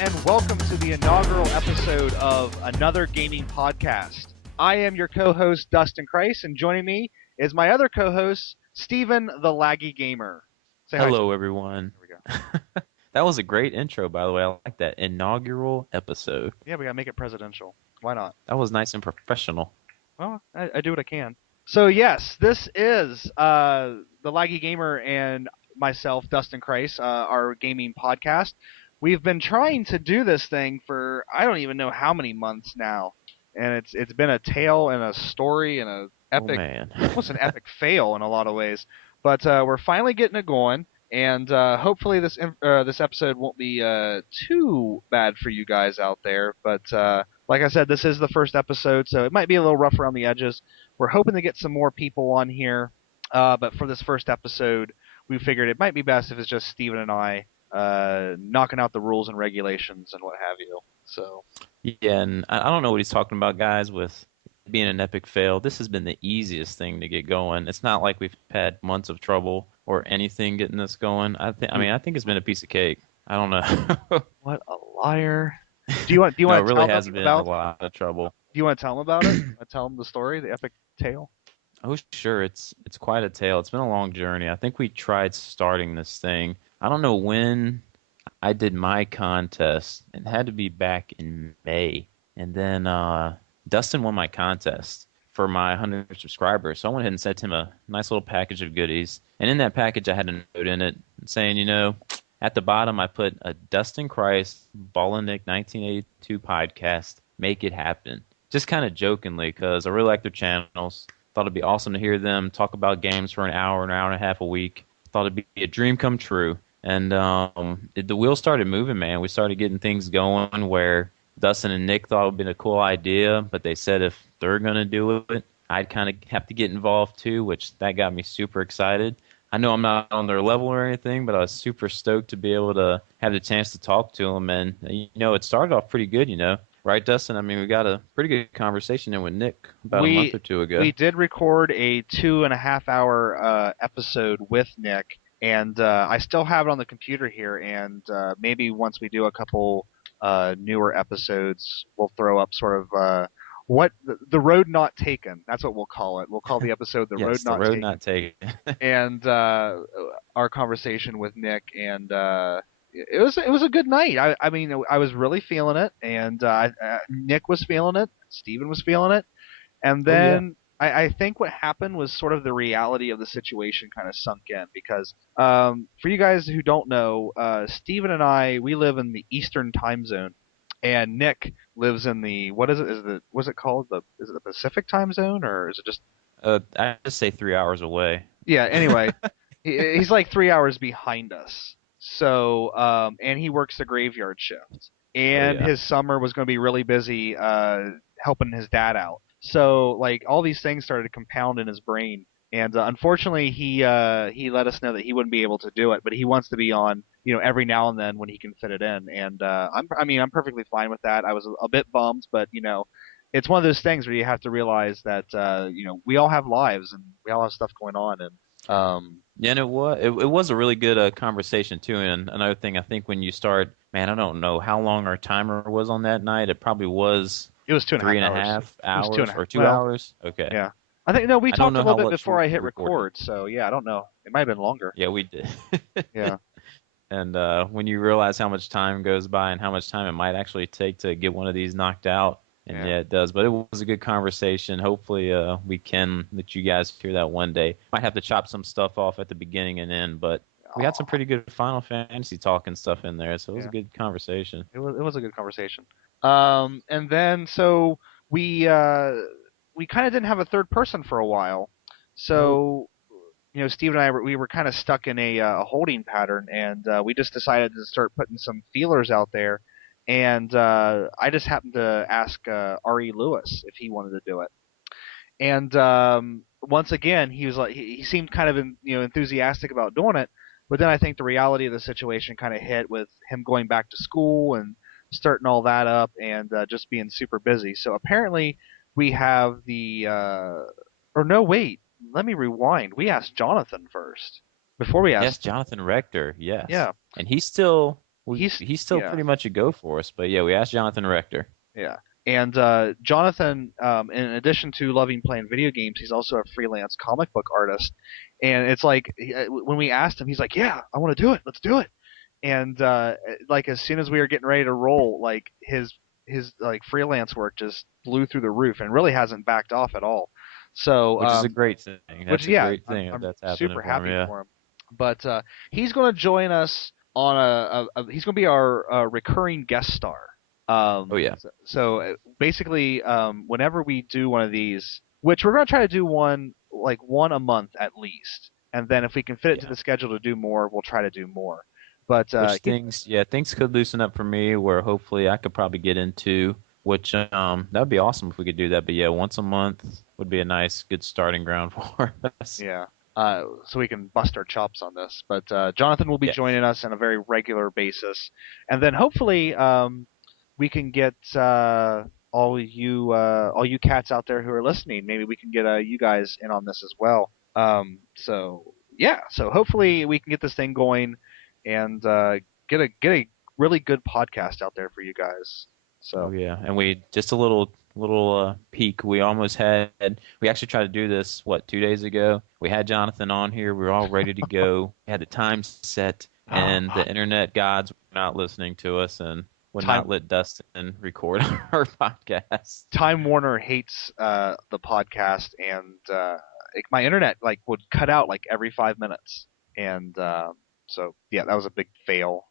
and welcome to the inaugural episode of another gaming podcast. I am your co-host, Dustinkreis, and joining me is my other co-host, Steven, TheLaggyGamer. Say hi, Hello, Steven. everyone. There we go. That was a great intro, by the way. I like that inaugural episode. Yeah, we gotta make it presidential. Why not? That was nice and professional. Well, I do what I can. So yes, this is the Laggy Gamer and myself, Dustin Kreis, our gaming podcast. We've been trying to do this thing for I don't even know how many months now, and it's been a tale and a story and a Oh epic, man. almost an epic fail in a lot of ways. But we're finally getting it going, and hopefully this episode won't be too bad for you guys out there. But like I said, this is the first episode, so it might be a little rough around the edges. We're hoping to get some more people on here, but for this first episode, we figured it might be best if it's just Steven and I knocking out the rules and regulations and what have you. So Yeah, and I don't know what he's talking about, guys, with being an epic fail. This has been the easiest thing to get going. It's not like we've had months of trouble or anything getting this going. I think it's been a piece of cake. I don't know. what a liar! Do you want No, it to really tell has them been a about? lot of trouble. Do you want to tell them about it? Want to tell them the story, the epic tale? Oh, sure. It's quite a tale. It's been a long journey. I think we tried starting this thing. I don't know when I did my contest. It had to be back in May. And then Dustin won my contest for my 100 subscribers. So I went ahead and sent him a nice little package of goodies. And in that package, I had a note in it saying, at the bottom, I put a Dustin Kreis Ball Nick 1982 podcast. Make it happen. Just kind of jokingly, because I really like their channels. Thought it'd be awesome to hear them talk about games for an hour and a half a week. Thought it'd be a dream come true. And the wheels started moving, man. We started getting things going where Dustin and Nick thought it would be a cool idea, but they said if they're going to do it, I'd kind of have to get involved too, which that got me super excited. I know I'm not on their level or anything, but I was super stoked to be able to have the chance to talk to them. And, it started off pretty good, Right, Dustin? I mean, we got a pretty good conversation in with Nick about a month or two ago. We did record a 2.5 hour episode with Nick, and I still have it on the computer here. And maybe once we do a couple newer episodes, we'll throw up sort of what the road not taken. That's what we'll call it. We'll call the episode the road Yes, the not road taken. not taken. And our conversation with Nick, and it was a good night. I mean, I was really feeling it, and Nick was feeling it, Steven was feeling it, and Oh, yeah. then I think what happened was sort of the reality of the situation kind of sunk in because for you guys who don't know, Steven and we live in the Eastern time zone, and Nick lives in the what is it? What's it called? Is it the Pacific time zone or is it just I just say 3 hours away. yeah? Anyway, he's like 3 hours behind us. So, and he works the graveyard shift. Oh, And yeah. his summer was going to be really busy helping his dad out. So, like, all these things started to compound in his brain. And unfortunately, he let us know that he wouldn't be able to do it, but he wants to be on, every now and then when he can fit it in. And I'm perfectly fine with that. I was a bit bummed, but it's one of those things where you have to realize that we all have lives and we all have stuff going on, and Yeah, and it was a really good conversation too. And another thing, I think when you start, man, I don't know how long our timer was on that night. It probably was it was two and a three half and a hours. half It was hours 2.5. or 2 Well, hours. Okay. yeah. I think no, we I don't talked a know little how bit much before I we hit recorded. record, so yeah, I don't know. It might have been longer. Yeah, we did. Yeah. And when you realize how much time goes by and how much time it might actually take to get one of these knocked out, and Yeah. yeah, it does. But it was a good conversation. Hopefully, we can let you guys hear that one day. Might have to chop some stuff off at the beginning and end, but we had some pretty good Final Fantasy talk and stuff in there, so it was a Yeah. good conversation. It was a good conversation. And then so we kind of didn't have a third person for a while. Nope. So Steve and we were kind of stuck in a holding pattern, and we just decided to start putting some feelers out there. And I just happened to ask R.E. Lewis if he wanted to do it. And once again, he was like he seemed kind of enthusiastic about doing it, but then I think the reality of the situation kind of hit with him going back to school and starting all that up and just being super busy. So apparently we have the or no wait, let me rewind. We asked Jonathan first before we Yes, asked. Jonathan Rector, yes. Yeah. And he's still he's he's still yeah. pretty much a go for us. But yeah, we asked Jonathan Rector. Yeah. And Jonathan, in addition to loving playing video games, he's also a freelance comic book artist. And it's like when we asked him, he's like, "Yeah, I want to do it. Let's do it." And like as soon as we were getting ready to roll, like his like freelance work just blew through the roof and really hasn't backed off at all. So, Which is a great thing. which That's a yeah, great thing if I'm that's happening super for him. happy Yeah. for him. But he's going to join us on he's going to be our recurring guest star. Oh yeah. Basically, whenever we do one of these, which we're going to try to do one a month at least, and then if we can fit it to Yeah. the schedule to do more, we'll try to do more. But Which things could loosen up for me where hopefully I could probably get into, which that'd be awesome if we could do that. But yeah, once a month would be a nice good starting ground for us. yeah, so we can bust our chops on this. But Jonathan will be Yes. joining us on a very regular basis, and then hopefully we can get all you cats out there who are listening. Maybe we can get you guys in on this as well. So yeah, so hopefully we can get this thing going and get a really good podcast out there for you guys. Oh So yeah, and we just a little peek. We actually tried to do this 2 days ago. We had Jonathan on here. We were all ready to go. We had the time set, and the internet gods were not listening to us and would time not let Dustin record our podcast. Time Warner hates the podcast, and my internet like would cut out like every 5 minutes, and so yeah, that was a big fail.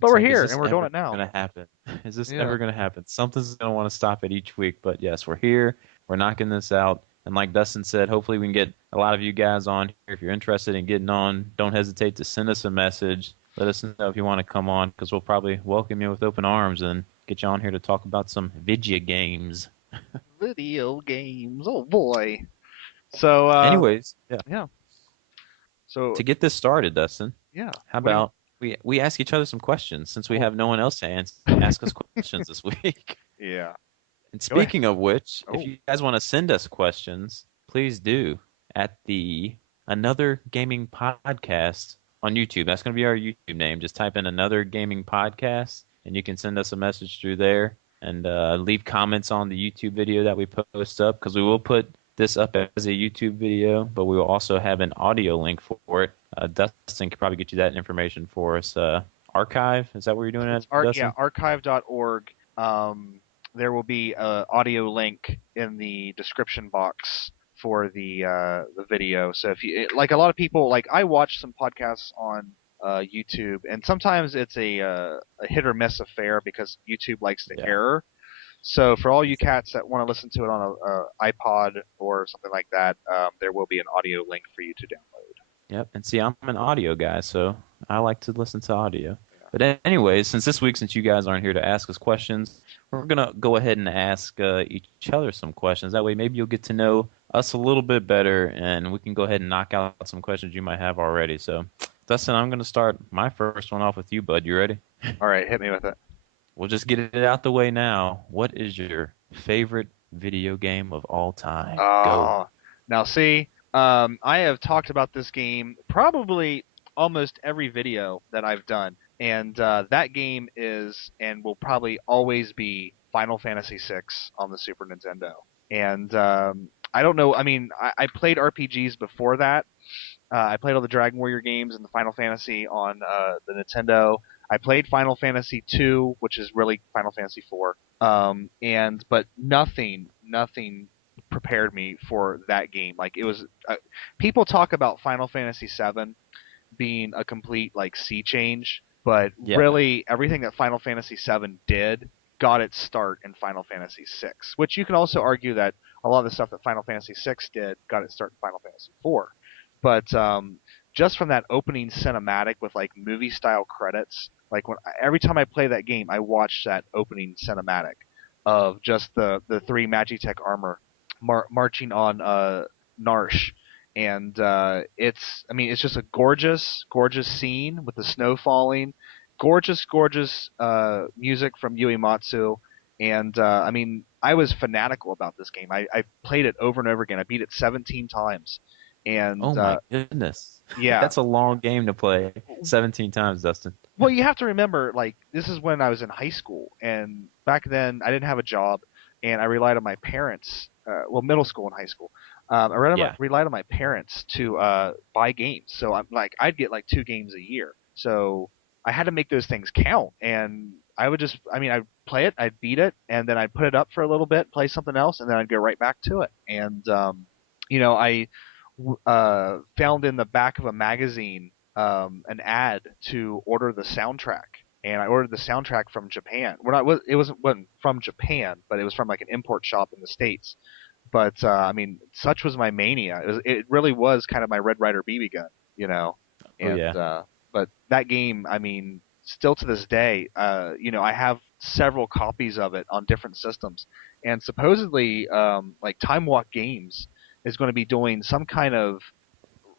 But It's we're like, is here and this we're doing ever it now. gonna happen? Is this Yeah. ever gonna happen? Something's gonna want to stop it each week. But yes, we're here. We're knocking this out. And like Dustin said, hopefully we can get a lot of you guys on here. If you're interested in getting on, don't hesitate to send us a message. Let us know if you want to come on, because we'll probably welcome you with open arms and get you on here to talk about some video games. Video games. Oh boy. So Anyways, yeah. yeah. So To get this started, Dustin, yeah. how What do you? about we ask each other some questions since we Oh have no one else to ask us questions this week. yeah. And Go ahead. speaking of which, if Oh, you guys want to send us questions, please do at the Another Gaming Podcast on YouTube. That's going to be our YouTube name. Just type in Another Gaming Podcast, and you can send us a message through there and leave comments on the YouTube video that we post up, because we will put this up as a YouTube video, but we will also have an audio link for it. Dustin could probably get you that information for us. Archive, is that what you're doing it's at, art. Yeah, Dustin? archive.org. There will be a audio link in the description box for the video. So if you like, a lot of people like I watch some podcasts on YouTube, and sometimes it's a hit or miss affair because YouTube likes to Yeah. error. So for all you cats that want to listen to it on a iPod or something like that, there will be an audio link for you to download. Yep. And see, I'm an audio guy, so I like to listen to audio. Yeah. But anyways, since you guys aren't here to ask us questions, we're gonna go ahead and ask each other some questions. That way, maybe you'll get to know us a little bit better, and we can go ahead and knock out some questions you might have already. So, Dustin, I'm gonna start my first one off with you, bud. You ready? All right, hit me with it. We'll just get it out the way now. What is your favorite video game of all time? Go. Oh, now see, I have talked about this game probably almost every video that I've done, and that game is and will probably always be Final Fantasy VI on the Super Nintendo. And I don't know. I mean, I played RPGs before that. I played all the Dragon Warrior games and the Final Fantasy on the Nintendo. I played Final Fantasy 2, which is really Final Fantasy 4. But nothing prepared me for that game. Like it was, people talk about Final Fantasy 7 being a complete like sea change, but Yeah. really everything that Final Fantasy 7 did got its start in Final Fantasy 6. Which you can also argue that a lot of the stuff that Final Fantasy 6 did got its start in Final Fantasy 4. But just from that opening cinematic with like movie style credits, like every time I play that game, I watch that opening cinematic of just the three Magitech armor marching on Narsh, and it's just a gorgeous scene with the snow falling, gorgeous music from Yui Matsu, and I was fanatical about this game. I played it over and over again. I beat it 17 times, Oh and my goodness. yeah. That's a long game to play 17 times, Dustin. Well, you have to remember, like, this is when I was in high school, and back then I didn't have a job, and I relied on my parents. Well, middle school and high school. Yeah. Relied on my parents to buy games. So I'm like, I'd get like 2 games a year. So I had to make those things count, and I would just, I mean, I'd play it, I'd beat it, and then I'd put it up for a little bit, play something else, and then I'd go right back to it. And I found in the back of a magazine an ad to order the soundtrack, and I ordered the soundtrack from Japan. It wasn't from Japan, but it was from like an import shop in the States. But I mean, such was my mania. It really was kind of my Red Ryder BB gun, you know. Oh And yeah. but that game, I mean, still to this day, I have several copies of it on different systems, and supposedly, like Time Walk Games is going to be doing some kind of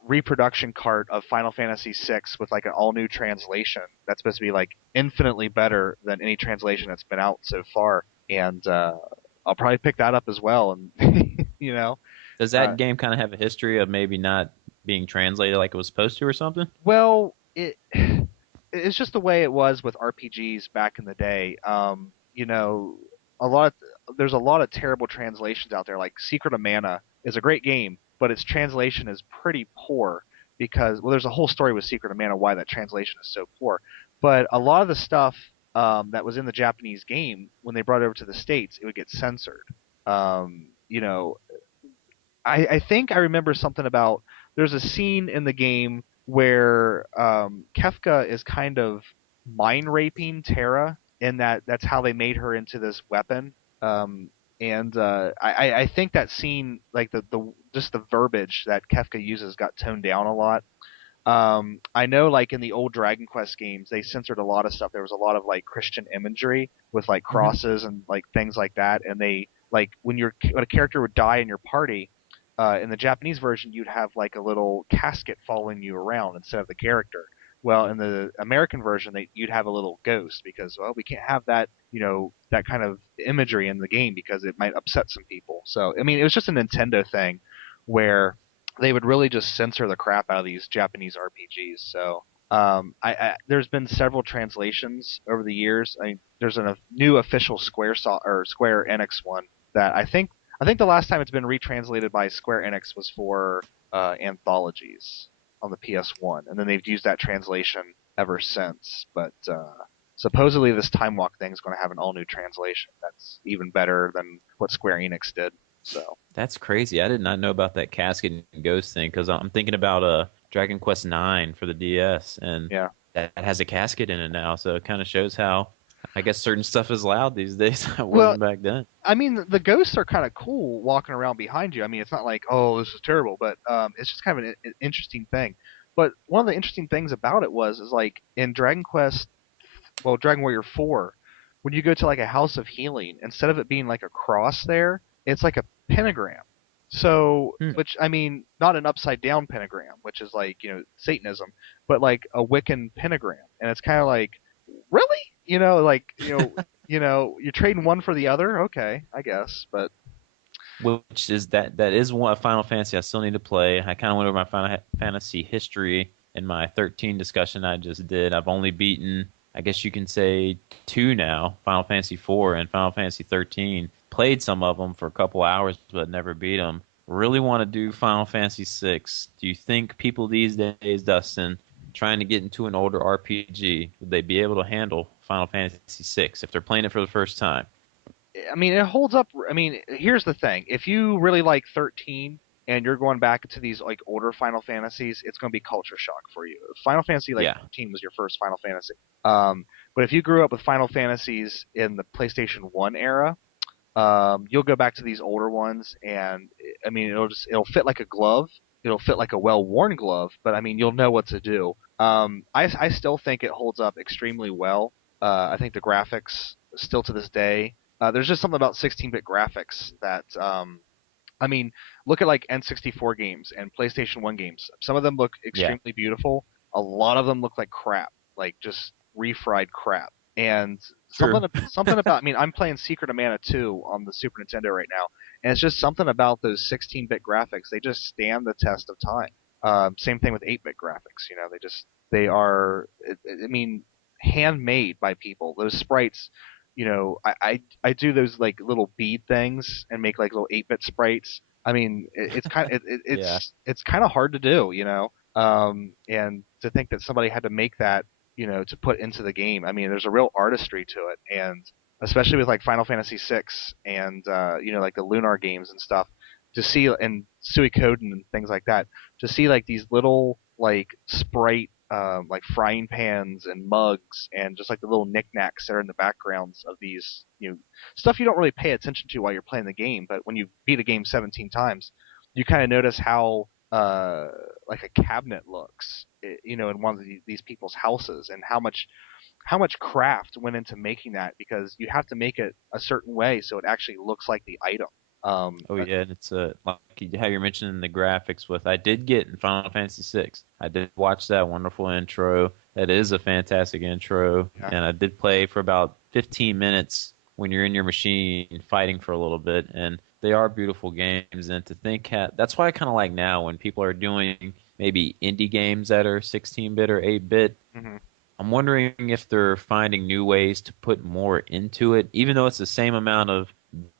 reproduction cart of Final Fantasy VI with like an all new translation that's supposed to be like infinitely better than any translation that's been out so far. And I'll probably pick that up as well. And Does uh, that game kind of have a history of maybe not being translated like it was supposed to or something? well, it's just the way it was with RPGs back in the day. A lot there's a lot of terrible translations out there. Like Secret of Mana is a great game, but its translation is pretty poor because there's a whole story with Secret of Mana why that translation is so poor. But a lot of the stuff that was in the Japanese game when they brought it over to the States, it would get censored. Um, you know, I think I remember something about there's a scene in the game where Kefka is kind of mind raping Terra, and that's how they made her into this weapon. And I think that scene, like the just the verbiage that Kefka uses, got toned down a lot. I know, like in the old Dragon Quest games, they censored a lot of stuff. There was a lot of like Christian imagery with like Hmm. crosses and like things like that. And they like when a character would die in your party, in the Japanese version, you'd have like a little casket following you around instead of the character. Well, in the American version, you'd have a little ghost because we can't have that that kind of imagery in the game because it might upset some people. So I mean, it was just a Nintendo thing where they would really just censor the crap out of these Japanese RPGs. So there's been several translations over the years. I mean, there's a new official Square Enix one that I think the last time it's been retranslated by Square Enix was for anthologies on the PS1, and then they've used that translation ever since. But supposedly this Time Walk thing is going to have an all new translation that's even better than what Square Enix did. So That's crazy. I did not know about that casket and ghost thing because I'm thinking about Dragon Quest IX for the DS, and yeah. that has a casket in it now. So it kind of shows how I guess certain stuff is loud these days. It Well, wasn't back then. I mean, the ghosts are kind of cool walking around behind you. I mean, it's not like, oh, this is terrible, but it's just kind of an interesting thing. But one of the interesting things about it is like in Dragon Warrior 4, when you go to like a House of Healing, instead of it being like a cross there, it's like a pentagram. So, Hmm. which I mean, not an upside down pentagram, which is like Satanism, but like a Wiccan pentagram, and it's kind of like, really, you're trading one for the other. Okay, I guess, but Which is that is one a Final Fantasy I still need to play. I kind of went over my Final Fantasy history in my 13 discussion I just did. I've only beaten, I guess you can say, two now, Final Fantasy 4 and Final Fantasy 13. Played some of them for a couple hours, but never beat them. Really want to do Final Fantasy 6. Do you think people these days, Dustin, trying to get into an older RPG, would they be able to handle Final Fantasy 6 if they're playing it for the first time? I mean, it holds up. I mean, here's the thing: if you really like 13 and you're going back to these like older Final Fantasies, it's going to be culture shock for you. Final Fantasy like Yeah, 14 was your first Final Fantasy. But if you grew up with Final Fantasies in the PlayStation 1 era, you'll go back to these older ones, and I mean, it'll fit like a glove. It'll fit like a well-worn glove, but I mean, you'll know what to do. I still think it holds up extremely well. I think the graphics still to this day. There's just something about 16-bit graphics that I mean, look at like N64 games and PlayStation 1 games. Some of them look yeah, extremely beautiful. A lot of them look like crap, like just refried crap. And true. something about, I mean, I'm playing Secret of Mana 2 on the Super Nintendo right now, and it's just something about those 16-bit graphics. They just stand the test of time. Same thing with 8-bit graphics. They are. I mean, handmade by people. Those sprites. I do those like little bead things and make like little 8-bit sprites. I mean, it's kind of Yeah. it's kind of hard to do. And to think that somebody had to make that, to put into the game. I mean, there's a real artistry to it, and especially with like Final Fantasy VI and like the Lunar games and stuff, to see and Suikoden and things like that, to see like these little like sprite like frying pans and mugs and just like the little knickknacks that are in the backgrounds of these stuff you don't really pay attention to while you're playing the game, but when you beat a game 17 times, you kind of notice how like a cabinet looks, in one of these people's houses, and how much craft went into making that, because you have to make it a certain way so it actually looks like the item. Oh yeah, and it's like how you're mentioning the graphics with. I did get in Final Fantasy VI. I did watch that wonderful intro. That is a fantastic intro, Yeah. and I did play for about 15 minutes when you're in your machine fighting for a little bit, and they are beautiful games. And to think that's why I kind of like now when people are doing maybe indie games that are 16-bit or 8-bit. Hmm. I'm wondering if they're finding new ways to put more into it, even though it's the same amount of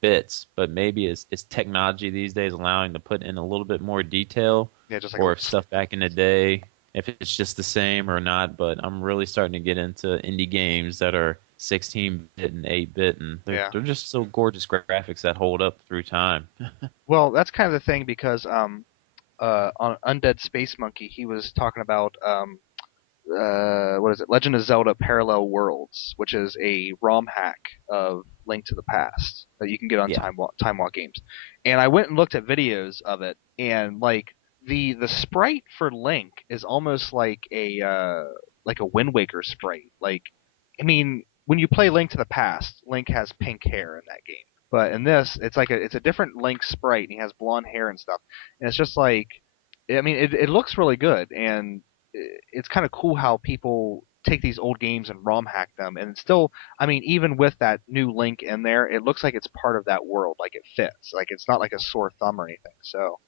bits, but maybe it's technology these days allowing to put in a little bit more detail, Yeah, just like a or little. if stuff back in the day, if it's just the same or not. But I'm really starting to get into indie games that are 16-bit and 8-bit, and they're Yeah. they're just so gorgeous graphics that hold up through time. Well, that's kind of the thing, because on Undead Space Monkey, he was talking about what is it? Legend of Zelda Parallel Worlds, which is a ROM hack of Link to the Past that you can get on Yeah. Time Walk Games. And I went and looked at videos of it, and like the sprite for Link is almost like a Wind Waker sprite. Like, I mean, when you play Link to the Past, Link has pink hair in that game. But in this, it's a different Link sprite, and he has blonde hair and stuff. And it's just like, I mean, it looks really good, and it's kind of cool how people take these old games and ROM hack them, and still, I mean, even with that new Link in there, it looks like it's part of that world, like it fits, like it's not like a sore thumb or anything. So,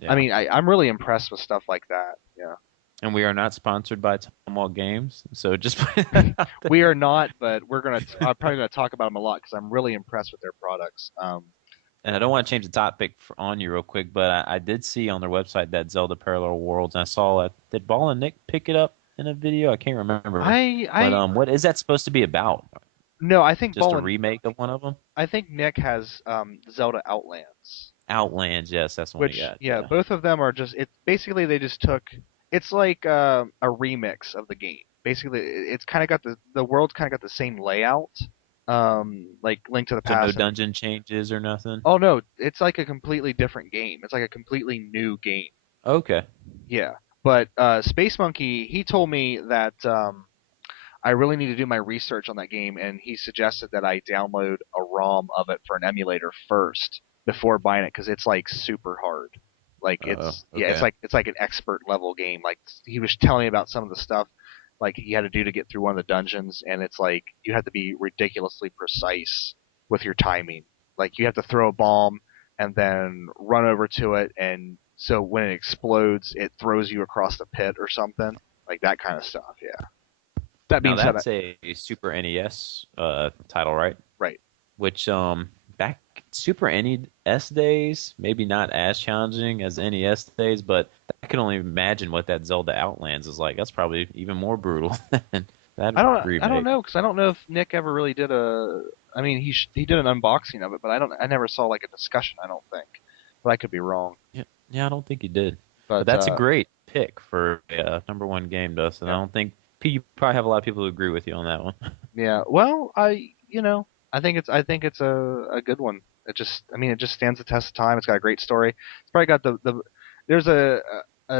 I Yeah. mean, I'm really impressed with stuff like that. Yeah, And we are not sponsored by Tomahawk Games, so just put that out there. we are not, but I'm probably gonna talk about them a lot because I'm really impressed with their products. And I don't want to change the topic on you real quick, but I did see on their website that Zelda Parallel Worlds, and I saw that. Did Ball and Nick pick it up in a video? I can't remember. But I what is that supposed to be about? No, I think Just a Ballin. remake of one of them? I think Nick has Zelda Outlands. Outlands, yes, that's the one he Which, got. yeah, Yeah. both of them are just, it basically they just took, it's like a remix of the game. Basically, it's kind of got the world's kind of got the same layout, like Link to the So no Past. And dungeon changes or nothing? oh no, it's like a completely different game. It's like a completely new game. Okay. Yeah, but Space Monkey, he told me that I really need to do my research on that game, and he suggested that I download a ROM of it for an emulator first before buying it, because it's like super hard. Like Oh, it's okay. like an expert level game. Like he was telling me about some of the stuff like he had to do to get through one of the dungeons, and it's like you have to be ridiculously precise with your timing. Like you have to throw a bomb and then run over to it, and so when it explodes, it throws you across the pit or something, like that kind of stuff. Yeah. That Now being said, that's a Super NES title, right? right. Which back Super NES days, maybe not as challenging as NES days, but I can only imagine what that Zelda Outlands is like. That's probably even more brutal than that I don't remake. know, because I don't know if Nick ever really did a. I mean, he did an unboxing of it, but I never saw like a discussion. I don't think, but I could be wrong. Yeah, yeah, I don't think he did. But But that's a great pick for a number one game, Dustin. I yeah, don't think you probably have a lot of people who agree with you on that one. yeah. Well, I think it's a good one. It just stands the test of time. It's got a great story. It's probably got there's a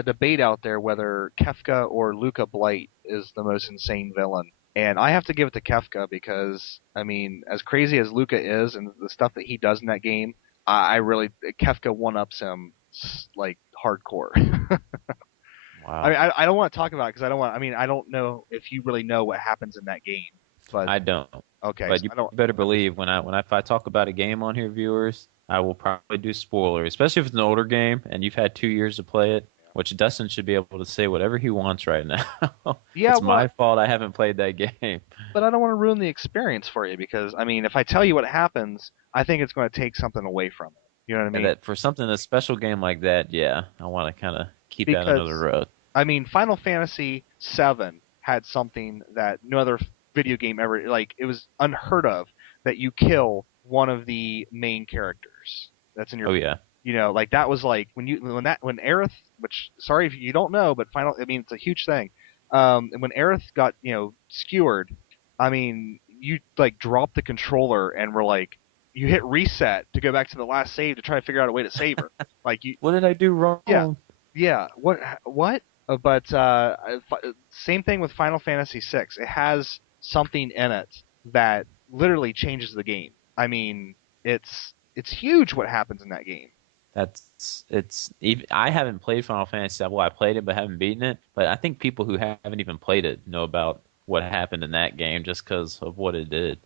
debate out there whether Kefka or Luca Blight is the most insane villain. And I have to give it to Kefka, because I mean, as crazy as Luca is and the stuff that he does in that game, I really Kefka one ups him like hardcore. I Wow. mean, I don't want to talk about it because I don't want. I mean, I don't know if you really know what happens in that game, but I don't. okay, But so you I don't. better believe if I talk about a game on here, viewers, I will probably do spoiler, especially if it's an older game and you've had 2 years to play it, which Dustin should be able to say whatever he wants right now. Yeah, It's well, my fault I haven't played that game. but I don't want to ruin the experience for you because I mean, if I tell you what happens, I think it's going to take something away from it. You know what I And mean? that for something a special game like that, yeah, I want to kind of keep that under the Because rug. I mean, Final Fantasy VII had something that no other video game ever like. It was unheard of that you kill one of the main characters. That's in your, Oh yeah, like that was like when Aerith, which sorry if you don't know, but I mean it's a huge thing. And when Aerith got skewered, I mean you like dropped the controller and were like you hit reset to go back to the last save to try to figure out a way to save her. Like you, what did I do yeah, wrong? yeah. What? What? But same thing with Final Fantasy VI. It has something in it that literally changes the game. I mean, it's huge what happens in that game. That's it's even I haven't played Final Fantasy VII. Well, I played it but haven't beaten it. But I think people who haven't even played it know about what happened in that game just because of what it did.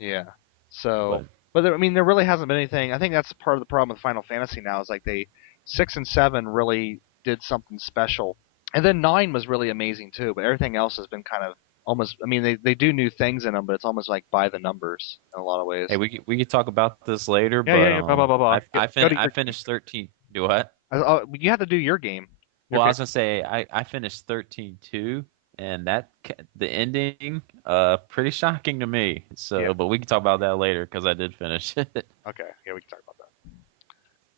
Yeah. So, But but I mean, there really hasn't been anything. I think that's part of the problem with Final Fantasy now is like they 6 and 7 really did something special, and then 9 was really amazing too. But everything else has been kind of almost. I mean, they do new things in them, but it's almost like by the numbers in a lot of hey, ways. we could talk about this later. Yeah, yeah, But yeah. Blah blah blah blah. Go to I your game. finished 13. Do what? You have to do your game. Your Well, I was favorite. gonna say I finished 13 too, and the ending pretty shocking to me. Yeah. So, but we can talk about that later because I did finish it. Okay. Yeah, we can talk about that.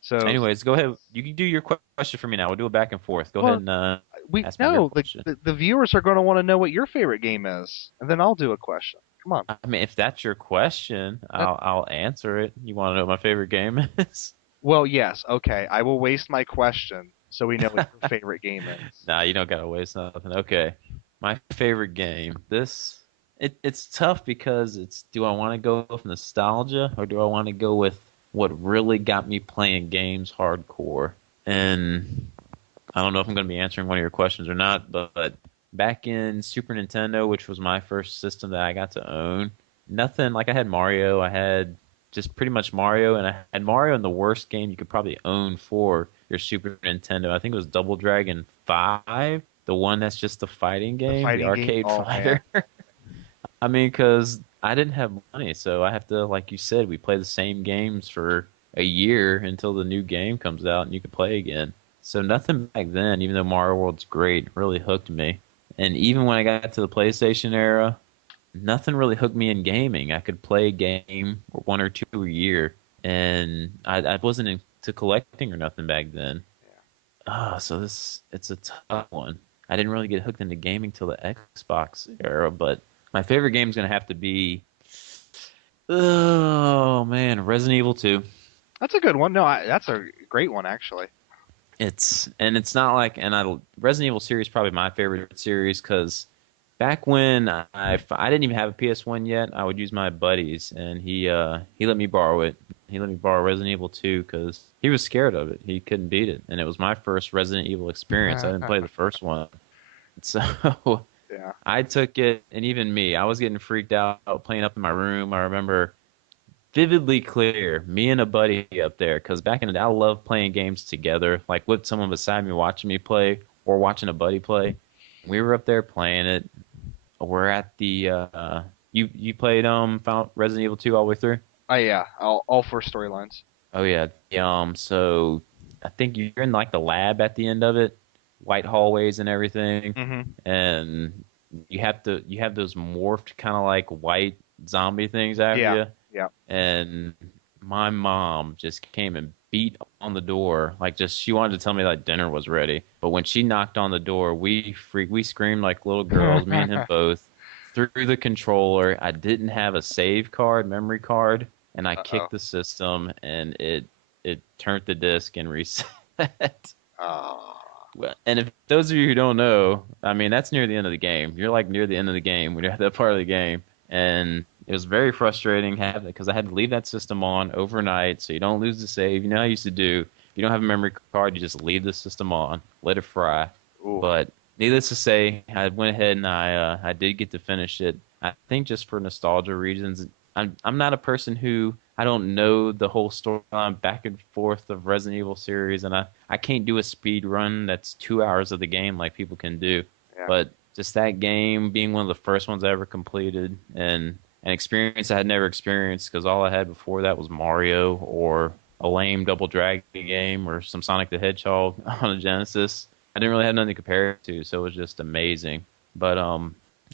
So, Anyways, go ahead. You can do your question for me now. We'll do it back and forth. Go ahead well, and we ask me your no question. the viewers are going to want to know what your favorite game is, and then I'll do a question. Come on. I mean, if that's your question, That, I'll answer it. You want to know what my favorite game is? well, yes. Okay, I will waste my question so we know what your favorite game is. Nah, you don't gotta waste nothing. Okay, my favorite game. It's tough because it's do I want to go with nostalgia or do I want to go with what really got me playing games hardcore? And I don't know if I'm going to be answering one of your questions or not, but back in Super Nintendo, which was my first system that I got to own, nothing like I had Mario, I had just pretty much Mario, and I had Mario in the worst game you could probably own for your Super Nintendo. I think it was Double Dragon 5, the one that's just the fighting The game, the fighting game. arcade Oh man. fighter. I mean, because I didn't have money, so I have to, like you said, we play the same games for a year until the new game comes out and you can play again. So nothing back then, even though Mario World's great, really hooked me. And even when I got to the PlayStation era, nothing really hooked me in gaming. I could play a game or one or two a year, and I wasn't into collecting or nothing back then. So it's a tough one. I didn't really get hooked into gaming till the Xbox era, but my favorite game's gonna have to be, oh man, Resident Evil 2. That's a good one. No, that's a great one actually. It's not like Resident Evil series is probably my favorite series because back when I didn't even have a PS1 yet, I would use my buddies and he let me borrow it. He let me borrow Resident Evil 2 because he was scared of it. He couldn't beat it, and it was my first Resident Evil experience. I didn't play the first one, so Yeah. I took it, and even me, I was getting freaked out playing up in my room. I remember vividly clear, me and a buddy up there, because back in the day, I loved playing games together, like with someone beside me watching me play or watching a buddy play. We were up there playing it. We're at the you played Resident Evil 2 all the way through? Oh yeah. All four storylines. Oh yeah. So I think you're in like the lab at the end of it, white hallways and everything, Mm-hmm. and you have those morphed kind of like white zombie things after Yeah. you. Yeah. And my mom just came and beat on the door, like just she wanted to tell me that dinner was ready. But when she knocked on the door, we screamed like little girls, me and him both, threw the controller. I didn't have a save card, memory card, and I Uh-oh. kicked the system, and it turned the disc and reset. Oh. Well, and if those of you who don't know, I mean, that's near the end of the game. You're like near the end of the game when you're at that part of the game. And it was very frustrating because I had to leave that system on overnight so you don't lose the save. You know how I used to do. If you don't have a memory card, you just leave the system on, let it fry. Ooh. But needless to say, I went ahead and I did get to finish it. I think just for nostalgia reasons. I'm not a person who I don't know the whole storyline back and forth of Resident Evil series, and I can't do a speed run that's 2 hours of the game like people can do. Yeah. But just that game being one of the first ones I ever completed, and an experience I had never experienced because all I had before that was Mario or a lame Double Dragon game or some Sonic the Hedgehog on a Genesis. I didn't really have nothing to compare it to, so it was just amazing. But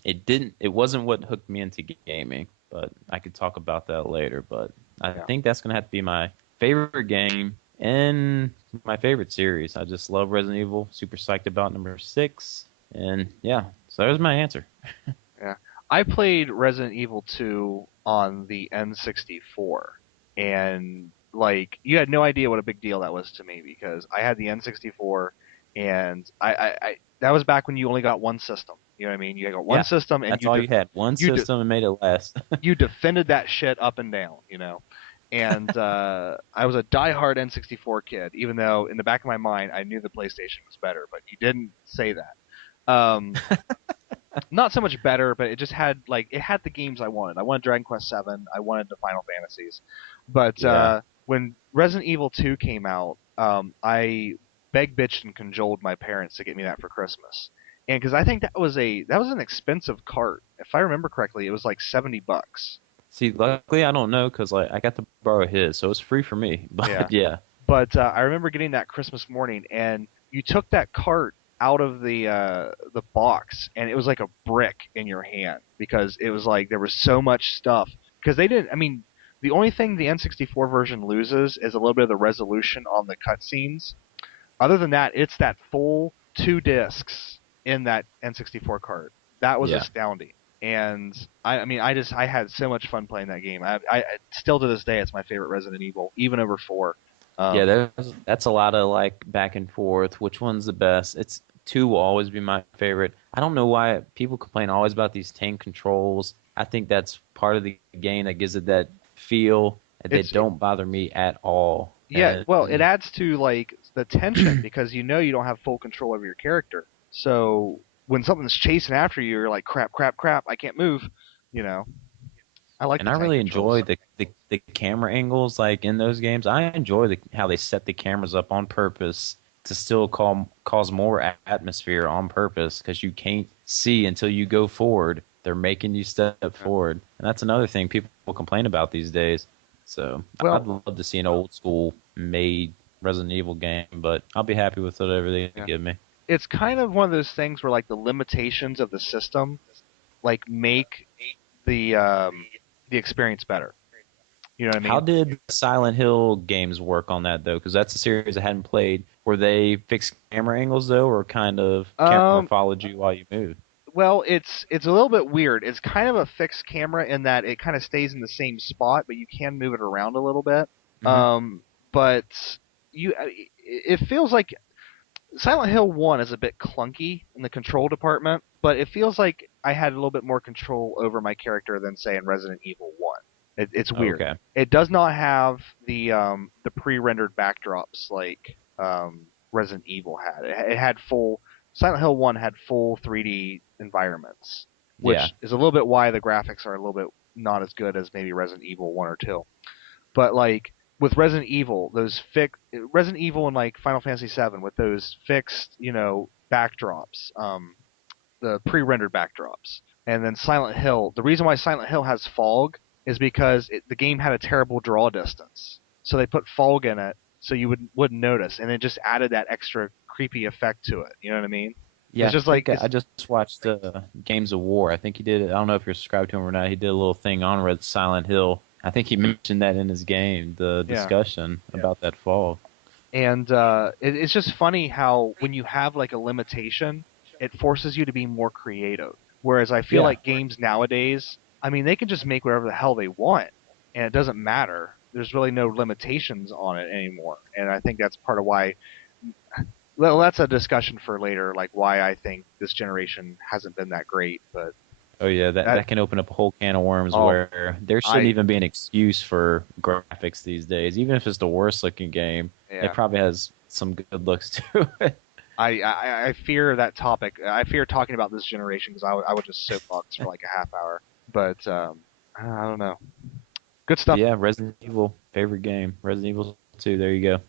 it wasn't what hooked me into gaming. But I could talk about that later. But I Yeah. think that's gonna have to be my favorite game and my favorite series. I just love Resident Evil. Super psyched about number 6. And yeah, so there's my answer. Yeah. I played Resident Evil 2 on the N64, and like you had no idea what a big deal that was to me because I had the N64, and I that was back when you only got one system. You know what I mean? You got one Yeah, system, and that's all you had. One you system and made it last. you defended that shit up and down. You know. And I was a diehard N64 kid, even though in the back of my mind I knew the PlayStation was better, but you didn't say that. Not so much better, but it just had it had the games I wanted. I wanted Dragon Quest VII. I wanted the Final Fantasies. But Yeah. when Resident Evil 2 came out, I begged, bitched, and cajoled my parents to get me that for Christmas. And because I think that was an expensive cart. If I remember correctly, it was like $70. See, luckily I don't know because like I got to borrow his, so it's free for me. Yeah. But yeah, But I remember getting that Christmas morning, and you took that cart out of the box, and it was like a brick in your hand because it was like there was so much stuff. Because they didn't. I mean, the only thing the N64 version loses is a little bit of the resolution on the cutscenes. Other than that, it's that full 2 discs in that N64 cart. That was yeah. astounding. And I mean, I had so much fun playing that game. I still to this day, it's my favorite Resident Evil, even over 4. Yeah, Um, that's a lot of like back and forth. Which one's the best? It's two will always be my favorite. I don't know why people complain always about these tank controls. I think that's part of the game that gives it that feel. They it's don't bother me at all. Yeah, And well, it adds to the tension because you don't have full control over your character. So when something's chasing after you, you're like crap, crap, crap. I can't move. You know, I like and the I tank really enjoy controls. the camera angles like in those games. I enjoy how they set the cameras up on purpose to still cause more atmosphere on purpose because you can't see until you go forward. They're making you step Yeah. forward, and that's another thing people complain about these days. So I'd Well, love to see an old school made Resident Evil game, but I'll be happy with whatever they yeah, give me. it's kind of one of those things where the limitations of the system make the experience better. You know what I How mean? did the Silent Hill games work on that though? Because that's a series I hadn't played. Were they fixed camera angles though, or kind of camera Um, followed you while you moved? Well, it's a little bit weird. It's kind of a fixed camera in that it kind of stays in the same spot, but you can move it around a little bit. Hmm. Um, but it feels like Silent Hill 1 is a bit clunky in the control department, but it feels like I had a little bit more control over my character than say in Resident Evil 1. It's weird. Okay. It does not have the pre-rendered backdrops like Resident Evil had. It had full Silent Hill 1 had full 3D environments, Yeah. which is a little bit why the graphics are a little bit not as good as maybe Resident Evil 1 or 2. But with Resident Evil, those Resident Evil and Final Fantasy VII with those fixed, backdrops, the pre-rendered backdrops, and then Silent Hill. The reason why Silent Hill has fog is because the game had a terrible draw distance, so they put fog in it so you wouldn't notice, and it just added that extra creepy effect to it. You know what I mean? Yeah, It's I just think I it's just watched Games of War. I think he did it. I don't know if you're subscribed to him or not. He did a little thing on Red Silent Hill. I think he mentioned that in his game, the yeah. discussion about that fall. And it's just funny how when you have a limitation, it forces you to be more creative. Whereas I feel Yeah. like games nowadays, I mean, they can just make whatever the hell they want, and it doesn't matter. There's really no limitations on it anymore. And I think that's part of why. Well, that's a discussion for later, like why I think this generation hasn't been that great. But Oh yeah, that, that can open up a whole can of worms oh, where there shouldn't I, even be an excuse for graphics these days. Even if it's the worst looking game, it yeah, probably has some good looks to it. I fear that topic. I fear talking about this generation because I would just soapbox for like a half hour. But I don't know. Good But stuff. yeah, Resident Evil, favorite game. Resident Evil 2, there you go.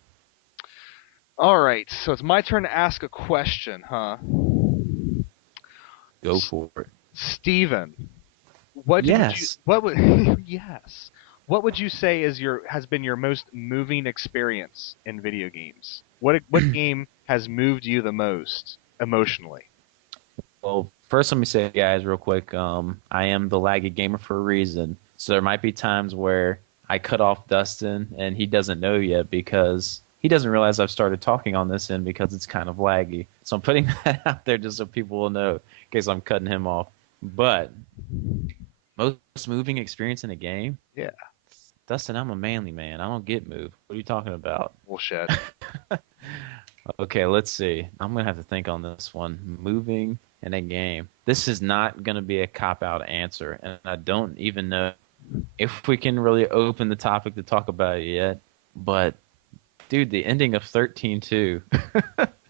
All right, so it's my turn to ask a question, huh? Go S- for it. Steven, Yes. what would yes. What would you say has been your most moving experience in video games? What game has moved you the most emotionally? Well, first let me say, guys, real quick, I am the laggy gamer for a reason. So there might be times where I cut off Dustin and he doesn't know yet because he doesn't realize I've started talking on this end because it's kind of laggy. So I'm putting that out there just so people will know in case I'm cutting him off. But most moving experience in a game? Yeah, Dustin, I'm a manly man. I don't get moved. What are you talking about? bullshit. Okay, let's see. I'm gonna have to think on this one. Moving in a game. This is not gonna be a cop-out answer, and I don't even know if we can really open the topic to talk about it yet. But dude, the ending of 13-2.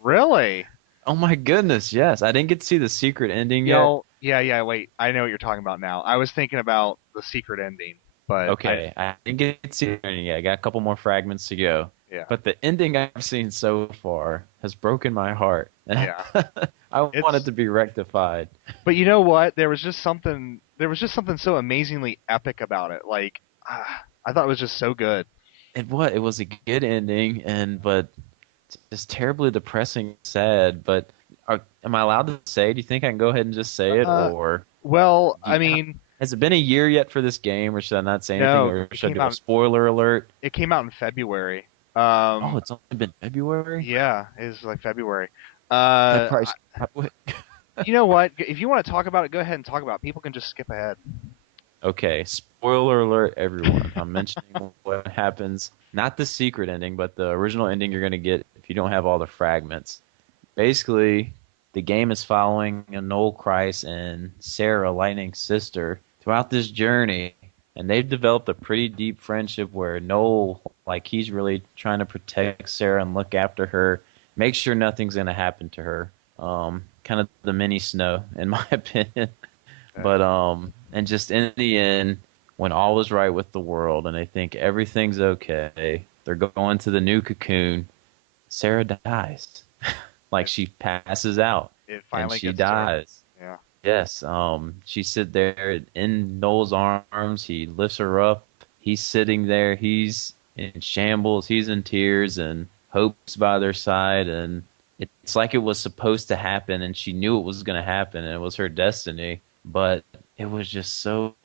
Really? Oh my goodness, yes. I didn't get to see the secret ending yet. Yeah. Wait, I know what you're talking about now. I was thinking about the secret ending, but I Okay, I didn't get to see the ending yet. I got a couple more fragments to go. yeah, But the ending I've seen so far has broken my heart. And yeah. I want it It's to be rectified. But you know what? There was just something so amazingly epic about it. Like I thought it was just so good. It was a good ending, and but it's terribly depressing, sad. But am I allowed to say? Do you think I can go ahead and just say it, Uh, or well, do you, I mean, has it been a year yet for this game, or should I not say anything, no, or should I do a spoiler alert? it came out in February. Oh, it's only been February. Yeah, it was like February. That Uh, price. I- you know what? If you want to talk about it, go ahead and talk about it. People can just skip ahead. Okay, spoiler alert, everyone. I'm mentioning what happens. Not the secret ending, but the original ending you're going to get if you don't have all the fragments. Basically, the game is following Noel Kreis and Sarah, Lightning's sister, throughout this journey, and they've developed a pretty deep friendship where Noel, like, he's really trying to protect Sarah and look after her, make sure nothing's going to happen to her. Kind of the mini Snow, in my opinion. Uh, But and just in the end, when all is right with the world and they think everything's okay, they're going to the new cocoon. Sarah dies. Like it she passes out it and finally she gets to her. dies. Yeah. Yes, she sit there in Noel's arms. He lifts her up. He's sitting there. He's in shambles. He's in tears, and Hope's by their side. And it's like it was supposed to happen, and she knew it was going to happen, and it was her destiny. But it was just so.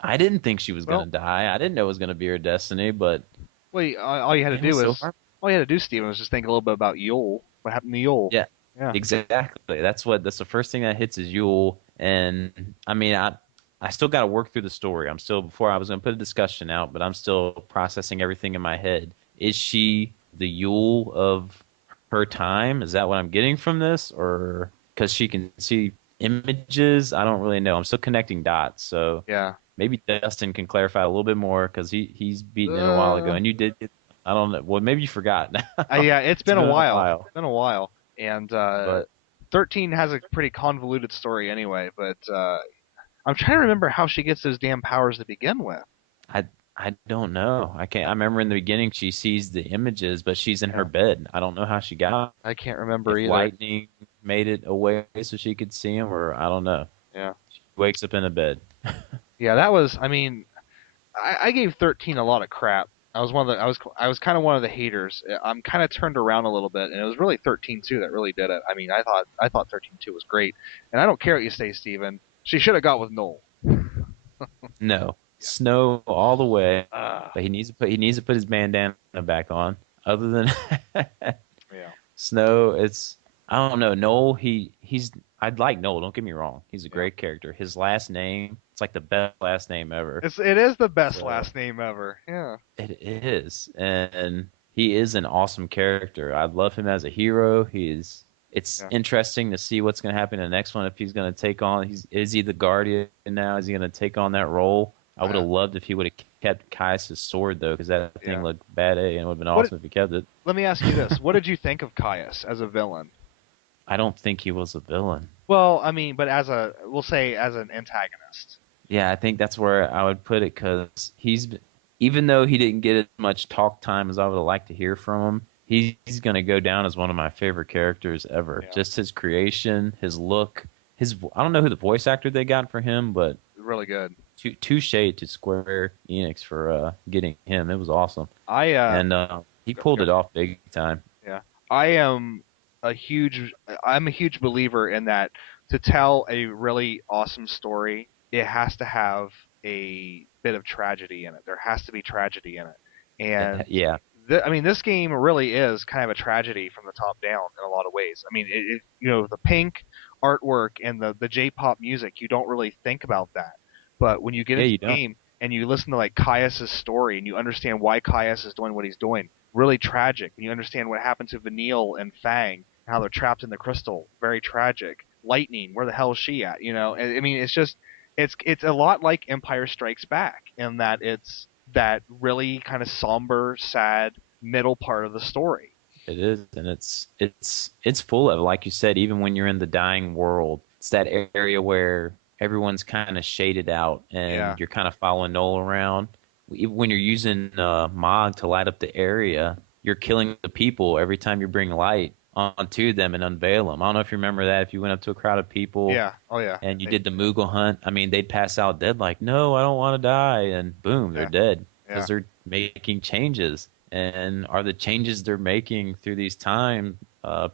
I didn't think she was going Well, to die. I didn't know it was going to be her destiny, but all you had to it was do so is hard. all you had to do, Steven, was just think a little bit about Yule. What happened to Yule? Yeah, Yeah. exactly. That's the first thing that hits is Yule. And I mean, I still got to work through the story. I'm still before I was going to put a discussion out, but I'm still processing everything in my head. Is she the Yule of her time? Is that what I'm getting from this, or because she can see images? I don't really know. I'm still connecting dots. So Yeah. maybe Dustin can clarify a little bit more because he's beaten it a while ago, Uh, and you did. I don't know. Well, maybe you forgot now. yeah, it's It's been a been a while. while, It's been a while. And but 13 has a pretty convoluted story anyway, but I'm trying to remember how she gets those damn powers to begin with. I I don't know. I can't. I remember in the beginning she sees the images, but she's in her Yeah. bed. I don't know how she got. I can't remember If either. lightning made it away so she could see him, or I don't know. Yeah. She wakes up in a bed. Yeah, that was I mean, I gave 13 a lot of crap. I was kind of one of the haters. I'm kind of turned around a little bit, and it was really 13-2 that really did it. I mean, I thought 13-2 was great, and I don't care what you say, Steven. She should have got with Noel. No, snow all the way. Uh, But he needs to put his bandana back on. Other than yeah, Snow, it's I don't know. Noel, he's I'd like Noel. Don't get me wrong. He's a yeah. great character. His last name, it's like the best last name ever. It is the best So last name ever. Yeah, it is, and he is an awesome character. I love him as a hero. He's it's yeah. interesting to see what's going to happen in the next one. If he's going to take on, is he the Guardian now? Is he going to take on that role? I would Uh, have loved if he would have kept Caius' sword though, because that thing yeah. looked bad, and it would have been What? awesome if he kept it. Let me ask you this: what did you think of Caius as a villain? I don't think he was a villain. Well, I mean, but we'll say as an antagonist. Yeah, I think that's where I would put it because even though he didn't get as much talk time as I would have liked to hear from him, he's going to go down as one of my favorite characters ever. Yeah, Just his creation, his look, I don't know who the voice actor they got for him, but really good. touche to Square Enix for getting him. It was awesome, I and he go, pulled go. it off big time. Yeah. I am a huge I'm a huge believer in that to tell a really awesome story, it has to have a bit of tragedy in it. There has to be tragedy in it. And Yeah, I mean, this game really is kind of a tragedy from the top down in a lot of ways. I mean, the pink artwork and the J-pop music, you don't really think about that. But when you get yeah, into you the don't. game and you listen to like Caius's story and you understand why Caius is doing what he's doing, really tragic. And you understand what happened to Vanille and Fang, how they're trapped in the crystal, very tragic. Lightning, where the hell is she at? I mean, it's just it's a lot like Empire Strikes Back in that it's that really kind of somber, sad middle part of the story. It is, and it's full of, like you said, even when you're in the dying world, it's that area where everyone's kind of shaded out, Yeah, and you're kind of following Noel around. Even when you're using Mog to light up the area, you're killing the people every time you bring light onto them and unveil them. I don't know if you remember that. If you went up to a crowd of people yeah, oh yeah, and you did the Moogle hunt, I mean, they'd pass out dead, like, no, I don't want to die, and boom, they're yeah, dead because yeah, they're making changes. And are the changes they're making through these time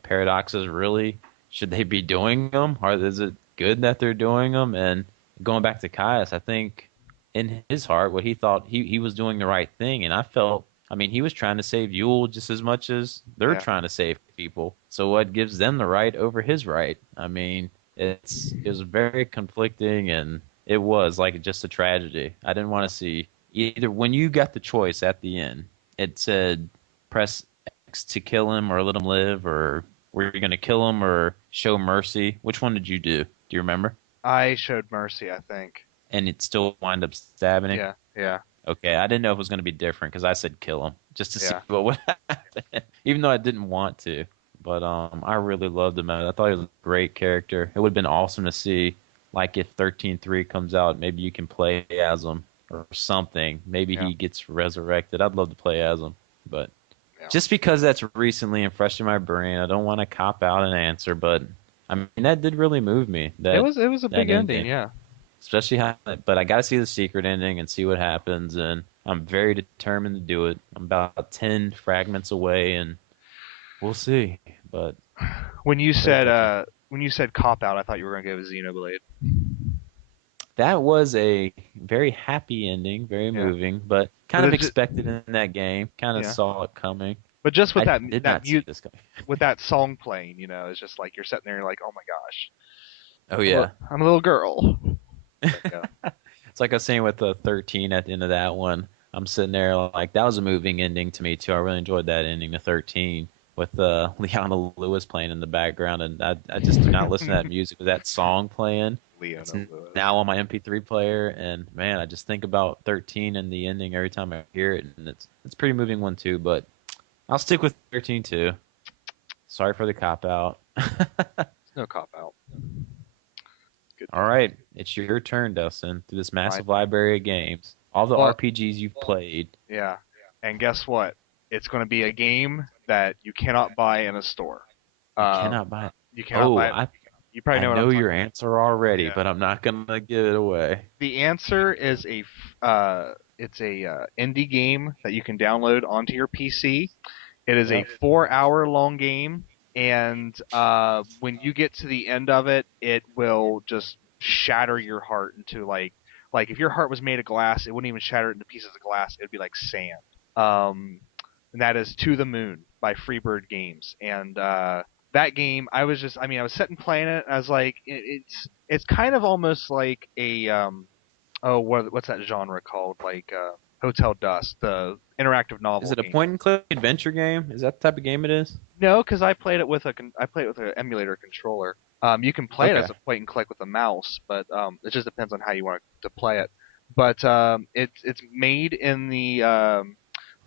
paradoxes really? Should they be doing them? Or is it good that they're doing them? And going back to Caius, I think in his heart, what he thought he was doing the right thing, and I felt. I mean, he was trying to save Yule just as much as they're yeah. trying to save people. So what gives them the right over his right? I mean, it was very conflicting, and it was like just a tragedy. I didn't want to see either. When you got the choice at the end, it said press X to kill him or let him live, or were you going to kill him or show mercy? Which one did you do? Do you remember? I showed mercy, I think. And it still wound up stabbing him. Yeah, yeah, Okay, I didn't know if it was going to be different because I said kill him just to see yeah. what would happen, even though I didn't want to. But I really loved him. I thought he was a great character. It would have been awesome to see, like if 13.3 comes out, maybe you can play as him or something. Maybe Yeah, he gets resurrected. I'd love to play as him, but yeah. just because that's recently and fresh in my brain, I don't want to cop out an answer. But I mean, that did really move me. It was a That big ending. ending, Yeah, especially how. But I got to see the secret ending and see what happens, and I'm very determined to do it. I'm about 10 fragments away, and we'll see. But very touching. when you said cop out, I thought you were gonna give Xenoblade. That was a very happy ending, very Yeah, moving, but but kind of expected in that game. Kind of yeah, saw it coming. but just with I that did that not see mute this coming. with that song playing, it's just like you're sitting there, you're like, oh my gosh, Oh yeah. I'm a little girl. But yeah, It's like I was saying with the 13 at the end of that one. I'm sitting there like that was a moving ending to me too. I really enjoyed that ending to 13 with Leona Lewis playing in the background, and I just do not listen to that music with that song playing. It's Leona Lewis. now on my MP3 player, and man, I just think about 13 and the ending every time I hear it, and it's a pretty moving one too. But I'll stick with 13 too. Sorry for the cop out. It's no cop out. Good All times. right, it's your turn, Dustin. Through this My massive turn. library of games, all the Well, RPGs you've played, yeah. And guess what? It's going to be a game that you cannot buy in a store. you Um, cannot buy. you cannot Oh, buy it. I You probably I know what I'm know talking your answer already, about. but I'm not gonna give it away. The answer is it's a indie game that you can download onto your PC. It is a Yep. 4 hour long game, and when you get to the end of it, it will just shatter your heart into like if your heart was made of glass, it wouldn't even shatter it into pieces of glass. It'd be like sand. Um, and that is To the Moon by Freebird Games, and that game, I was sitting playing it. And I was like, it's kind of almost like a oh, what's that genre called? Like Hotel Dusk, the interactive Is novel it a game. point and click adventure game? Is that the type of game it is? No, because I played it with an emulator controller. You can play it Okay. as a point and click with a mouse, but it just depends on how you want to play it. But it's made in the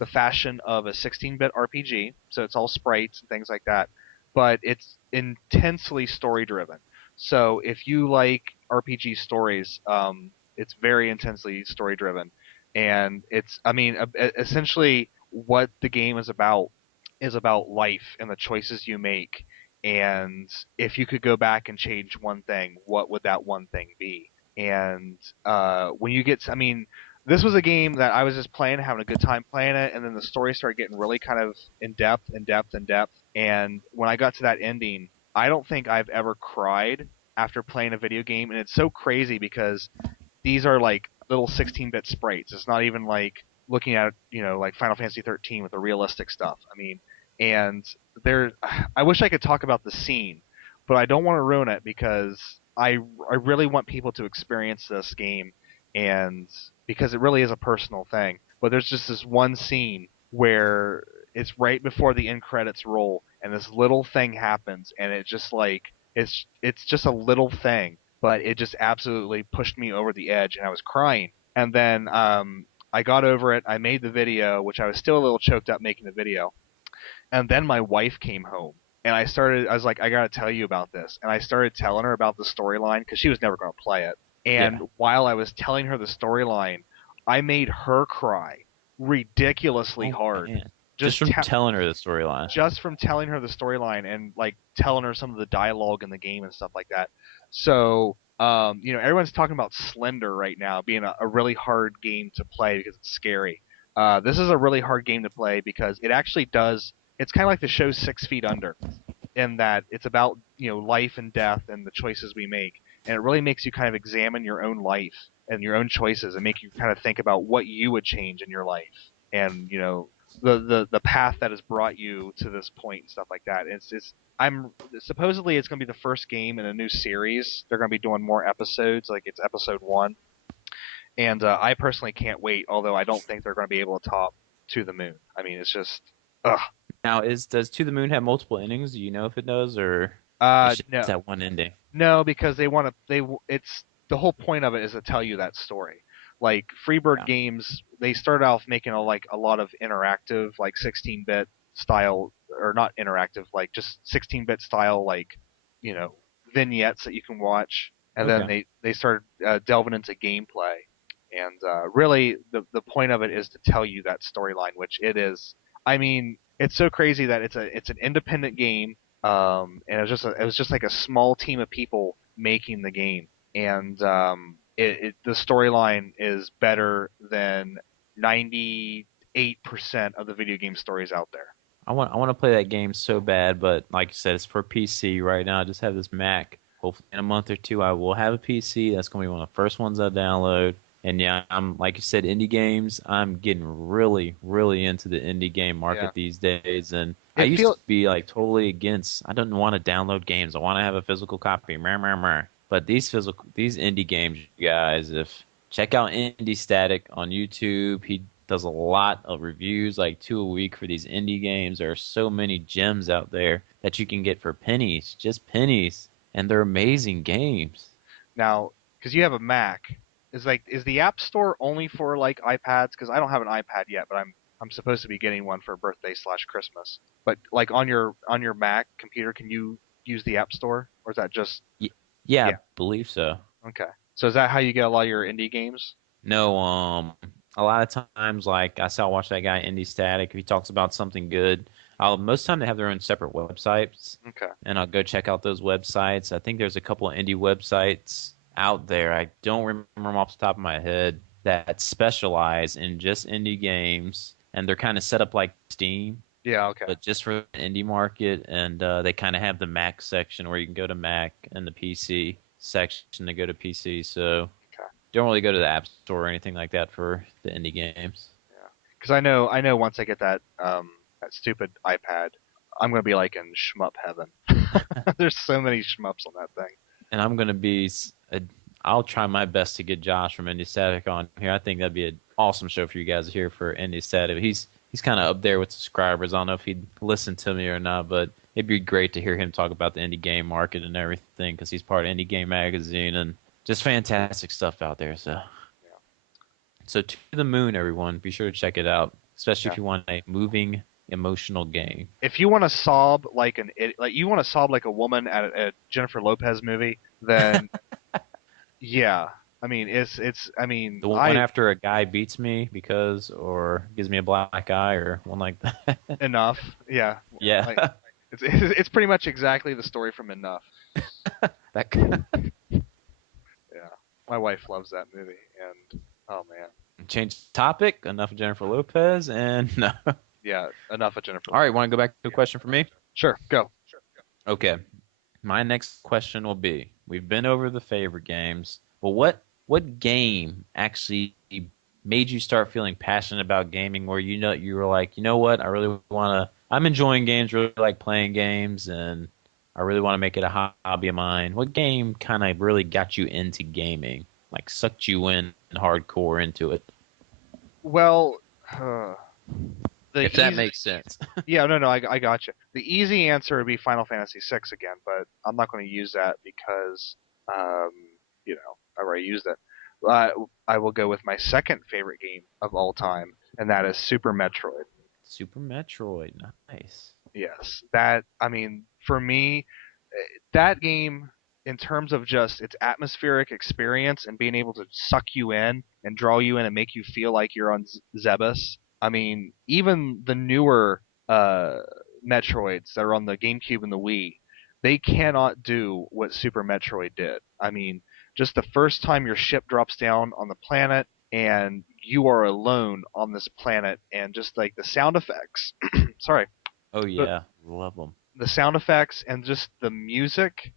fashion of a 16-bit RPG, so it's all sprites and things like that. But it's intensely story driven. So if you like RPG stories, it's very intensely story driven, and it's I mean essentially what the game is about life and the choices you make, and if you could go back and change one thing, what would that one thing be? And when you get, I mean, this was a game that I was just playing, having a good time playing it, and then the story started getting really kind of in depth, in depth, in depth. And when I got to that ending, I don't think I've ever cried after playing a video game, and it's so crazy because these are like little 16-bit sprites. It's not even like looking at like Final Fantasy 13 with the realistic stuff. I mean, and there, I wish I could talk about the scene, but I don't want to ruin it because I really want people to experience this game, and because it really is a personal thing. But there's just this one scene where it's right before the end credits roll, and this little thing happens, and it just like it's just a little thing, but it just absolutely pushed me over the edge, and I was crying. And then I got over it. I made the video, which I was still a little choked up making the video. And then my wife came home, and I was like, I got to tell you about this. And I started telling her about the storyline because she was never going to play it. Yeah. And while I was telling her the storyline, I made her cry ridiculously Oh hard. man. Just Just from telling her the storyline. just from telling her the storyline and like telling her some of the dialogue in the game and stuff like that. So, everyone's talking about Slender right now being a really hard game to play because it's scary. This is a really hard game to play because it actually does. It's kind of like the show 6 Feet Under, in that it's about life and death and the choices we make, and it really makes you kind of examine your own life and your own choices and make you kind of think about what you would change in your life, and the path that has brought you to this point and stuff like that. It's I'm supposedly it's going to be the first game in a new series. They're going to be doing more episodes, like it's episode 1, and I personally can't wait. Although I don't think they're going to be able to top To the Moon. I mean, it's just ugh. Now, is does To the Moon have multiple endings? Do you know if it does, or it's just No, that one ending? no, because they want to. It's the whole point of it is to tell you that story. Like Freebird Yeah. games, they started off making a lot of interactive, like 16-bit style, or not interactive, like just 16-bit style, like you know vignettes that you can watch, and then Okay. they started delving into gameplay, and really the point of it is to tell you that storyline, which it is. I mean, it's so crazy that it's an independent game, and it was just like a small team of people making the game, and the storyline is better than 98% of the video game stories out there. I want to play that game so bad, but like you said, it's for PC right now. I just have this Mac. Hopefully, in a month or two, I will have a PC. That's gonna be one of the first ones I download. And yeah, I'm like you said, indie games. I'm getting really, really into the indie game Yeah, market these days. And I it used feel to be like totally against. I didn't want to download games. I want to have a physical copy. Meh, meh, meh. But these indie games, you guys, if check out Indie Static on YouTube. He does a lot of reviews, like 2 a week for these indie games. There are so many gems out there that you can get for pennies, just pennies, and they're amazing games. now because you have a Mac. Is the App Store only for like iPads? Because I don't have an iPad yet, but I'm supposed to be getting one for birthday slash Christmas. But like on your Mac computer, can you use the App Store, or is that just Y- yeah, I yeah? believe so. Okay. So is that how you get a lot of your indie games? No, a lot of times, like I saw, watch that guy Indie Static. If he talks about something good, I'll most of the time they have their own separate websites, Okay. and I'll go check out those websites. I think there's a couple of indie websites out there. I don't remember them off the top of my head that specialize in just indie games, and they're kind of set up like Steam, Yeah. Okay. but just for the indie market. And they kind of have the Mac section where you can go to Mac, and the PC section to go to PC. So Okay. don't really go to the App Store or anything like that for the indie games. Yeah. Because I know once I get that stupid iPad, I'm gonna be like in shmup heaven. There's so many shmups on that thing. And I'm gonna be, I'll try my best to get Josh from Indie Static on here. I think that'd be an awesome show for you guys to hear for Indie Static. He's kind of up there with subscribers. I don't know if he'd listen to me or not, but it'd be great to hear him talk about the indie game market and everything because he's part of Indie Game Magazine and just fantastic stuff out there. Yeah. So To the Moon, everyone, be sure to check it out, especially Yeah. if you want a moving, emotional game. If you want to sob like like you want to sob like a woman at a Jennifer Lopez movie, then yeah. I mean, I mean, The one after a guy beats me because, or gives me a black eye, or one like that. enough. Yeah, Yeah, like it's pretty much exactly the story from Enough. that. Yeah, my wife loves that movie, and oh man, Change topic. Enough of Jennifer Lopez, and no. yeah, enough of Jennifer All right, Lopez. want to go back to a question for me? Sure, go. Okay. My next question will be: we've been over the favorite games, but what game actually made you start feeling passionate about gaming? Where you were like, you know what, I really want to. I'm enjoying games, really like playing games, and I really want to make it a hobby of mine. What game kind of really got you into gaming, like sucked you in hardcore into it? Well, uh, the If that easy, makes sense. yeah, no, I got you. The easy answer would be Final Fantasy VI again, but I'm not going to use that because, um, I already used it. Uh, I will go with my second favorite game of all time, and that is Super Metroid. Super Metroid, nice. Yes, that I mean, for me, that game, in terms of just its atmospheric experience and being able to suck you in and draw you in and make you feel like you're on Zebus. I mean, even the newer Metroids that are on the GameCube and the Wii, they cannot do what Super Metroid did. I mean, just the first time your ship drops down on the planet and you are alone on this planet, and just like the sound effects. Sorry, Oh the yeah, love them. the sound effects and just the music,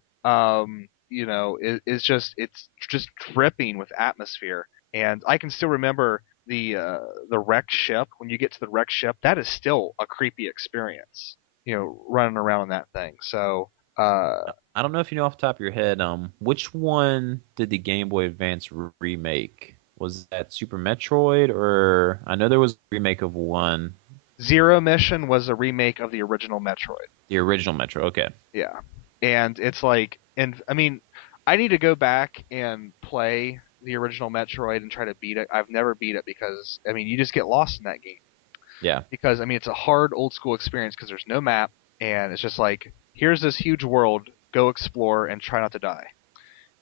is just it's just dripping with atmosphere. And I can still remember the wrecked ship. When you get to the wrecked ship, that is still a creepy experience. Running around on that thing. So, I don't know if you know off the top of your head, which one did the Game Boy Advance remake? Was that Super Metroid, or I know there was a remake of one, Zero Mission was a remake of the original Metroid. the original Metro. Okay, Yeah, and it's like, and I mean, I need to go back and play the original Metroid and try to beat it. I've never beat it because I mean, you just get lost in that game. yeah. Because I mean, it's a hard old school experience because there's no map, and it's just like, here's this huge world, go explore and try not to die.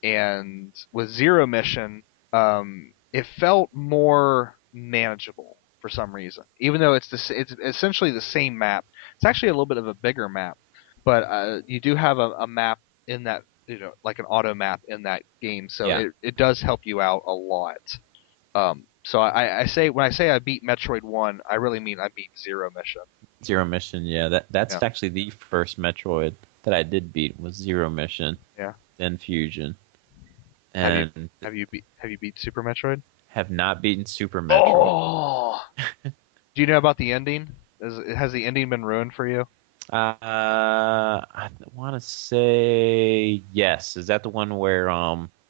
And with Zero Mission, it felt more manageable for some reason. Even though it's essentially the same map, it's actually a little bit of a bigger map, but you do have a map in that, like an auto map in that game, so Yeah, it does help you out a lot. So I say, when I say I beat Metroid One, I really mean I beat Zero Mission. Zero Mission. Yeah, that's Yeah, actually the first Metroid that I did beat was Zero Mission, yeah. then Fusion, Have you and have you beat Super Metroid? have not beaten Super Metroid. Oh, do you know about the ending? Has the ending been ruined for you? I want to say yes. Is that the one where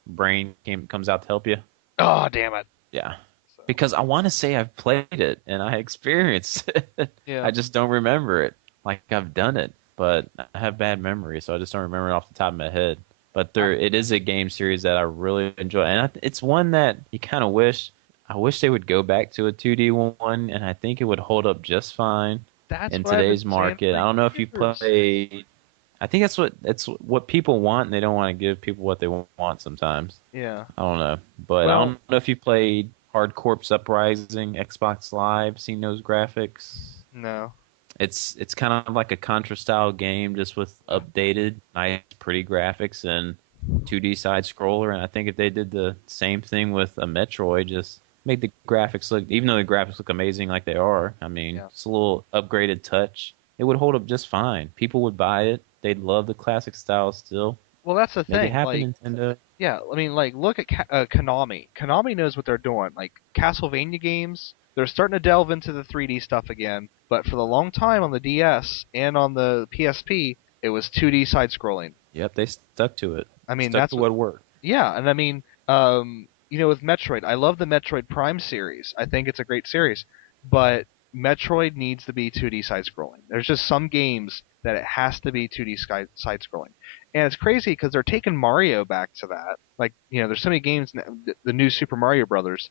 Brain comes out to help you? Oh, damn it. Yeah. So, Because I want to say I've played it and I experienced it. yeah. I just don't remember it. Like I've done it, but I have bad memory, so I just don't remember it off the top of my head. But I, it is a game series that I really enjoy, and it's one that you kind of wish. I wish they would go back to a 2D one, and I think it would hold up just fine that's in what I've been today's saying market. for I don't know if you years. play. I think that's what people want, and they don't want to give people what they want sometimes. Yeah. I don't know, but I Well, don't know if you played Hard Corpse Uprising, Xbox Live, seen those graphics. no. It's kind of like a Contra style game, just with updated, nice, pretty graphics and 2D side scroller. And I think if they did the same thing with a Metroid, just make the graphics look, even though the graphics look amazing like they are, I mean, Yeah. it's a little upgraded touch. It would hold up just fine. People would buy it. They'd love the classic style still. Well, that's the Make it thing. happen, Like, Nintendo. yeah, I mean, like, look at Konami. Konami knows what they're doing. Like, Castlevania games, they're starting to delve into the 3D stuff again. But for the long time on the DS and on the PSP, it was 2D side scrolling. Yep, they stuck to it. I mean, Stuck that's to what. what worked. Yeah, and I mean, with Metroid, I love the Metroid Prime series. I think it's a great series, but Metroid needs to be 2D side scrolling. There's just some games that it has to be 2D side scrolling, and it's crazy because they're taking Mario back to that. Like, there's so many games, the new Super Mario Brothers.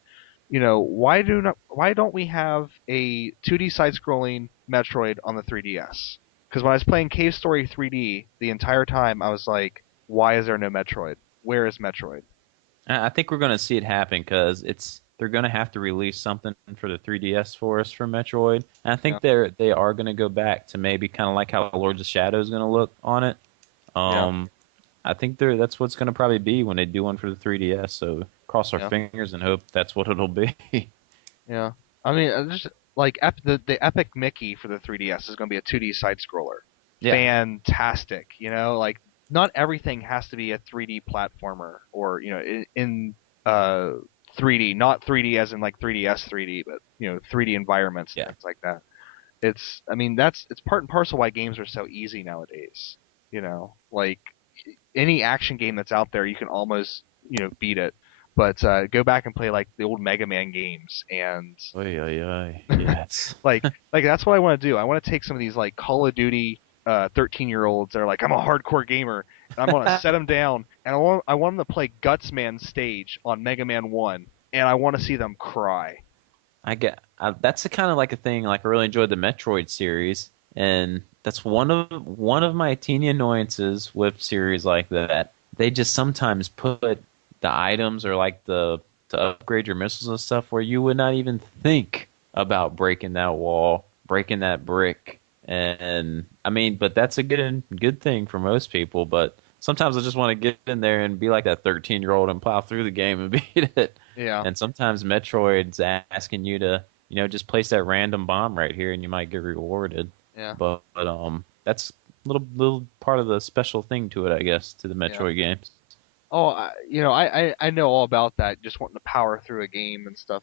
Why don't we have a 2D side scrolling Metroid on the 3DS? Because when I was playing Cave Story 3D the entire time, I was like, why is there no Metroid? Where is Metroid? I think we're going to see it happen because they're going to have to release something for the 3DS for us for Metroid. And I Yeah, think they are going to go back to maybe kind of like how Lords of Shadow is going to look on it. yeah, Um, I think that's what's going to probably be when they do one for the 3DS. So cross our yeah, fingers and hope that's what it'll be. yeah. I mean, just like the Epic Mickey for the 3DS is going to be a 2D side scroller. Yeah. Fantastic, like not everything has to be a 3D platformer or in uh 3D, not 3D as in like 3DS 3D, but 3D environments and Yeah. things like that. I mean, it's part and parcel why games are so easy nowadays. Like any action game that's out there, you can almost beat it. But go back and play like the old Mega Man games, and Oy, oy, oy. Yes. like that's what I want to do. I want to take some of these like Call of Duty 13-year-olds that are like, I'm a hardcore gamer, and I'm gonna set them down, and I want them to play Gutsman stage on Mega Man 1, and I want to see them cry. That's the kind of like a thing. Like I really enjoyed the Metroid series, and that's one of my teeny annoyances with series like that. They just sometimes put the items or like the to upgrade your missiles and stuff where you would not even think about breaking that wall, breaking that brick. And I mean, but that's a good thing for most people. But sometimes I just want to get in there and be like that 13-year-old and plow through the game and beat it. Yeah, And sometimes Metroid's asking you to, just place that random bomb right here and you might get rewarded. yeah, But that's a little part of the special thing to it, I guess, to the yeah. Metroid games. Oh, I know all about that. Just wanting to power through a game and stuff.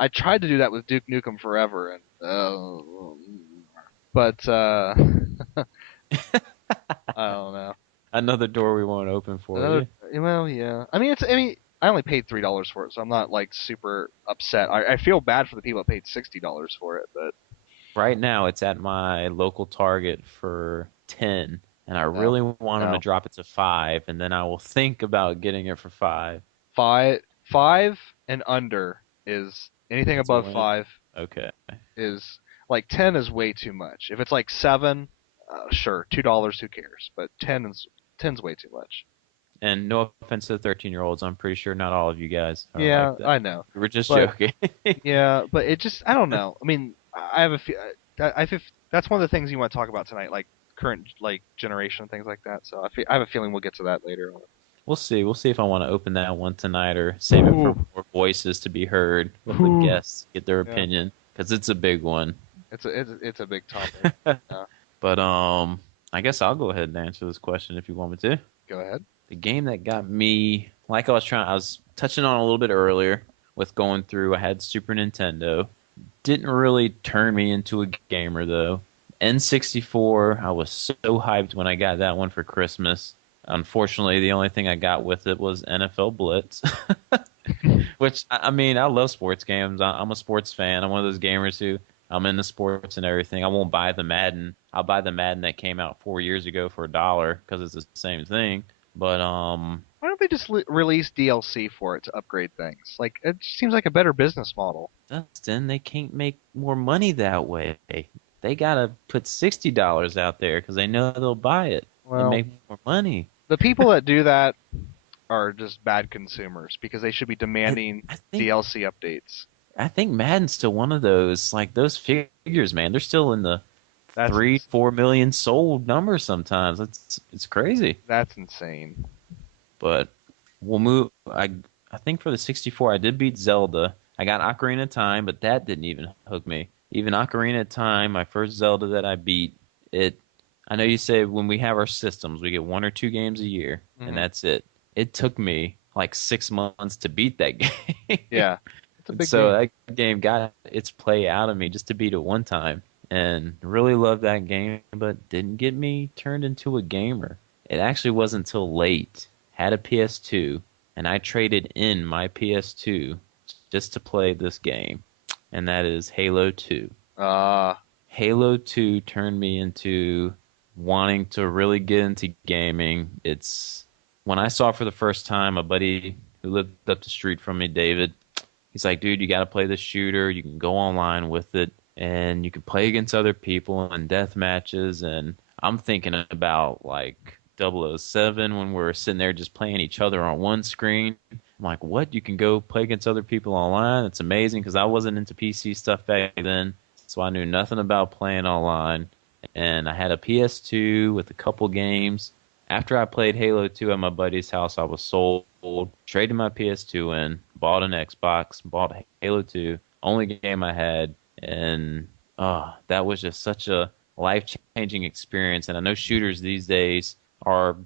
I tried to do that with Duke Nukem Forever, and but I don't know. Another door we won't open for Another, you. well, yeah. I mean, I only paid $3 for it, so I'm not like super upset. I feel bad for the people that paid $60 for it, but Right now, it's at my local Target for 10, and I no, really want them to no. drop it to 5, and then I will think about getting it for 5. Five and under is anything It's a above win. five Okay. is like 10 is way too much. If it's like seven, sure, $2, who cares? But ten's way too much. And no offense to the 13-year-olds, I'm pretty sure not all of you guys are Yeah, like that. I know, We were just but joking. yeah, but it just I don't know. I mean, I have a I feel that's one of the things you want to talk about tonight, like current like generation and things like that. So I have a feeling we'll get to that later on. We'll see. We'll see if I want to open that one tonight or save it for Ooh, more voices to be heard with the ooh. guests, get their Yeah, opinion, because it's a big one. it's a big topic. Uh, But I guess I'll go ahead and answer this question if you want me to. Go ahead. The game that got me, like I was touching on a little bit earlier with going through, I had Super Nintendo. Didn't really turn me into a gamer though. N64, I was so hyped when I got that one for Christmas. Unfortunately, the only thing I got with it was NFL Blitz, which I mean, I love sports games. I'm a sports fan. I'm one of those gamers who I'm into sports and everything. I won't buy the Madden. I'll buy the Madden that came out 4 years ago for $1 because it's the same thing. But Why don't they just release DLC for it to upgrade things? Like it seems like a better business model. Dustin, they can't make more money that way. They gotta put $60 out there because they know they'll buy it and Well, make more money. the people that do that are just bad consumers because they should be I, demanding I think DLC updates. I think Madden's still one of those like those figures, man. They're still in the That's 3-4 million sold numbers sometimes. It's crazy. that's insane. But we'll move. I think for the 64, I did beat Zelda. I got Ocarina of Time, but that didn't even hook me. Even Ocarina of Time, my first Zelda that I beat, it. I know you say when we have our systems, we get 1 or 2 games a year, and Hmm. that's it. It took me like 6 months to beat that game. Yeah, it's a And big so game. that game got its play out of me just to beat it one time. And really loved that game, but didn't get me turned into a gamer. It actually wasn't until late. Had a PS2, and I traded in my PS2 just to play this game, and that is Halo 2. Uh, Halo 2 turned me into wanting to really get into gaming. It's when I saw it for the first time, a buddy who lived up the street from me, David, he's like, dude, you got to play this shooter. You can go online with it, and you can play against other people in death matches. And I'm thinking about like 007 when we're sitting there just playing each other on one screen. I'm like, what? You can go play against other people online? It's amazing because I wasn't into PC stuff back then, so I knew nothing about playing online. And I had a PS2 with a couple games. After I played Halo 2 at my buddy's house, I was sold, traded my PS2 in, bought an Xbox, bought Halo 2, only game I had, and that was just such a life-changing experience. And I know shooters these days are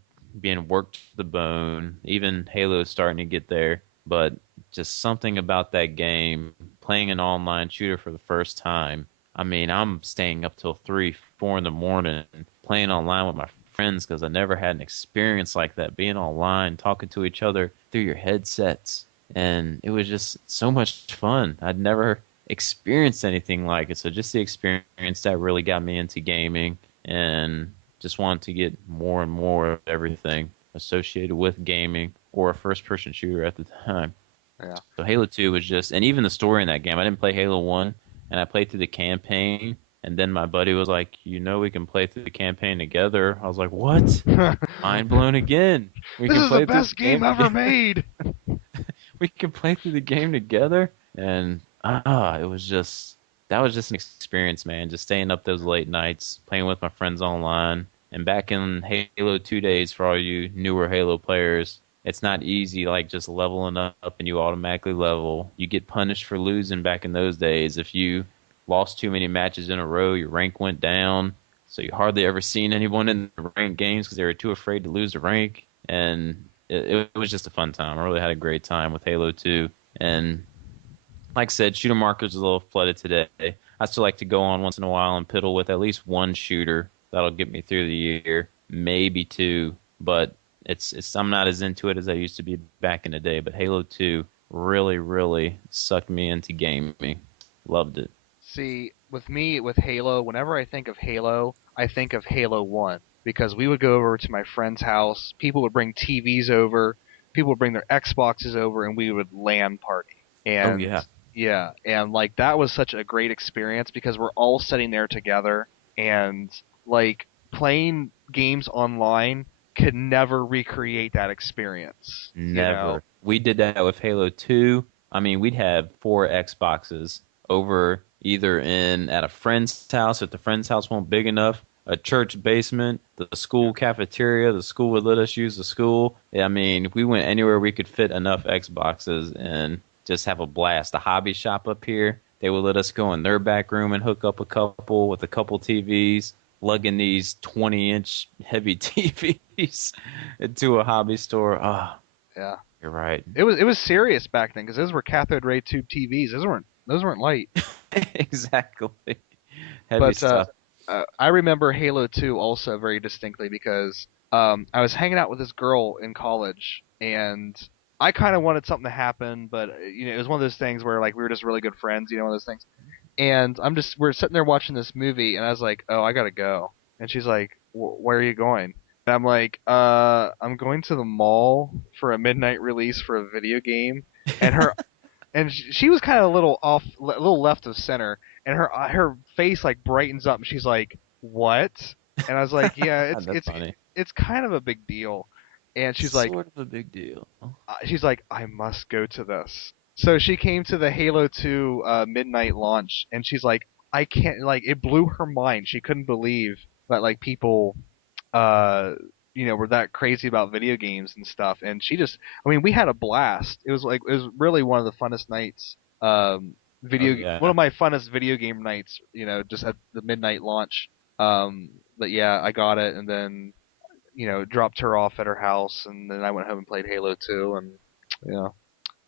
being worked to the bone. Even Halo is starting to get there, but just something about that game, playing an online shooter for the first time. I mean, I'm staying up till 3, 4 in the morning playing online with my friends because I never had an experience like that. Being online, talking to each other through your headsets, and it was just so much fun. I'd never experienced anything like it, so just the experience that really got me into gaming, and just wanted to get more and more of everything associated with gaming or a first person shooter at the time. Yeah. So Halo 2 was just, and even the story in that game, I didn't play Halo 1, and I played through the campaign, and then my buddy was like, we can play through the campaign together. I was like, what? Mind blown again. We This can is the play through best the game game ever together. made. We can play through the game together. And it was just that was just an experience, man. Just staying up those late nights, playing with my friends online. And back in Halo 2 days, for all you newer Halo players, it's not easy like just leveling up and you automatically level. You get punished for losing back in those days. If you lost too many matches in a row, your rank went down. So you hardly ever seen anyone in the ranked games because they were too afraid to lose the rank. And it was just a fun time. I really had a great time with Halo 2. And like I said, shooter markers are a little flooded today. I still like to go on once in a while and piddle with at least one shooter that'll get me through the year, maybe two. But it's I'm not as into it as I used to be back in the day. But Halo 2 really, really sucked me into gaming. Loved it. See, with me, with Halo, whenever I think of Halo, I think of Halo 1. Because we would go over to my friend's house, people would bring TVs over, people would bring their Xboxes over, and we would LAN party. Oh And yeah, yeah, and like that was such a great experience because we're all sitting there together and like playing games online could never recreate that experience, you know? never. We did that with Halo 2. I mean, we'd have four Xboxes over either in at a friend's house if the friend's house wasn't big enough, a church basement, the school cafeteria. The school would let us use the school. I mean, we went anywhere we could fit enough Xboxes and just have a blast. The hobby shop up here, they would let us go in their back room and hook up a couple with a couple TVs, lugging these 20-inch heavy TVs into a hobby store. Ah, Yeah. you're right. It was serious back then because those were cathode ray tube TVs. Those weren't light. Exactly. Heavy But stuff. I remember Halo 2 also very distinctly because I was hanging out with this girl in college, and I kind of wanted something to happen, but it was one of those things where like we were just really good friends, one of those things. And we're sitting there watching this movie, and I was like, oh, I gotta go. And she's like, where are you going? And I'm like, I'm going to the mall for a midnight release for a video game. And she was kind of a little off, a little left of center, and her face like brightens up, and she's like, "What?" And I was like, "Yeah, it's That's it's funny. it's kind of a big deal." And Sort of a big deal. she's like, "I must go to this." So she came to the Halo 2 midnight launch, and she's like, "I can't." Like, it blew her mind. She couldn't believe that like people uh were that crazy about video games and stuff, and I mean, we had a blast. It was really one of the funnest nights, Oh one yeah. of my funnest video game nights, just at the midnight launch. But yeah, I got it, and then dropped her off at her house, and then I went home and played Halo 2, and yeah,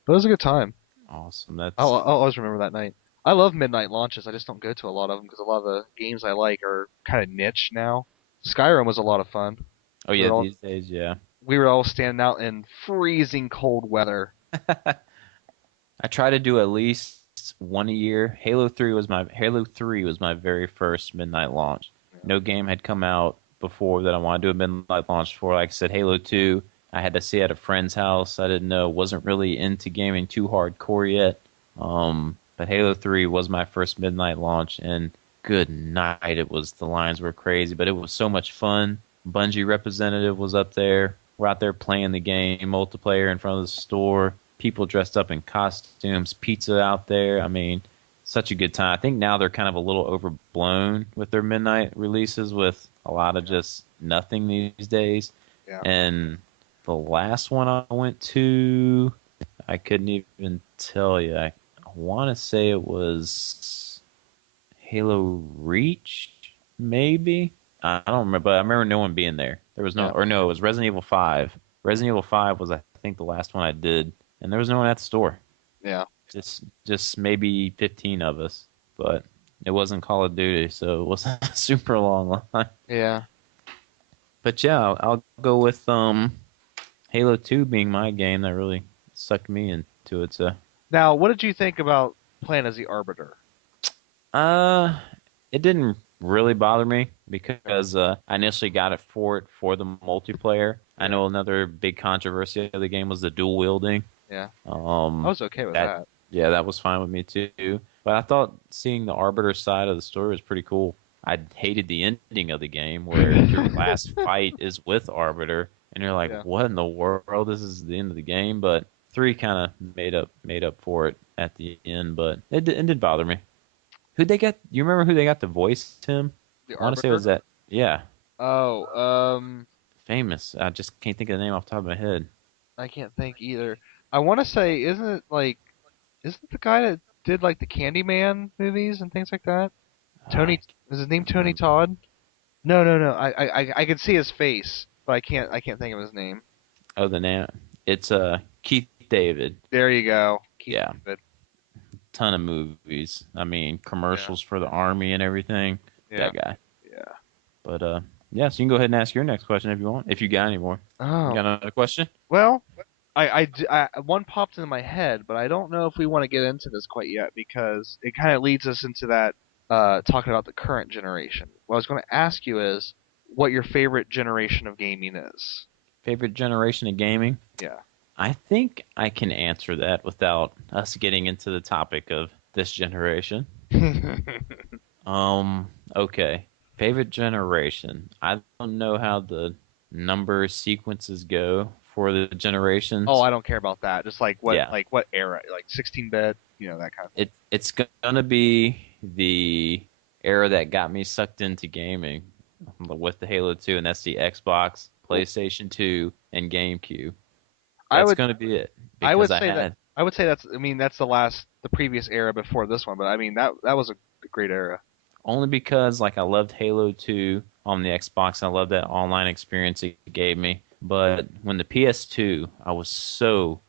but it was a good time. Awesome. I'll always remember that night. I love midnight launches. I just don't go to a lot of them because a lot of the games I like are kind of niche now. Skyrim was a lot of fun. Oh We yeah, were all these days, yeah. we were all standing out in freezing cold weather. I try to do at least one a year. Halo 3 was my very first midnight launch. No game had come out before that I wanted to do a midnight launch for. Like I said, Halo 2, I had to see at a friend's house. I didn't know, wasn't really into gaming too hardcore yet. But Halo 3 was my first midnight launch, and good night, the lines were crazy, but it was so much fun. Bungie representative was up there. We're out there playing the game multiplayer in front of the store. people dressed up in costumes, pizza out there. I mean, such a good time. I think now they're kind of a little overblown with their midnight releases with a lot of just nothing these days. Yeah. And the last one I went to, I couldn't even tell you. I want to say it was Halo Reach, maybe. I don't remember, but I remember no one being there. There was no, Yeah. or no, it was Resident Evil 5. Resident Evil 5 was, I think, the last one I did, and there was no one at the store. Yeah. Just maybe 15 of us, but it wasn't Call of Duty, so it wasn't a super long line. Yeah. But yeah, I'll go with Halo 2 being my game that really sucked me into it. So Now, what did you think about playing as the Arbiter? Uh, it didn't really bother me Okay. because I initially got it for the multiplayer. I Yeah. know another big controversy of the game was the dual wielding. Yeah. I Um, was okay with that that. yeah, that was fine with me too. But I thought seeing the Arbiter side of the story was pretty cool. I hated the ending of the game where your last fight is with Arbiter, and you're like, Yeah. "What in the world? This is the end of the game." But three kind of made up for it at the end, but it did bother me. Who'd they get? You remember who they got to voice Tim? The I want to say it was Arbiter? that. Yeah, Oh, famous. I just can't think of the name off the top of my head. I can't think either. I want to say, isn't it the guy that did like the Candyman movies and things like that? I Tony, is his name can't Tony remember. Todd? No, no, no. I can see his face, but I can't think of his name. Oh, the name. It's Keith David. There you go. Keith Yeah, David. ton of movies. I mean, Yeah. commercials for the army and everything. Yeah. That guy. Yeah. But yeah. So you can go ahead and ask your next question if you want. If you got any more. You Oh, got another question? well, one popped into my head, but I don't know if we want to get into this quite yet because it kind of leads us into that talking about the current generation. What I was going to ask you is what your favorite generation of gaming is. Favorite generation of gaming? Yeah. I think I can answer that without us getting into the topic of this generation. Um, okay. Favorite generation. I don't know how the number sequences go for the Oh, generations. I don't care about that. Just Yeah. like what era? Like 16-bit, that kind of thing. It's gonna be the era that got me sucked into gaming with the Halo 2, and that's the Xbox, Well, PlayStation 2, and GameCube. I That's would gonna be it I because would I say had that's that's the previous era before this one, but I mean that was a great era. only because like I loved Halo 2 on the Xbox. I loved that online experience it gave me. But when the PS2, I was so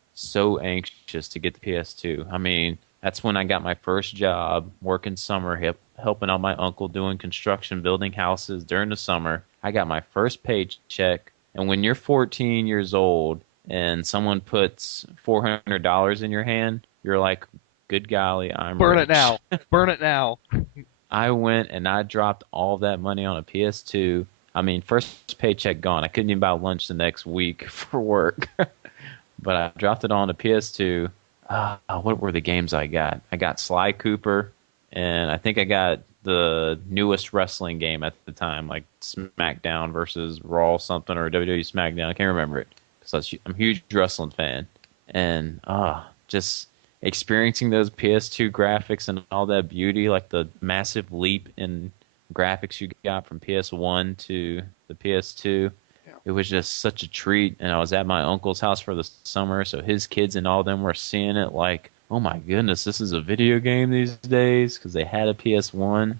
anxious to get the PS2. I mean, that's when I got my first job working summer, helping out my uncle doing construction, building houses during the summer. I got my first paycheck, and when you're 14 years old and someone puts $400 in your hand, you're like, "Good golly, I'm Burn it rich." now. Burn it now. I went and I dropped all that money on a PS2. I mean, first paycheck gone. I couldn't even buy lunch the next week for work. But I dropped it on a PS2. What were the games I got? I got Sly Cooper, and I think I got the newest wrestling game at the time, like SmackDown versus Raw something or WWE SmackDown. I can't remember it because I'm a huge wrestling fan, and just experiencing those PS2 graphics and all that beauty, like the massive leap in graphics you got from PS1 to the PS2. Yeah. It was just such a treat, and I was at my uncle's house for the summer, so his kids and all them were seeing it like, oh my goodness, this is a video game these days because they had a PS1,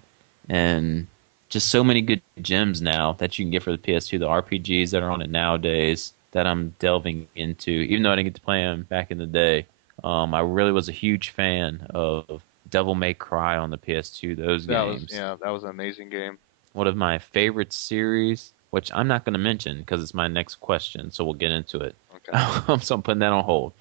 and just so many good gems now that you can get for the PS2, the RPGs that are on it nowadays that I'm delving into, even though I didn't get to play them back in the day. I really was a huge fan of Devil May Cry on the PS2, those games. That was an amazing game. One of my favorite series, which I'm not going to mention because it's my next question, so we'll get into it. Okay. So I'm putting that on hold.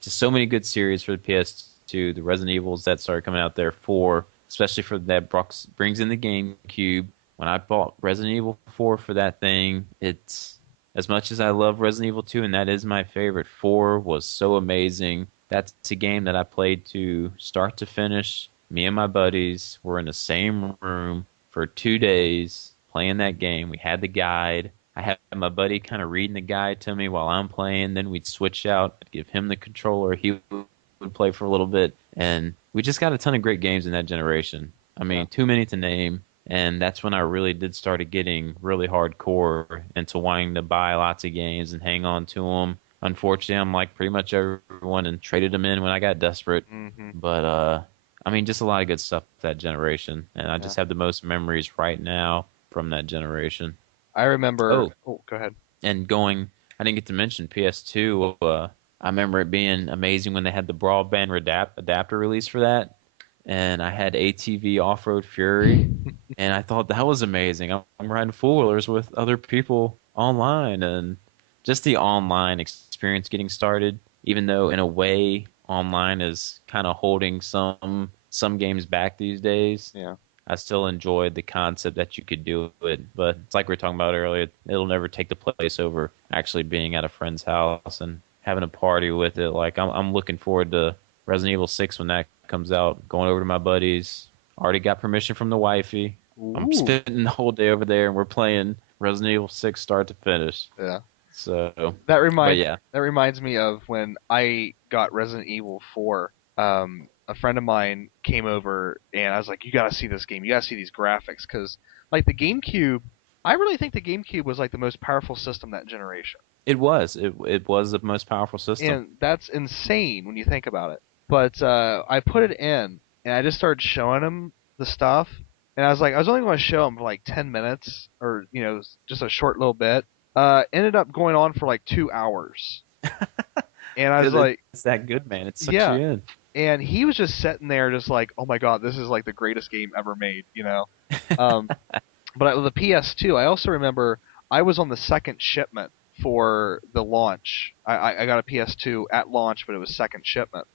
Just so many good series for the PS2, the Resident Evils that started coming out there, 4, especially for that brings in the GameCube. When I bought Resident Evil 4 for that thing, it's as much as I love Resident Evil 2, and that is my favorite, 4 was so amazing. That's a game that I played to start to finish. Me and my buddies were in the same room for 2 days playing that game. We had the guide. I had my buddy kind of reading the guide to me while I'm playing. Then we'd switch out, I'd give him the controller. He would play for a little bit, and we just got a ton of great games in that generation. I Yeah. mean, too many to name. And that's when I really did start getting really hardcore into wanting to buy lots of games and hang on to them. Unfortunately, I'm like pretty much everyone and traded them in when I got desperate. Hmm. But I mean, just a lot of good stuff that generation, and I Yeah. just have the most memories right now from that generation. I remember. Oh, Oh, go ahead. and going, I didn't get to mention PS2. I remember it being amazing when they had the broadband adapter release for that, and I had ATV Off-Road Fury, and I thought that was amazing. I'm riding four-wheelers with other people online, and just the online experience getting started. Even though in a way online is kind of holding some games back these days, Yeah. I still enjoyed the concept that you could do it, but it's like we were talking about earlier. It'll never take the place over actually being at a friend's house and having a party with it. Like I'm looking forward to Resident Evil 6 when that comes out. Going over to my buddies. Already got permission from the wifey. I'm Ooh. spending the whole day over there, and we're playing Resident Evil 6 start to finish. Yeah. So, That but reminds yeah, that reminds me of when I got Resident Evil 4. A friend of mine came over and I was like, "You gotta see this game. You gotta see these graphics." Because like the GameCube, I really think the GameCube was like the most powerful system that generation, it was the most powerful system. and that's insane when you think about it. But I put it in and I just started showing him the stuff, and I was like, I was only going to show him for like 10 minutes or just a short little bit. Ended up going on for like 2 hours. And I was like, It's that good, man. It sucks you yeah. in. And he was just sitting there, just like, oh my god, this is like the greatest game ever made. Um, but with the PS2, I also remember I was on the second shipment for the launch. I got a PS2 at launch, but it was second shipment,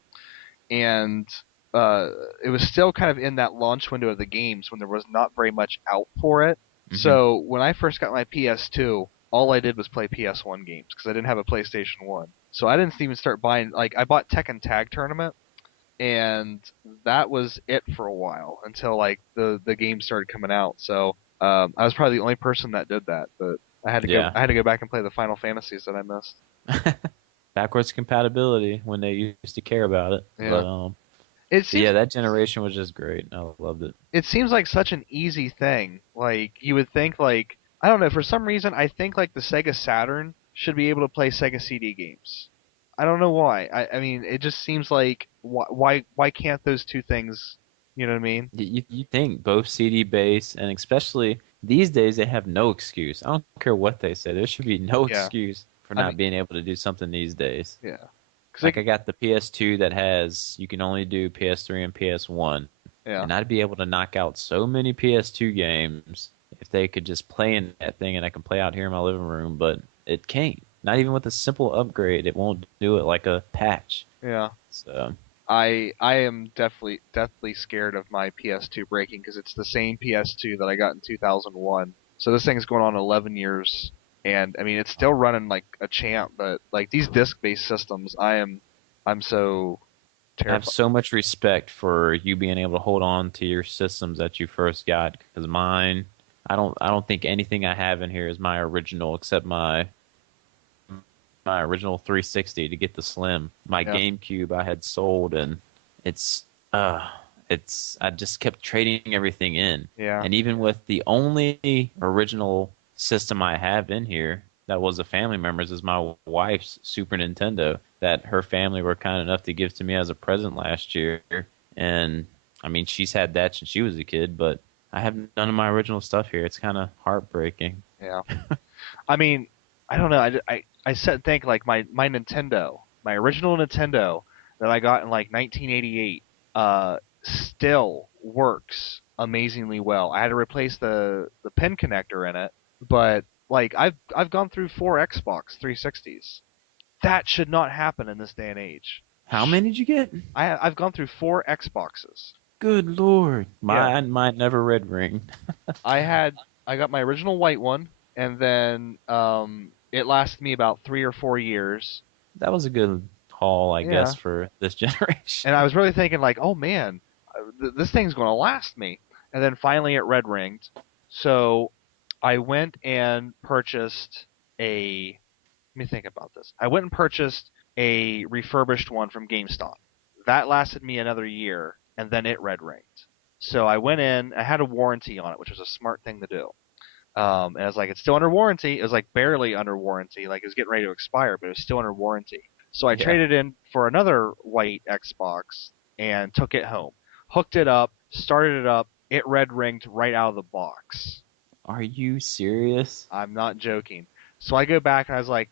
and uh, it was still kind of in that launch window of the games when there was not very much out for it. Hmm. So when I first got my PS2, all I did was play PS1 games because I didn't have a PlayStation 1. So I didn't even start buying, like, I bought Tekken Tag Tournament, and that was it for a while until like the game started coming out. So I was probably the only person that did that, but Yeah. I had to go back and play the Final Fantasies that I missed. Backwards compatibility when they used to care about it. Yeah. It But yeah, seems that generation was just great. I loved it. it seems like such an easy thing. Like you would think, like, I don't know, for some reason I think like the Sega Saturn should be able to play Sega CD games. I don't know why. I mean, it just seems like why can't those two things, you know what I mean? You think both CD based, and especially these days they have no excuse. I don't care what they say. There should be no Yeah. excuse for I mean, not being able to do something these days. yeah. Cuz Like I got the PS2 that has you can only do PS3 and PS1, yeah. and I'd be able to knock out so many PS2 games if they could just play in that thing and I can play out here in my living room, but it can't. Not even with a simple upgrade, it won't do it like a patch. Yeah. So, I am deathly scared of my PS2 breaking because it's the same PS2 that I got in 2001. So this thing's going on 11 years, and I mean it's still running like a champ. But like these disc-based systems, I'm so I have terrified. so much respect for you being able to hold on to your systems that you first got because mine, I don't think anything I have in here is my original except my original 360 to get the Slim. My Yeah, GameCube I had sold, and it's uh I just kept trading everything in. yeah, And even with the only original system I have in here that was a family member's is my wife's Super Nintendo that her family were kind enough to give to me as a present last year. And I mean, she's had that since she was a kid, but I have none of my original stuff here. It's kind of heartbreaking. yeah. I mean, I don't know. I sit and think like my Nintendo, my original Nintendo that I got in like 1988, still works amazingly well. I had to replace the pin connector in it, but like I've gone through 4 Xbox 360s. That should not happen in this day and age. How many did you get? I've gone through 4 Xboxes. Good Lord. Yeah, Mine never red ring. I got my original white one, and then it lasted me about 3 or 4 years. That was a good haul, I guess, Yeah, for this and generation. I was really thinking like, oh man, this thing's going to last me. And then finally it red ringed, so I went and purchased a. Let me think about this. I went and purchased a refurbished one from GameStop. That lasted me another year, and then it red ringed. So I went in. I had a warranty on it, which was a smart thing to do. And I was like, it's still under warranty. It was like barely under warranty, like it was getting ready to expire, but it was still under warranty. So I Yeah. traded in for another white Xbox and took it home. Hooked it up, started it up. It red ringed right out of the box. Are you serious? I'm not joking. So I go back and I was like,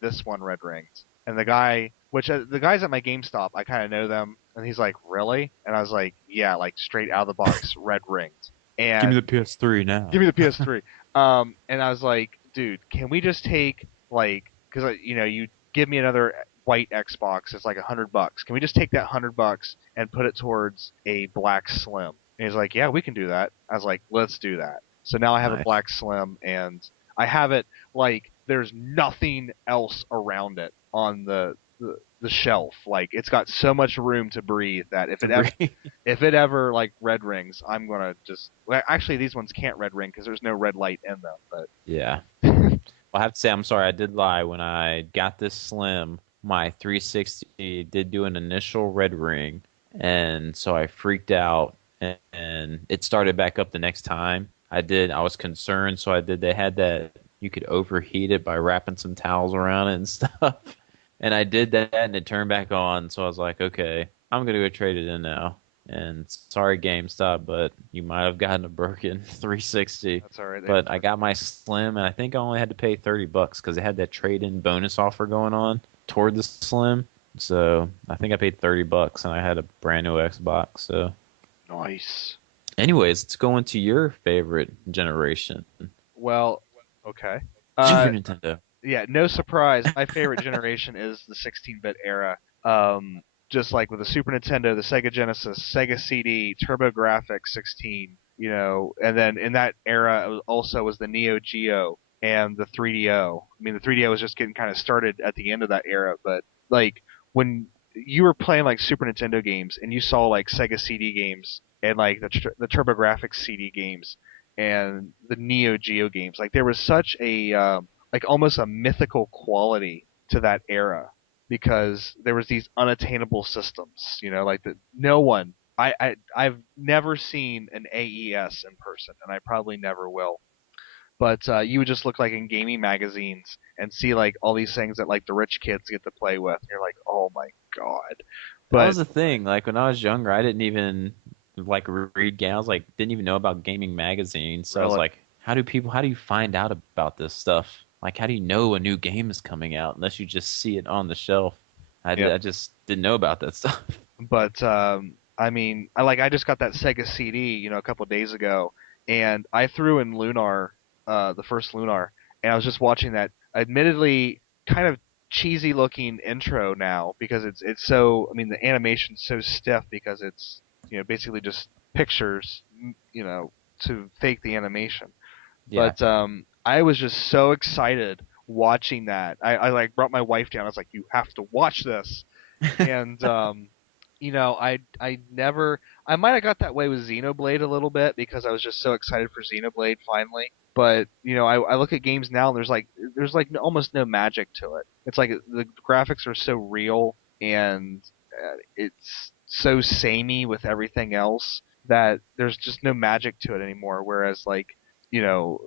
this one red ringed. And the guys at my GameStop, I kind of know them, and he's like, really? And I was like, yeah, like straight out of the box, red ringed. Give me And the PS3 give now. me the PS3. And I was like, dude, can we just take like, because you give me another white Xbox, it's like $100. Can we just take that $100 and put it towards a black Slim? And he's like, yeah, we can do that. I was like, let's do that. So now I have a Nice. black Slim, and I have it like there's nothing else around it on the shelf. Like it's got so much room to breathe that To breathe. if it ever like red rings, I'm gonna just. Well, actually, these ones can't red ring because there's no red light in them. But Yeah. Well, I have to say, I'm sorry, I did lie. When I got this Slim, my 360 did do an initial red ring, and so I freaked out, and it started back up the next time. I was concerned, so I did. They had that you could overheat it by wrapping some towels around it and stuff. And I did that, and it turned back on. So I was like, okay, I'm gonna go trade it in now. And sorry, GameStop, but you might have gotten a broken 360. that's all right. But I got my Slim, and I think I only had to pay $30 because they had that trade-in bonus offer going on toward the Slim. So I think I paid $30, and I had a brand new Xbox. So, Nice. anyways, let's go into your favorite generation, Well, okay. Super Uh, Nintendo. yeah, no surprise. My favorite generation is the 16-bit era. Just like with the Super Nintendo, the Sega Genesis, Sega CD, TurboGrafx 16, and then in that era it also was the Neo Geo and the 3DO. I mean, the 3DO was just getting kind of started at the end of that era, but like when you were playing like Super Nintendo games and you saw like Sega CD games and like the TurboGrafx CD games and the Neo Geo games, like there was such a like almost a mythical quality to that era because there was these unattainable systems, like that no one I've never seen an AES in person, and I probably never will. But you would just look like in gaming magazines and see like all these things that like the rich kids get to play with. And you're like, oh my god. That But was the thing. Like when I was younger, I didn't even like read games. I was like didn't even know about gaming magazines. So I was really, like, how do you find out about this stuff? Like how do you know a new game is coming out unless you just see it on the shelf? yep. I just didn't know about that stuff. But I mean, I just got that Sega CD, a couple of days ago, and I threw in Lunar, the first Lunar, and I was just watching that. Admittedly, kind of cheesy looking intro now because it's so. I mean, the animation's so stiff because it's basically just pictures, to fake the animation. Yeah. But I was just so excited watching that. I like brought my wife down. I was like, "You have to watch this." And I might have got that way with Xenoblade a little bit because I was just so excited for Xenoblade finally. But I look at games now and there's like almost no magic to it. It's like the graphics are so real and it's so samey with everything else that there's just no magic to it anymore. Whereas like you know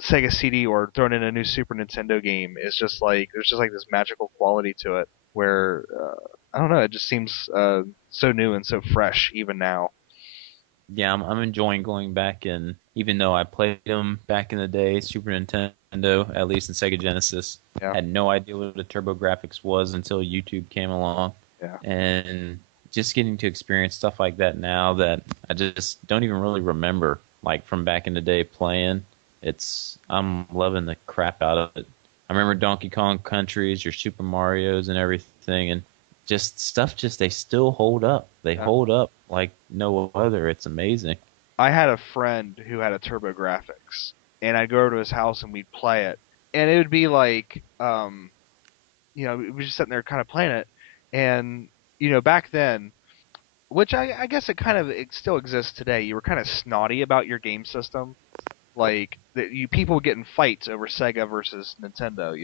Sega CD or throwing in a new Super Nintendo game is just like there's just like this magical quality to it where I don't know, it just seems so new and so fresh even now. Yeah, I'm enjoying going back and even though I played them back in the day, Super Nintendo, at least in Sega Genesis, Yeah, had no idea what a TurboGrafx was until YouTube came along. yeah. And just getting to experience stuff like that now that I just don't even really remember, like from back in the day playing. I'm loving the crap out of it. I remember Donkey Kong Countries, your Super Mario's and everything, and just stuff they still hold up. They Yeah. hold up like no other. It's amazing. I had a friend who had a TurboGrafx, and I'd go over to his house and we'd play it, and it would be like, we were just sitting there kind of playing it, and back then, which I guess it still exists today. You were kind of snotty about your game system. Like that you people would get in fights over Sega versus Nintendo,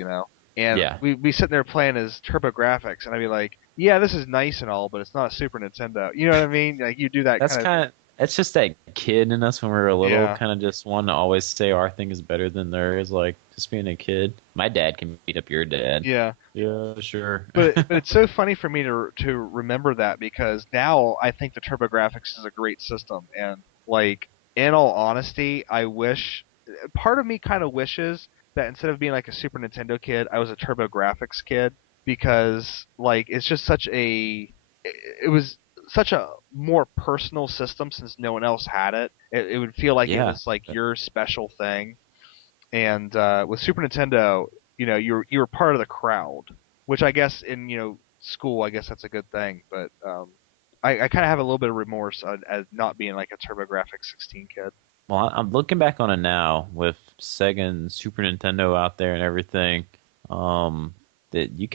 and Yeah. we'd be sitting there playing as TurboGrafx, and I'd be like, yeah, this is nice and all, but it's not a Super Nintendo. You know what I mean? Like you do that That's kind of, kind of It's just that kid in us when we were little, yeah, kind of just want to always say our thing is better than theirs, like just being a kid. My dad can beat up your dad. yeah. Yeah, sure. But it's so funny for me to remember that because now I think the TurboGrafx is a great system, and like in all honesty, I wish part of me kind of wishes that instead of being like a Super Nintendo kid, I was a TurboGrafx kid because like it's just it was such a more personal system since no one else had it. It would feel like it Yeah. was like your special thing. And with Super Nintendo, you were part of the crowd, which I guess in school, I guess that's a good thing. But I kind of have a little bit of remorse at not being like a TurboGrafx 16 kid. Well, I'm looking back on it now with Sega and Super Nintendo out there and everything. Um, that you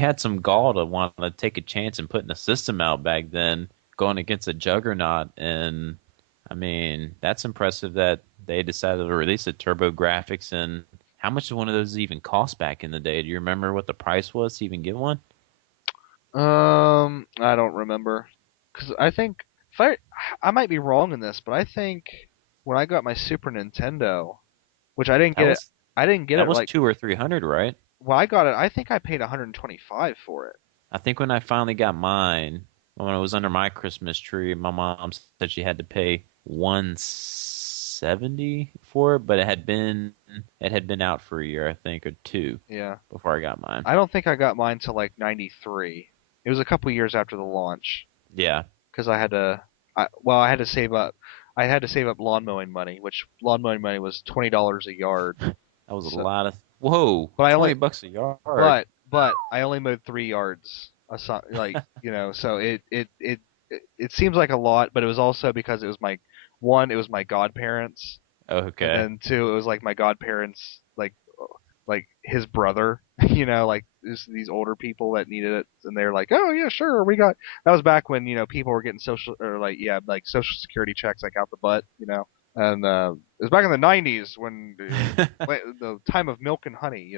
had some gall to want to take a chance and putting a system out back then, going against a juggernaut. And I mean, that's impressive that they decided to release a Turbo Graphics. And how much did one of those even cost back in the day? Do you remember what the price was to even get one? I don't remember, because I think if I might be wrong in this, but I think when I got my Super Nintendo, which That was I didn't get that it was like, 200 or 300, right? well, I got it. I think I paid 125 for it. I think when I finally got mine, when it was under my Christmas tree, my mom said she had to pay 170 for it, but it had been out for a year, I think, or two Yeah. before I got mine. I don't think I got mine till like '93. It was a couple years after the launch Yeah, because I had to save up. I had to save up lawn mowing money, which lawn mowing money was $20 a yard. that was a So, lot of whoa, but I only, $20 a yard. but I only mowed 3 yards. So it seems like a lot, but it was also because it was it was my godparents, and Okay. then two, it was like my godparents, like his brother, like these older people that needed it, and they're like, oh yeah, sure, we got. That was back when people were getting social or like yeah, like social security checks like out the butt, and it was back in the '90s when the time of milk and honey,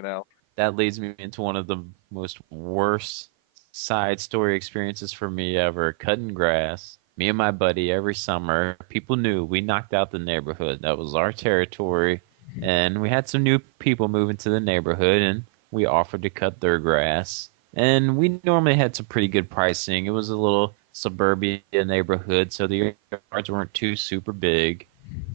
That leads me into one of the most worst side story experiences for me ever. Cutting grass. Me and my buddy every summer. People knew we knocked out the neighborhood. That was our territory. And we had some new people move into the neighborhood and we offered to cut their grass. And we normally had some pretty good pricing. It was a little suburbia neighborhood, so the yards weren't too super big.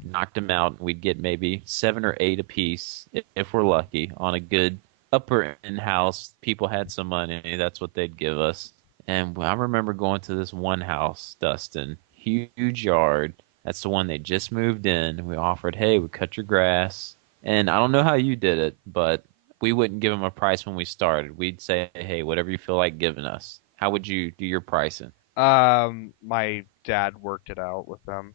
Knocked them out, and we'd get maybe 7 or 8 apiece if we're lucky on a good upper end house. People had some money. That's what they'd give us. And I remember going to this one house, Dustin, huge yard. That's the one they just moved in. We offered, hey, we cut your grass. And I don't know how you did it, but we wouldn't give them a price when we started. We'd say, hey, whatever you feel like giving us. How would you do your pricing? my dad worked it out with them.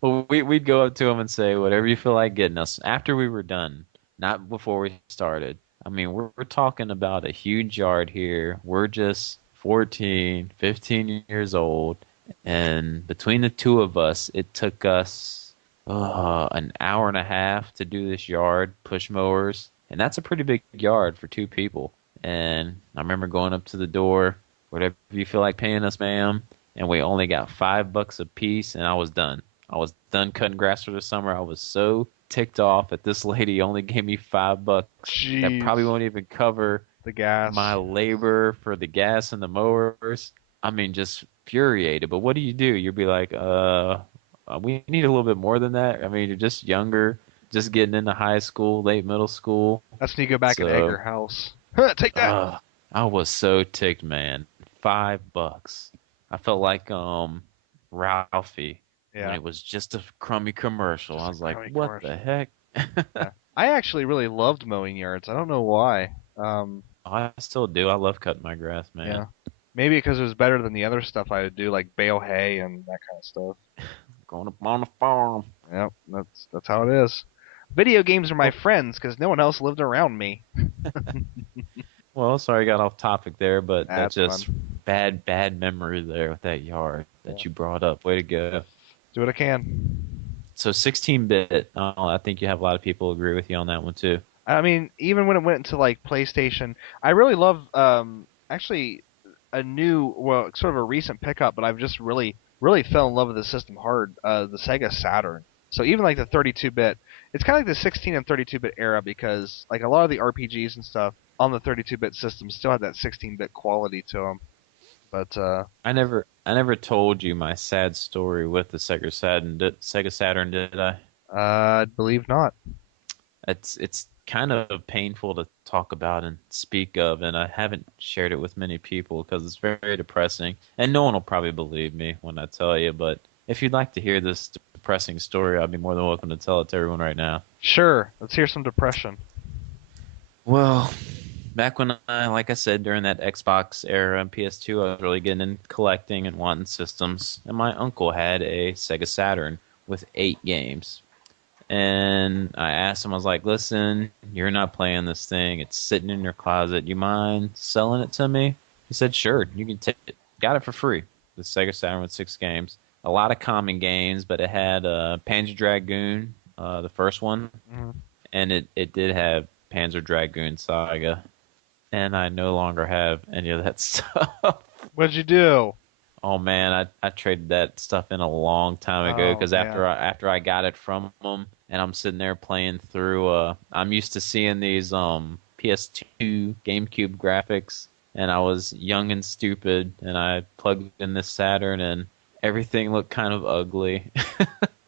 Well, we'd go up to them and say, whatever you feel like getting us after we were done, not before we started. I mean, we're talking about a huge yard here. We're just 14, 15 years old. And between the two of us, it took us an hour and a half to do this yard, push mowers. And that's a pretty big yard for two people. And I remember going up to the door, whatever you feel like paying us, ma'am. And we only got $5 a piece, and I was done. I was done cutting grass for the summer. I was so ticked off that this lady only gave me $5. That probably Jeez, won't even cover the my gas. labor for the gas and the mowers. I mean, just infuriated. But what do? You'll be like, we need a little bit more than that. I mean, you're just younger, just getting into high school, late middle school. That's when you go back and egg So, her house. Take that. uh, I was so ticked, man. $5. I felt like Ralphie when Yeah, it was just a crummy commercial. I just a was like, crummy what the commercial. heck? Yeah, I actually really loved mowing yards. I don't know why. I still do. I love cutting my grass, Yeah, man. maybe because it was better than the other stuff I would do, like bale hay and that kind of stuff. Going up on the farm. Yep, that's how it is. Video games are my Well, friends because no one else lived around me. well, sorry I got off topic there, but that's That's just fun. bad memory there with that yard Yeah, that you brought up. Way to go. do what I can. So 16-bit. I think you have a lot of people agree with you on that one too. I mean, even when it went into like PlayStation, I really love actually a new, well, sort of a recent pickup, but I've just really fell in love with the system hard. The Sega Saturn. So even like the 32-bit, it's kind of like the 16 and 32-bit era because like a lot of the RPGs and stuff on the 32-bit system still had that 16-bit quality to them. But I never told you my sad story with the Sega Saturn, did I? I believe not. It's kind of painful to talk about and speak of, and I haven't shared it with many people because it's very depressing, and no one will probably believe me when I tell you. But if you'd like to hear this depressing story, I'd be more than welcome to tell it to everyone right now. Sure, let's hear some depression. Well, back when like I said, during that Xbox era and PS2, I was really getting into collecting and wanting systems, and my uncle had a Sega Saturn with 8 games. And I asked him, I was like, listen, you're not playing this thing. It's sitting in your closet. You mind selling it to me? He said, sure, you can take it. Got it for free. The Sega Saturn with 6 games. A lot of common games, but it had Panzer Dragoon, the first one, Mhm. and it did have Panzer Dragoon Saga. And I no longer have any of that stuff. What'd you do? Oh man, I traded that stuff in a long time ago Oh because man. after I got it from them and I'm sitting there playing through I'm used to seeing these PS2 GameCube graphics, and I was young and stupid, and I plugged in this Saturn and everything looked kind of ugly. I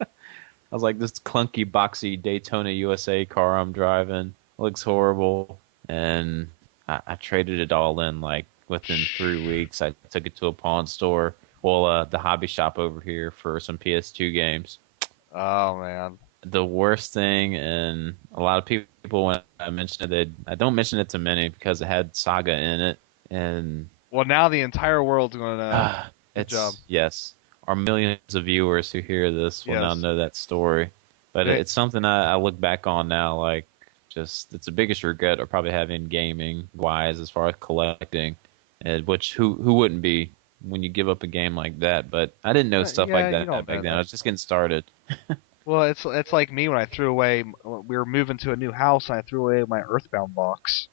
was like, this clunky boxy Daytona USA car I'm driving looks horrible, and I traded it all in like within 3 weeks. I took it to a pawn store, well, the hobby shop over here for some PS2 games. Oh man. The worst thing, and a lot of people when I mention it, I don't mention it to many because it had Saga in it, and Well, now the entire world's gonna know. Good job. it's yes, our millions of viewers who hear this will now Yes. know that story. But Hey, it's something I look back on now, like just it's the biggest regret I probably have in gaming wise as far as collecting, and which who wouldn't be when you give up a game like that? But I didn't know stuff like yeah, you that don't back know then. I that was just stuff. getting started. Well, it's like me when I threw away. We were moving to a new house, and I threw away my Earthbound box.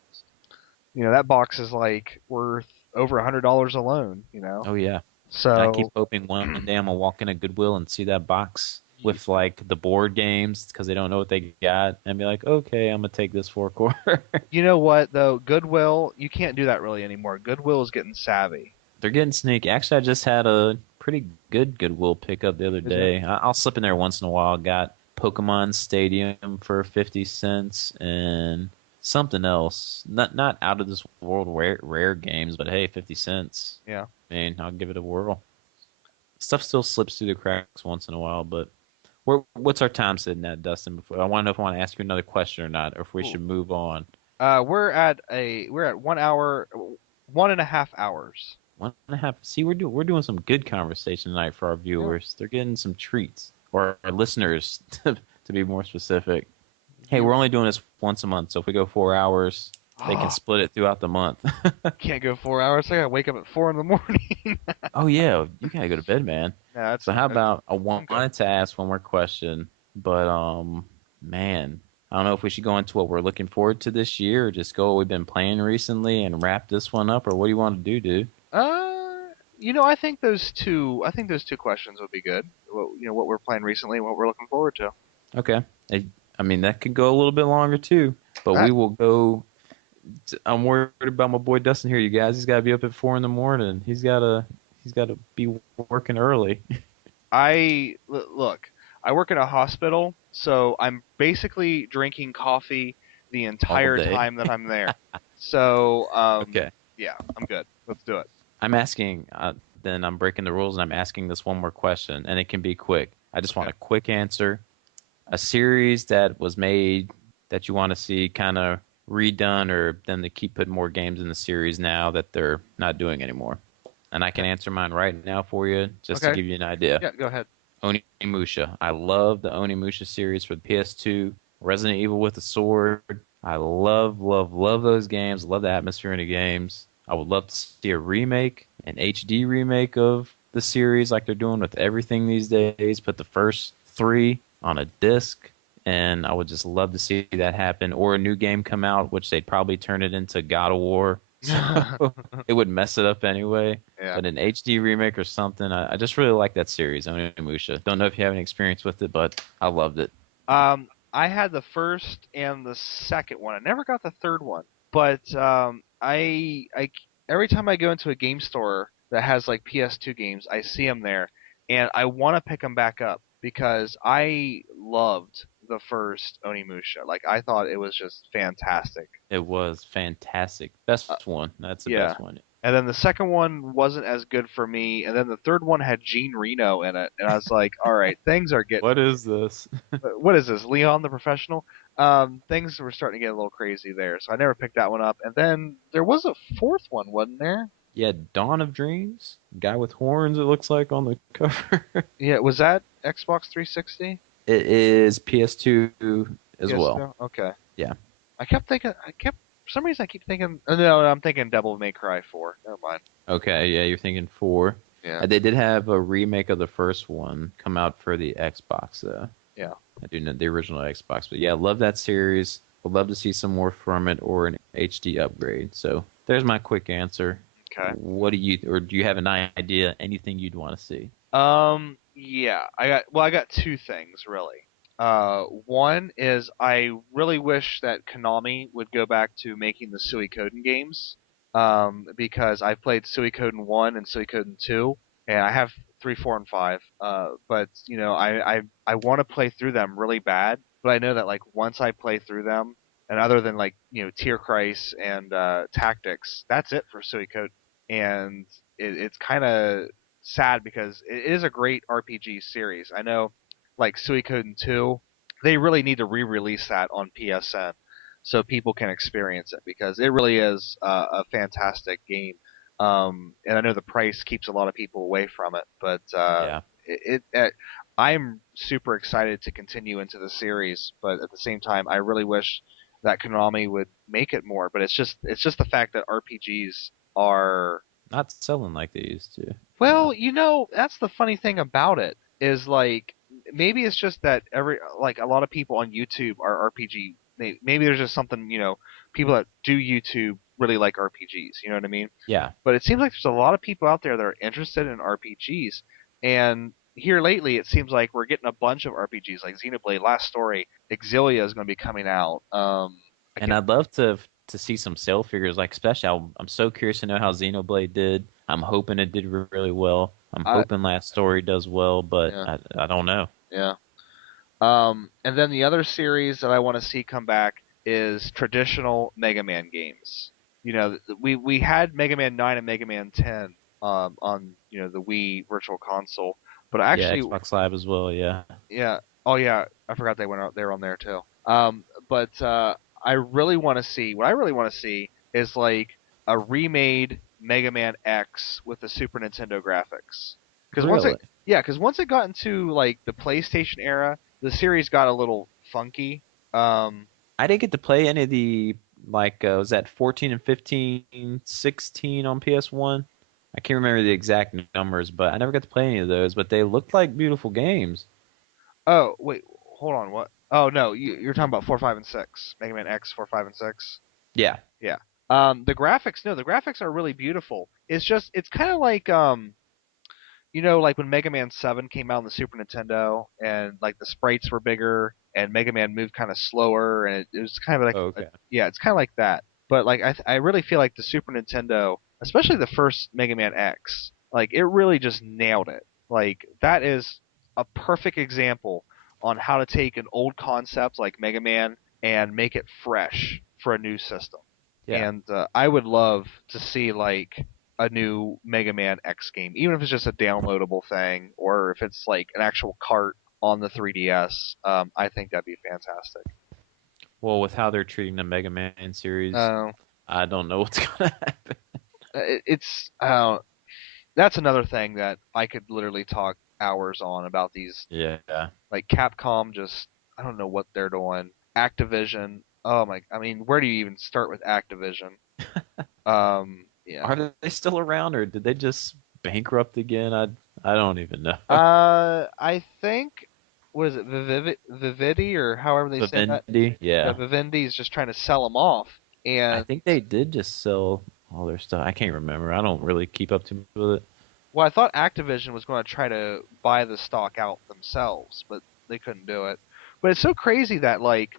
You know that box is like worth over $100 alone. You know, Oh yeah. I keep so hoping one day I'm gonna walk in a Goodwill and see that box with like the board games because they don't know what they got and be like, okay, I'm gonna take this for a quarter. you know what though, Goodwill, you can't do that really anymore. Goodwill is getting savvy. They're getting sneaky. Actually, I just had a pretty good Goodwill pickup the other Is it? day. I'll slip in there once in a while. Got Pokemon Stadium for 50 cents and something else. Not out of this world rare games, but hey, 50 cents. Yeah. I mean, I'll give it a whirl. Stuff still slips through the cracks once in a while, but what's our time sitting at, Dustin? Before I want to know if I want to ask you another question or not, or if we should move on. We're at 1 hour, 1.5 hours. 1.5. See, we're doing some good conversation tonight for our Yeah. viewers. They're getting some treats, or our listeners, to be more specific. Hey, we're Viewers. only doing this once a month, so if we go 4 hours, they can Oh, split it throughout the month. can't go 4 hours. I gotta wake up at 4 in the morning. Oh yeah, you gotta go to bed, man. Yeah, So how that's about I I'm good. wanted to ask one more question, but man, I don't know if we should go into what we're looking forward to this year, or just go what we've been playing recently and wrap this one up, or what do you want to do, dude? I think those two questions would be good. What we're playing recently, and what we're looking forward to. Okay. I mean, that could go a little bit longer too, but I we will go. I'm worried about my boy Dustin here, you guys. He's got to be up at 4 in the morning. He's got to be working early. look. I work in a hospital, so I'm basically drinking coffee the All entire day. time that I'm there. So, Okay. yeah, I'm good. Let's do it. I'm asking, then I'm breaking the rules and I'm asking this one more question, and it can be quick. I just want Okay. a quick answer. A series that was made that you want to see kind of redone, or them to keep putting more games in the series now that they're not doing anymore. And I can Okay. answer mine right now for you, just to Okay. give you an idea. Yeah, go ahead. Onimusha. I love the Onimusha series for the PS2. Resident Evil with the Sword. I love, love, love those games. Love the atmosphere in the games. I would love to see a remake, an HD remake of the series like they're doing with everything these days. But the first three, on a disc, and I would just love to see that happen. Or a new game come out, which they'd probably turn it into God of War, so it would mess it up anyway. Yeah. But an HD remake or something, I just really like that series, Onimusha. Don't know if you have any experience with it, but I loved it. I had the first and the second one. I never got the third one, but every time I go into a game store that has like PS2 games, I see them there, and I want to pick them back up because I loved the first Onimusha. Like I thought it was just fantastic. It was fantastic. Uh, Best one. That's the yeah. best one. And then the second one wasn't as good for me, and then the third one had Gene Reno in it, and I was like, all right, things are What getting is this? what is this, Leon the Professional? Things were starting to get a little crazy there, so I never picked that one up. And then there was a fourth one, wasn't there? Yeah, Dawn of Dreams? Guy with horns, it looks like on the cover. Yeah, was that Xbox 360? It is PS2 as well. PS2? Okay. Yeah. For some reason I keep thinking, oh, no, I'm thinking Devil May Cry 4. Never mind. Okay, yeah, you're thinking four. Yeah, They did have a remake of the first one come out for the Xbox, though. yeah. I do know the original Xbox, but yeah, love that series. Would love to see some more from it or an HD upgrade. So there's my quick answer. Okay. What do you have an idea? Anything you'd want to see? Yeah, I got two things really. One is I really wish that Konami would go back to making the Suikoden games. Because I played Suikoden 1 and Suikoden 2, and I have 3, 4, and 5. But you know, I want to play through them really bad, but I know that like once I play through them, and other than like you know TierKreis and Tactics, that's it for Suikoden, and it's kind of sad because it is a great RPG series. I know, like Suikoden 2, they really need to re-release that on PSN so people can experience it because it really is a fantastic game. And I know the price keeps a lot of people away from it, but Yeah. I'm super excited to continue into the series. But at the same time, I really wish that Konami would make it more. But it's just the fact that RPGs are Not selling like they used to, you know. well, you know, that's the funny thing about it is like maybe it's just that every like a lot of people on YouTube are RPG. Maybe there's just something you know people that do YouTube really like RPGs. You know what I mean? Yeah. But it seems like there's a lot of people out there that are interested in RPGs, and here lately it seems like we're getting a bunch of RPGs like Xenoblade Last Story, Exilia is going to be coming out. I And can't. I'd love to see some sale figures, like especially I'm so curious to know how Xenoblade did. I'm hoping it did really well. I'm I hoping Last Story does well, but yeah I don't know. yeah. And then the other series that I want to see come back is traditional Mega Man games. You know, we had Mega Man 9 and Mega Man 10 on you know the Wii Virtual Console, but Yeah, actually, Xbox Live as well. Yeah, yeah, oh yeah, I forgot they went out. They were on there too. But I really want to see. What I really want to see is like a remade Mega Man X with the Super Nintendo graphics. Because really. once it got into like the PlayStation era, the series got a little funky. Um, I didn't get to play any of the was that 14 and 15, 16 on PS1? I can't remember the exact numbers, but I never got to play any of those. But they looked like beautiful games. oh wait, hold on, what? Oh no, you're talking about 4, 5, and 6, Mega Man X 4, 5, and 6. Yeah. Yeah. The graphics, no, the graphics are really beautiful. It's kind of like you know, like when Mega Man 7 came out on the Super Nintendo, and like the sprites were bigger, and Mega Man moved kind of slower, and it was kind of like, Okay. yeah, it's kind of like that. But like, I really feel like the Super Nintendo, especially the first Mega Man X, like it really just nailed it. Like that is a perfect example on how to take an old concept like Mega Man and make it fresh for a new system. Yeah. And I would love to see like a new Mega Man X game, even if it's just a downloadable thing, or if it's like an actual cart on the 3DS. I think that'd be fantastic. Well, with how they're treating the Mega Man series, Uh, I don't know what's gonna happen. it's that's another thing that I could literally talk hours on about these. Yeah. Like Capcom, just I don't know what they're doing. Activision. Oh my! I mean, where do you even start with Activision? Yeah. Are they still around, or did they just bankrupt again? I don't even know. I think what is it, Vividi or however they say that. Vivendi, Yeah, yeah. Vivendi is just trying to sell them off, I and think they did just sell all their stuff. I can't remember. I don't really keep up too much with it. well, I thought Activision was going to try to buy the stock out themselves, but they couldn't do it. But it's so crazy that like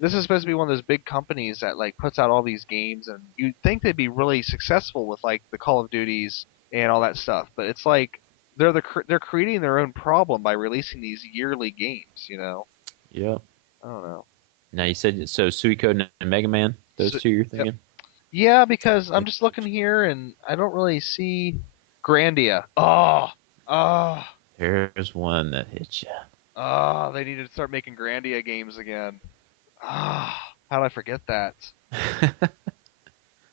this is supposed to be one of those big companies that like puts out all these games, and you'd think they'd be really successful with like the Call of Duties and all that stuff. But it's like they're creating their own problem by releasing these yearly games. You know, Yep. I don't know. Now you said so Suikoden and Mega Man, those So, two you're yep. thinking? Yeah, because I'm just looking here and I don't really see Grandia. Oh, There's one that hits you. oh! They need to start making Grandia games again. Ah, how did I forget that?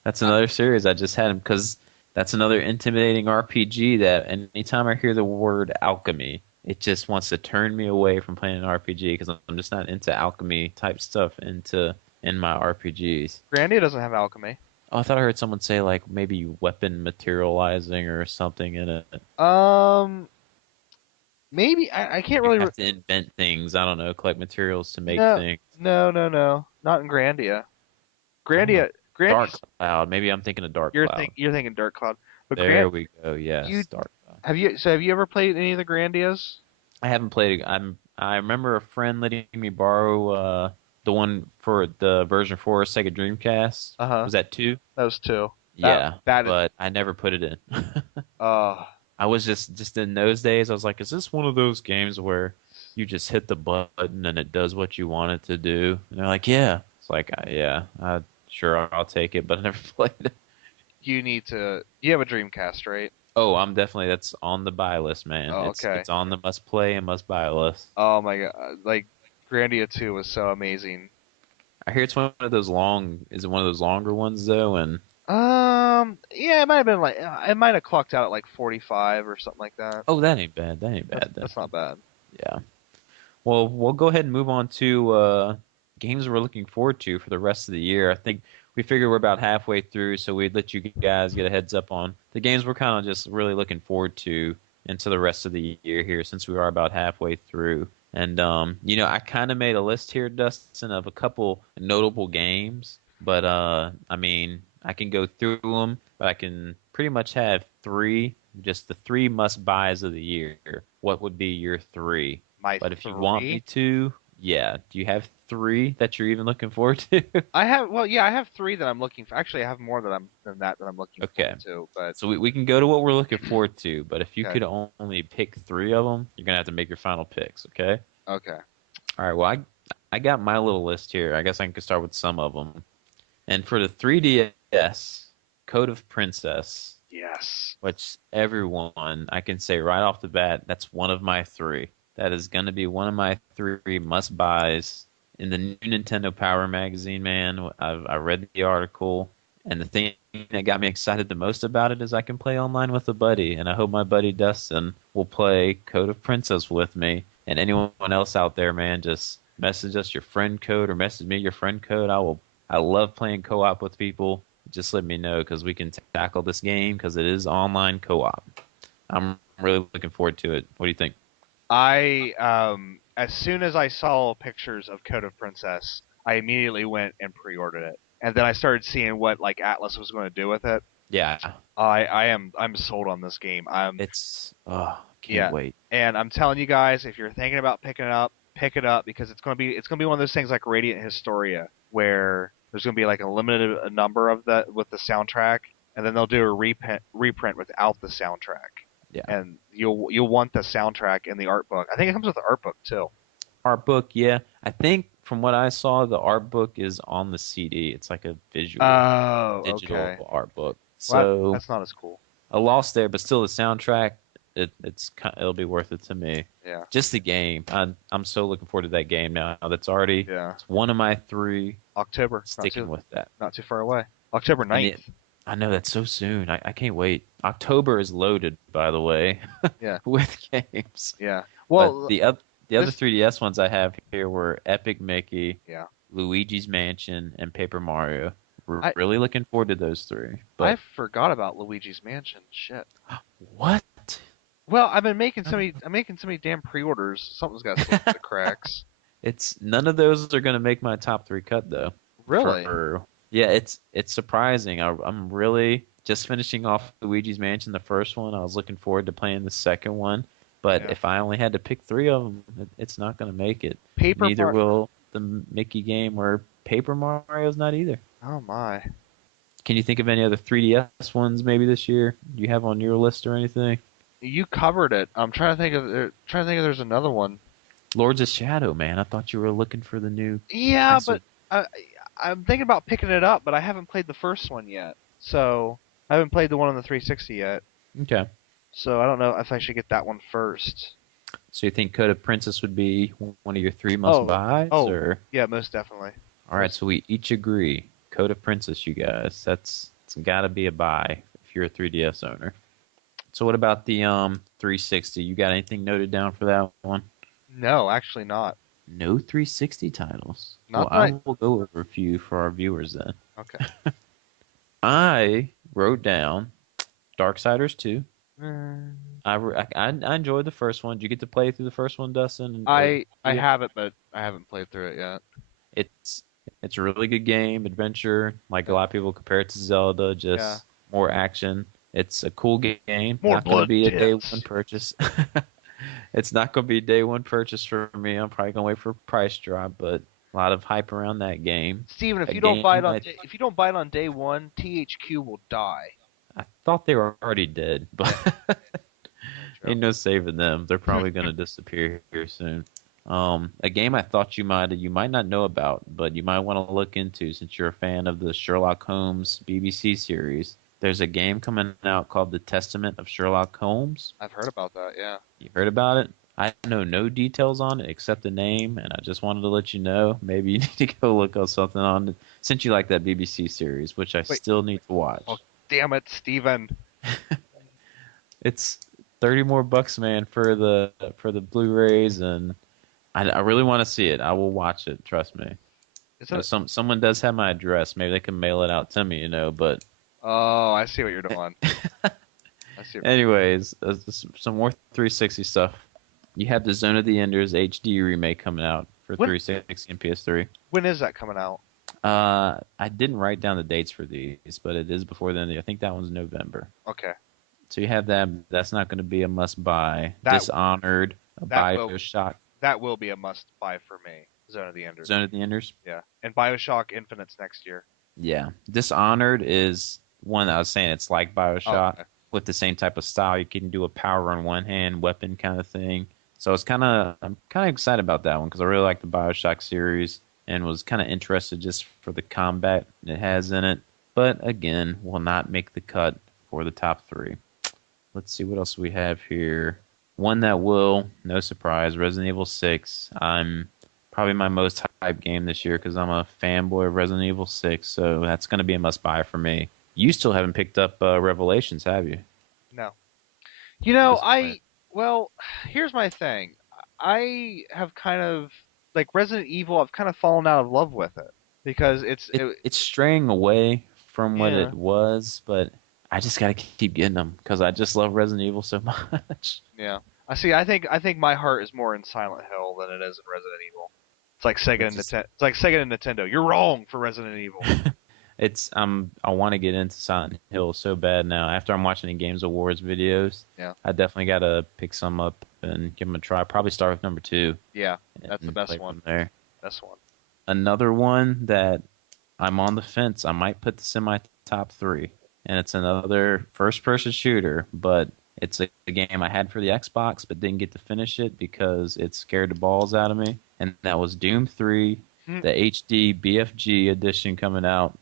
That's Uh, another series I just had because that's another intimidating RPG that anytime I hear the word alchemy, it just wants to turn me away from playing an RPG because I'm just not into alchemy type stuff in my RPGs. Grandia doesn't have alchemy. Oh, I thought I heard someone say like maybe weapon materializing or something in it. Um, maybe I can't You really. have to invent things. I don't know, collect materials to make No, things. no, not in Grandia. I don't know. Dark Grandia's. Cloud. Maybe I'm thinking of Dark Cloud. You're thinking Dark Cloud, but There we go. you Yes, Dark Cloud. have you ever played any of the Grandias? I haven't played it. I remember a friend letting me borrow the one for the version 4 Sega Dreamcast. Uh huh. Was that 2? Those two. Yeah, That is. but I never put it in. Uh, I was just in those days. I was like, is this one of those games where you just hit the button and it does what you want it to do? And they're like, yeah. It's like, yeah, sure, I'll take it, but I never played it. you need to. You have a Dreamcast, right? Oh, I'm definitely that's on the buy list, man. Oh, It's okay. it's on the must play and must buy list. Oh my god! Like Grandia 2 was so amazing. I hear it's one of those long. Is it one of those longer ones though? And Yeah, it might have been like it might have clocked out at like 45 or something like that. oh, that ain't bad. That ain't bad then. That's not bad. Yeah. Well, we'll go ahead and move on to games we're looking forward to for the rest of the year. I think we figure we're about halfway through, so we'd let you guys get a heads up on the games we're kind of just really looking forward to into the rest of the year here, since we are about halfway through. And I kind of made a list here, Dustin, of a couple notable games, but I mean, I can go through them, but I can pretty much have three, just the three must buys of the year. What would be your three? My But if you want me three. to, yeah. Do you have three that you're even looking forward to? I have well, yeah, I have three that I'm looking for. Actually, I have more that I'm looking Okay. forward to. But So we can go to what we're looking forward to, but if you okay, could only pick three of them, you're gonna have to make your final picks, okay? okay, All right. Well, I got my little list here. I guess I can start with some of them. And for the 3DS, Code of Princess, yes, which everyone I can say right off the bat, that's one of my three. That is gonna be one of my three must buys in the new Nintendo Power magazine, man. I read the article, and the thing that got me excited the most about it is I can play online with a buddy, and I hope my buddy Dustin will play Code of Princess with me. And anyone else out there, man, just message us your friend code or message me your friend code. I love playing co-op with people. Just let me know because we can tackle this game because it is online co-op. I'm really looking forward to it. What do you think? I as soon as I saw pictures of Code of Princess, I immediately went and pre-ordered it, and then I started seeing what like Atlas was going to do with it. Yeah, I'm sold on this game. it's can't Yeah, wait. and I'm telling you guys, if you're thinking about picking it up, pick it up because it's gonna be one of those things like Radiant Historia where there's gonna be like a limited number of the with the soundtrack, and then they'll do a reprint without the soundtrack, Yeah, and you'll want the soundtrack in the art book. I think it comes with the art book too. art book. Yeah, I think from what I saw, the art book is on the CD. It's like a visual Oh, digital okay. art book. Well, So that's not as cool. a loss there, but still the soundtrack. It'll be worth it to me. Yeah, Just the game. I'm so looking forward to that game now. That's already yeah. it's one of my three. October, Sticking with that. not too far away. October And 9th. I know that's so soon. I can't wait. October is loaded, by the way, Yeah, with games. yeah. But Well, the other this 3DS ones I have here were Epic Mickey, yeah. Luigi's Mansion, and Paper Mario. We're I really looking forward to those three. I But forgot about Luigi's Mansion. Shit. what? Well, I've been making so many. I'm making so many damn pre-orders. Something's got to slip through the cracks. It's none of those are gonna make my top three cut though. Really? For yeah, it's surprising. I'm really just finishing off Luigi's Mansion, the first one. I was looking forward to playing the second one, but Yeah. if I only had to pick three of them, it's not gonna make it. Paper Neither Mar. will the Mickey game or Paper Mario's not either. Oh my. Can you think of any other 3DS ones maybe this year you have on your list or anything? You covered it. I'm trying to think of. Trying to think if there's another one. Lords of Shadow, man. I thought you were looking for the new Yeah, Castle. but I, I'm thinking about picking it up, but I haven't played the first one yet. So I haven't played the one on the 360 yet. Okay. So I don't know if I should get that one first. So you think Code of Princess would be one of your three Oh, must-buys, oh, or? yeah, most definitely. All right, so we each agree. Code of Princess, you guys. It's got to be a buy if you're a 3DS owner. So what about the 360? You got anything noted down for that one? No, actually not. No 360 titles. Well, Not that I will go over a few for our viewers then. Okay. I wrote down Darksiders 2. Mm, I enjoyed the first one. Did you get to play through the first one, Dustin? I Yeah. have it, but I haven't played through it yet. It's it's a really good game, adventure. Like a lot of people compare it to Zelda, Yeah. just more action. It's a cool game. More Not going to blood be a day deaths. one purchase. It's not going to be a day one purchase for me. I'm probably going to wait for a price drop, but a lot of hype around that game. Steven, A game if you don't buy it on day one, THQ will die. I thought they were already dead, but True. ain't no saving them. They're probably going to disappear here soon. A game I thought you might not know about, but you might want to look into since you're a fan of the Sherlock Holmes BBC series. There's a game coming out called The Testament of Sherlock Holmes. I've heard about that. Yeah. You heard about it? I know no details on it except the name, and I just wanted to let you know. Maybe you need to go look up something on it since you like that BBC series, which I Wait. still need to watch. Oh, damn it, Steven. It's 30 more bucks, man, for the Blu-rays, and I really want to see it. I will watch it. Trust me. Is You know, it? someone does have my address. Maybe they can mail it out to me, but Oh, I see what you're doing. I see. anyways, some more 360 stuff. You have the Zone of the Enders HD remake coming out for When 360 and PS3. when is that coming out? I didn't write down the dates for these, but it is before the end of the year. I think that one's November. Okay. So you have that. That's not going to be a must-buy. That Dishonored, a that will Bioshock, that will be a must buy for me. Zone of the Enders. Zone of the Enders. Yeah. And BioShock Infinite's next year. Yeah, Dishonored is one I was saying. It's like Oh, Bioshock okay. with the same type of style. You can do a power on one hand, weapon kind of thing. So I'm kind of excited about that one because I really like the Bioshock series and was kind of interested just for the combat it has in it. But again, will not make the cut for the top three. Let's see what else we have here. One that will, no surprise, Resident Evil 6. I'm probably my most hyped game this year because I'm a fanboy of Resident Evil 6, so that's going to be a must-buy for me. You still haven't picked up Revelations, have you? No. You know, Disappointed. well, here's my thing. I have kind of like Resident Evil. I've kind of fallen out of love with it because It's straying away from what yeah, it was, but I just got to keep getting them because I just love Resident Evil so much. yeah. I see. I think my heart is more in Silent Hill than it is in Resident Evil. It's like Sega It's and just Nintendo. It's like Sega and Nintendo. You're wrong for Resident Evil. It's I want to get into Silent Hill so bad now. After I'm watching the Games Awards videos, Yeah, I definitely got to pick some up and give them a try. Probably start with number two yeah. That's the and best play one. from there. Best one. Another one that I'm on the fence. I might put this in my top three, and it's another first-person shooter, but it's a game I had for the Xbox, but didn't get to finish it because it scared the balls out of me. And that was Doom 3, Hmm. the HD BFG edition coming out.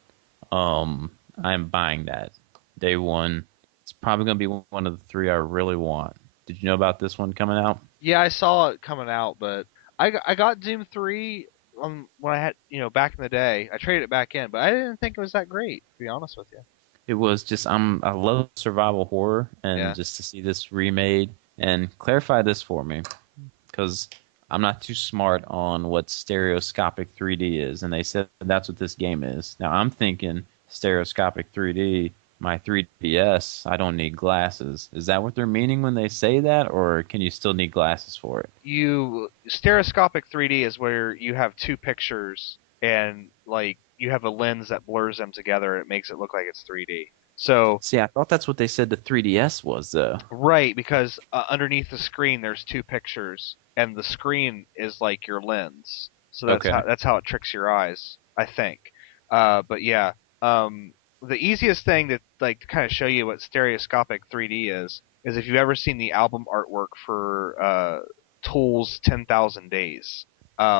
I'm buying that day one. It's probably gonna be one of the three I really want. Did you know about this one coming out? Yeah, I saw it coming out, but I got Doom 3 when I had back in the day. I traded it back in, but I didn't think it was that great. To be honest with you. It was just I love survival horror, and Yeah. just to see this remade and clarify this for me, because I'm not too smart on what stereoscopic 3D is, and they said that's what this game is. Now I'm thinking stereoscopic 3D my 3DS, I don't need glasses. Is that what they're meaning when they say that, or can you still need glasses for it? You stereoscopic 3D is where you have two pictures and like you have a lens that blurs them together. It makes it look like it's 3D. So See, I thought that's what they said the 3DS was, though. right, because underneath the screen there's two pictures, and the screen is like your lens. So Okay. that's how it tricks your eyes, I think. But yeah, the easiest thing that like to kind of show you what stereoscopic 3D is if you've ever seen the album artwork for Tool's 10,000 Days,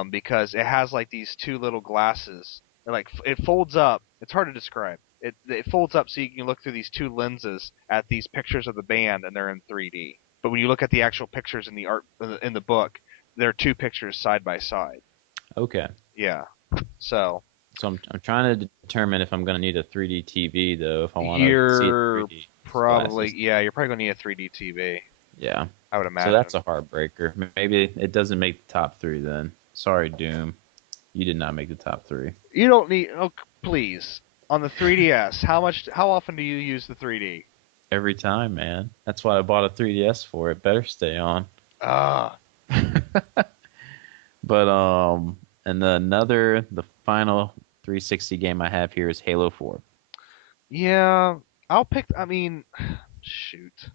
because it has like these two little glasses. Like it folds up. It's hard to describe. It folds up so you can look through these two lenses at these pictures of the band, and they're in 3D. But when you look at the actual pictures in the art in the book, they're two pictures side by side. Okay. Yeah. So So I'm trying to determine if I'm going to need a 3D TV, though, if I want to see it you're 3D. These probably glasses. you're probably gonna need a 3D TV. Yeah. I would So imagine. that's a heartbreaker. Maybe it doesn't make the top three then. Sorry, Doom. You did not make the top three. You don't need. Oh, please. On the 3DS, how often do you use the 3D? Every time, man. That's why I bought a 3DS for it. Better stay on. Ah, But and the final 360 game I have here is Halo 4. yeah. I'll pick. I mean, shoot.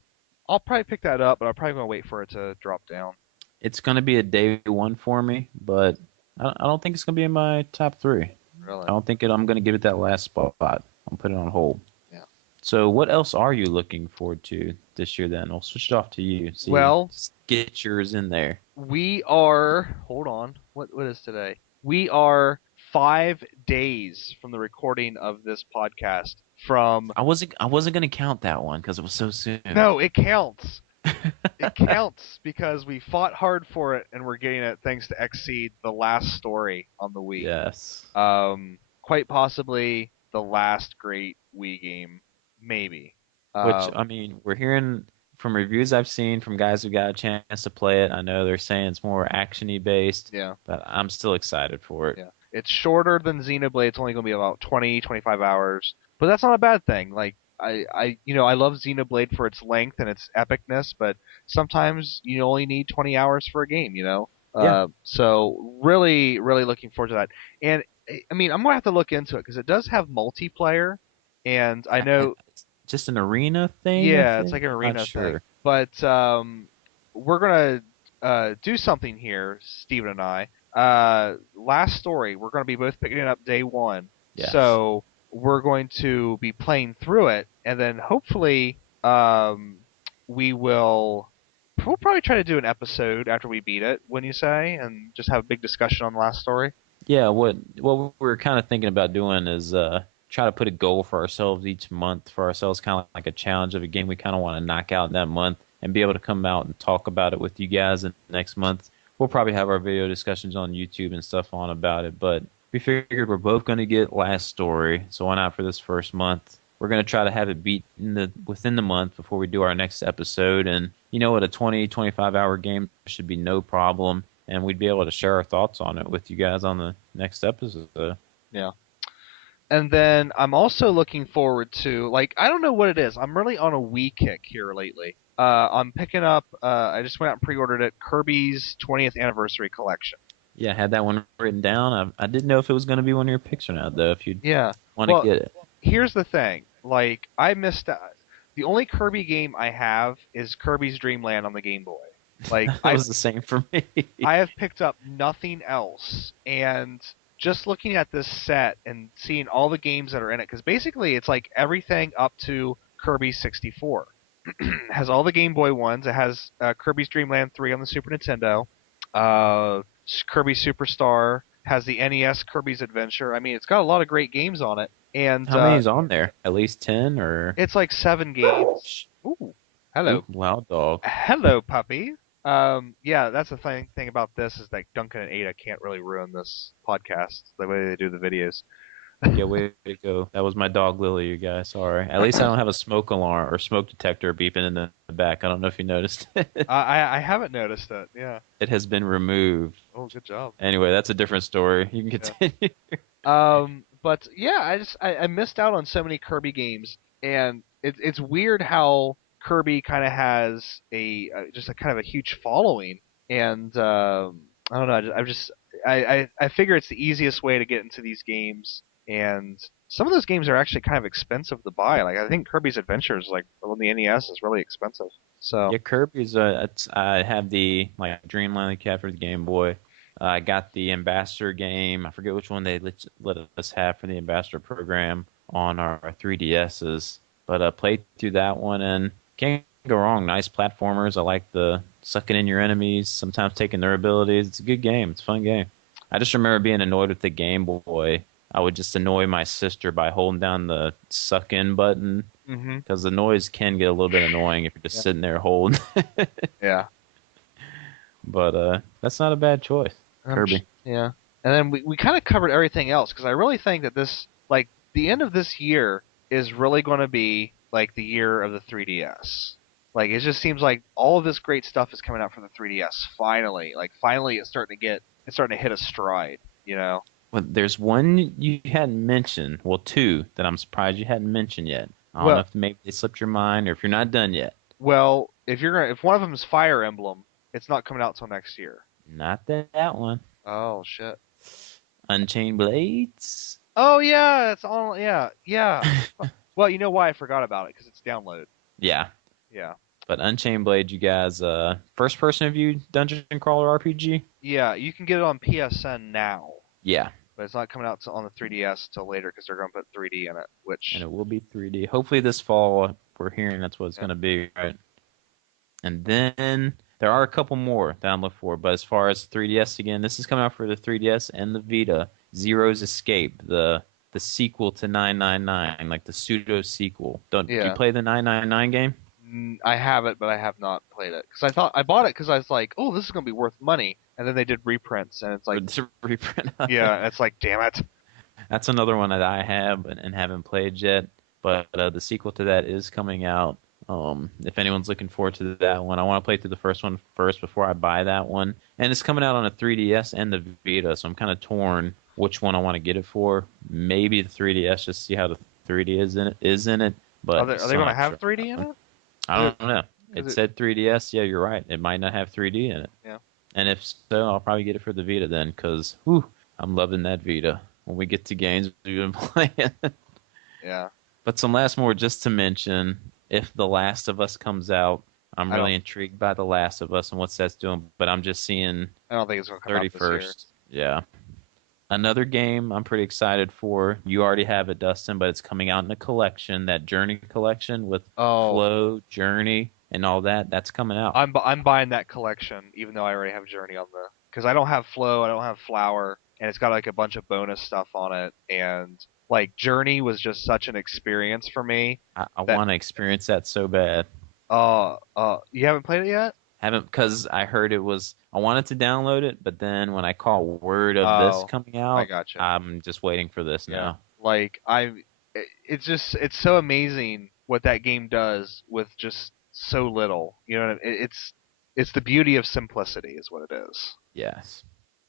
I'll probably pick that up, but I'm probably gonna wait for it to drop down. It's going to be a day one for me, but I don't think it's going to be in my top three. I Really? don't think I'm going to give it that last spot. I'll put it on hold. Yeah. So, what else are you looking forward to this year? Then we'll switch it off to you. See, Well, get yours in there. we are. Hold on. What is today? We are 5 days from the recording of this podcast. From I wasn't going to count that one because it was so soon. no, it counts. It counts because we fought hard for it, and we're getting it thanks to Exceed, the last story on the Wii. Yes. Quite possibly the last great Wii game, maybe. Which Um, I mean, we're hearing from reviews I've seen from guys who got a chance to play it. I know they're saying it's more actiony based, yeah, but I'm still excited for it. yeah. It's shorter than Xenoblade. It's only going to be about 20, 25 hours, but that's not a bad thing. Like I love Xenoblade for its length and its epicness, but sometimes you only need 20 hours for a game. Yeah. So really, really looking forward to that. And I mean, I'm gonna have to look into it because it does have multiplayer, and I know. It's just an arena thing, I Yeah, it's like think. an I'm not arena thing. sure. But we're gonna do something here, Steven and I. Last story, we're gonna be both picking it up day one. Yes. So we're going to be playing through it, and then hopefully we will. We'll probably try to do an episode after we beat it, wouldn't you say, and just have a big discussion on the last story. Yeah, what we're kind of thinking about doing is try to put a goal for ourselves each month for ourselves, kind of like a challenge of a game we kind of want to knock out in that month and be able to come out and talk about it with you guys in next month. We'll probably have our video discussions on YouTube and stuff on about it, but we figured we're both going to get last story, so why not for this first month? We're going to try to have it beat within the month before we do our next episode, and you know what, a 20-25 hour game should be no problem, and we'd be able to share our thoughts on it with you guys on the next episode. Yeah. And then I'm also looking forward to, like, I don't know what it is. I'm really on a Wii kick here lately. I'm picking up, I just went out and pre-ordered it, Kirby's 20th Anniversary Collection. Yeah, I had that one written down. I didn't know if it was going to be one of your picks or not, though, if you'd Yeah. want to Well, get it. here's the thing. Like, I missed out. The only Kirby game I have is Kirby's Dream Land on the Game Boy. Like, That was the same for me. I have picked up nothing else, and just looking at this set and seeing all the games that are in it, because basically it's like everything up to Kirby 64. It has all the Game Boy ones. It has Kirby's Dream Land 3 on the Super Nintendo. Kirby Superstar has the NES Kirby's Adventure. I mean, it's got a lot of great games on it, and How many is on there? At least 10 or? it's like 7 games. Shh. Ooh, Ooh, hello, loud dog. hello, puppy. Yeah, that's the thing about this is that Duncan and Ada can't really ruin this podcast the way they do the videos. Yeah, way to go. That was my dog Lily, you guys. Sorry. At least I don't have a smoke alarm or smoke detector beeping in the back. I don't know if you noticed. I haven't noticed it. Yeah. It has been removed. Oh, good job. Anyway, that's a different story. You can Yeah. continue. But yeah, I missed out on so many Kirby games. and it's weird how Kirby kind of has just a kind of a huge following, and I don't know. I figure it's the easiest way to get into these games, and some of those games are actually kind of expensive to buy. Like I think Kirby's Adventures, like on the NES, is really expensive. So Yeah, Kirby's. I have the like Dreamland Cat for the Game Boy. I got the Ambassador game. I forget which one they let us have for the Ambassador program on our 3DSs. But played through that one and can't go wrong. Nice platformers. I like the sucking in your enemies, sometimes taking their abilities. It's a good game. It's a fun game. I just remember being annoyed with the Game Boy. I would just annoy my sister by holding down the suck in button hmm because the noise can get a little bit annoying if you're just yeah, sitting there holding. yeah. But that's not a bad choice, Kirby. Yeah. And then we kind of covered everything else because I really think that this, like, the end of this year is really going to be like the year of the 3DS. Like, it just seems like all of this great stuff is coming out for the 3DS finally. Like, finally it's starting to hit a stride, you know? Well, there's one you hadn't mentioned. Well, two that I'm surprised you hadn't mentioned yet. I don't know Well, if maybe they slipped your mind or if you're not done yet. if one of them is Fire Emblem, it's not coming out till next year. Not that one. Oh shit. Unchained Blades. Oh yeah, it's on. Yeah, yeah. Well, you know why I forgot about it because it's downloaded. Yeah, Yeah. but Unchained Blade, you guys, first person view dungeon crawler RPG. Yeah, you can get it on PSN now, Yeah, but it's not coming out on the 3DS till later because they're going to put 3D in it. and Which, it will be 3D. Hopefully this fall. We're hearing that's what it's yeah. going to be, right? And then there are a couple more that I'm looking for. But as far as 3DS again, this is coming out for the 3DS and the Vita. Zero's Escape, the sequel to 999, like the pseudo sequel. Do you Yeah. play the 999 game? I have it, but I have not played it because I thought I bought it because I was like, oh, this is going to be worth money, and then they did reprints, and it's Or like, the reprint of it? yeah, it's like, damn it. That's another one that I have and haven't played yet. But the sequel to that is coming out. If anyone's looking forward to that one, I want to play through the first one first before I buy that one. And it's coming out on a 3DS and the Vita, so I'm kind of torn which one I want to get it for. Maybe the 3DS, just see how the 3D is in it. Are But they still going to not have sure. 3D in it? I Is don't know. is It it? said 3DS. Yeah, you're right. It might not have 3D in it. Yeah. And if so, I'll probably get it for the Vita then, because whew, I'm loving that Vita. When we get to games we've been playing. Yeah. But some last more just to mention, if The Last of Us comes out, I'm I don't. really intrigued by The Last of Us and what's that's doing, but I'm just seeing I don't think it's going to come out this year. 31st. Yeah. Another game I'm pretty excited for. You already have it, Dustin, but it's coming out in a collection, that Journey collection with Oh, Flow, Journey, and all that. That's coming out. I'm buying that collection, even though I already have Journey on the because I don't have Flow, I don't have Flower, and it's got like a bunch of bonus stuff on it, and like Journey was just such an experience for me I that want to experience that so bad. you haven't played it yet? Haven't because I heard it was. I wanted to download it, but then when I caught word of this Oh, coming I out, gotcha. I'm just waiting for this Yeah, now. like it's just it's so amazing what that game does with just so little. You know, it's the beauty of simplicity, is what it is. Yes.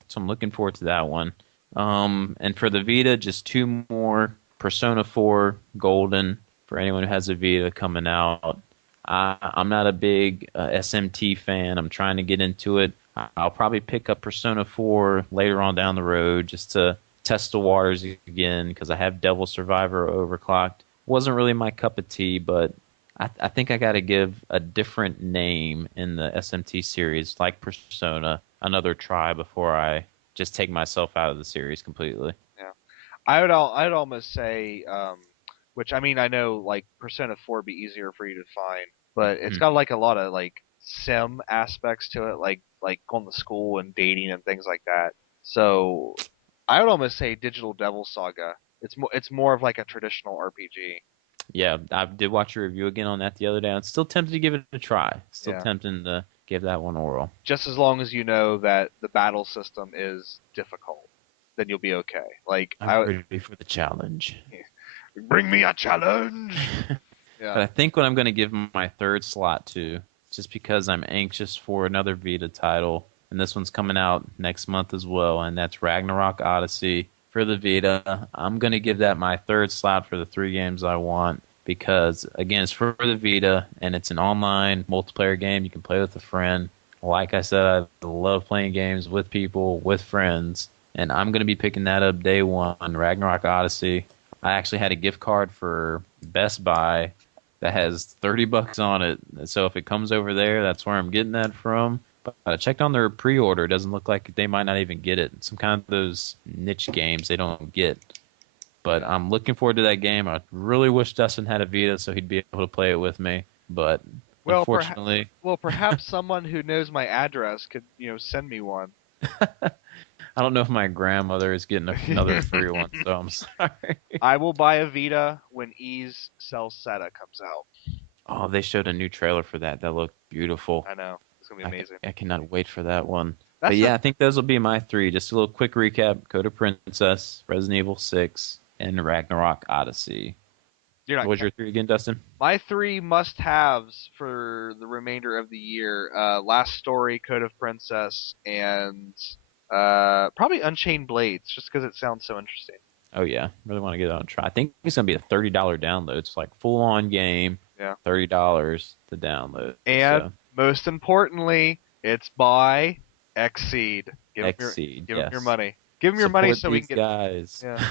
So I'm looking forward to that one. And for the Vita, just two more Persona 4 Golden for anyone who has a Vita coming out. I'm not a big SMT fan. I'm trying to get into it. I'll probably pick up Persona 4 later on down the road just to test the waters again because I have Devil Survivor overclocked. Wasn't really my cup of tea, but I think I got to give a different name in the SMT series, like Persona, another try before I just take myself out of the series completely. Yeah. I'd almost say, which I mean, I know like Persona 4 would be easier for you to find, but it's Hmm. got like a lot of like sim aspects to it, like going to school and dating and things like that. So I would almost say Digital Devil Saga. It's more of like a traditional RPG. Yeah, I did watch a review again on that the other day. I'm still tempted to give it a try. Still Yeah. tempted to give that one a whirl. Just as long as you know that the battle system is difficult, then you'll be okay. Like I'm ready for the challenge. bring me a challenge. But Yeah. I think what I'm going to give my third slot to, just because I'm anxious for another Vita title, and this one's coming out next month as well, and that's Ragnarok Odyssey for the Vita. I'm going to give that my third slot for the three games I want. because again, it's for the Vita and it's an online multiplayer game. You can play with a friend. Like I said, I love playing games with people, with friends, and I'm going to be picking that up day one, Ragnarok Odyssey. I actually had a gift card for Best Buy that has $30 on it. So if it comes over there, that's where I'm getting that from. But I checked on their pre-order. It doesn't look like they might not even get it. Some kind of those niche games they don't get. But I'm looking forward to that game. I really wish Dustin had a Vita so he'd be able to play it with me. But Well, unfortunately, perhaps someone who knows my address could, send me one. I don't know if my grandmother is getting another free one, so I'm sorry. I will buy a Vita when Ys Celceta comes out. Oh, they showed a new trailer for that. That looked beautiful. I know. It's gonna be amazing. I cannot wait for that one. But That's yeah, the I think those will be my three. Just a little quick recap: Code of Princess, Resident Evil 6, and Ragnarok Odyssey. you're not What was your three again, Dustin? My three must-haves for the remainder of the year: Last Story, Code of Princess, and probably Unchained Blades, just because it sounds so interesting. Oh yeah, really want to get it on try. I think it's gonna be a $30 download. It's like full on game, Yeah. $30 to download. And So most importantly, it's by Xseed. Xseed, Give 'em your yes. money. Give 'em your money Support so we these can get guys. yeah.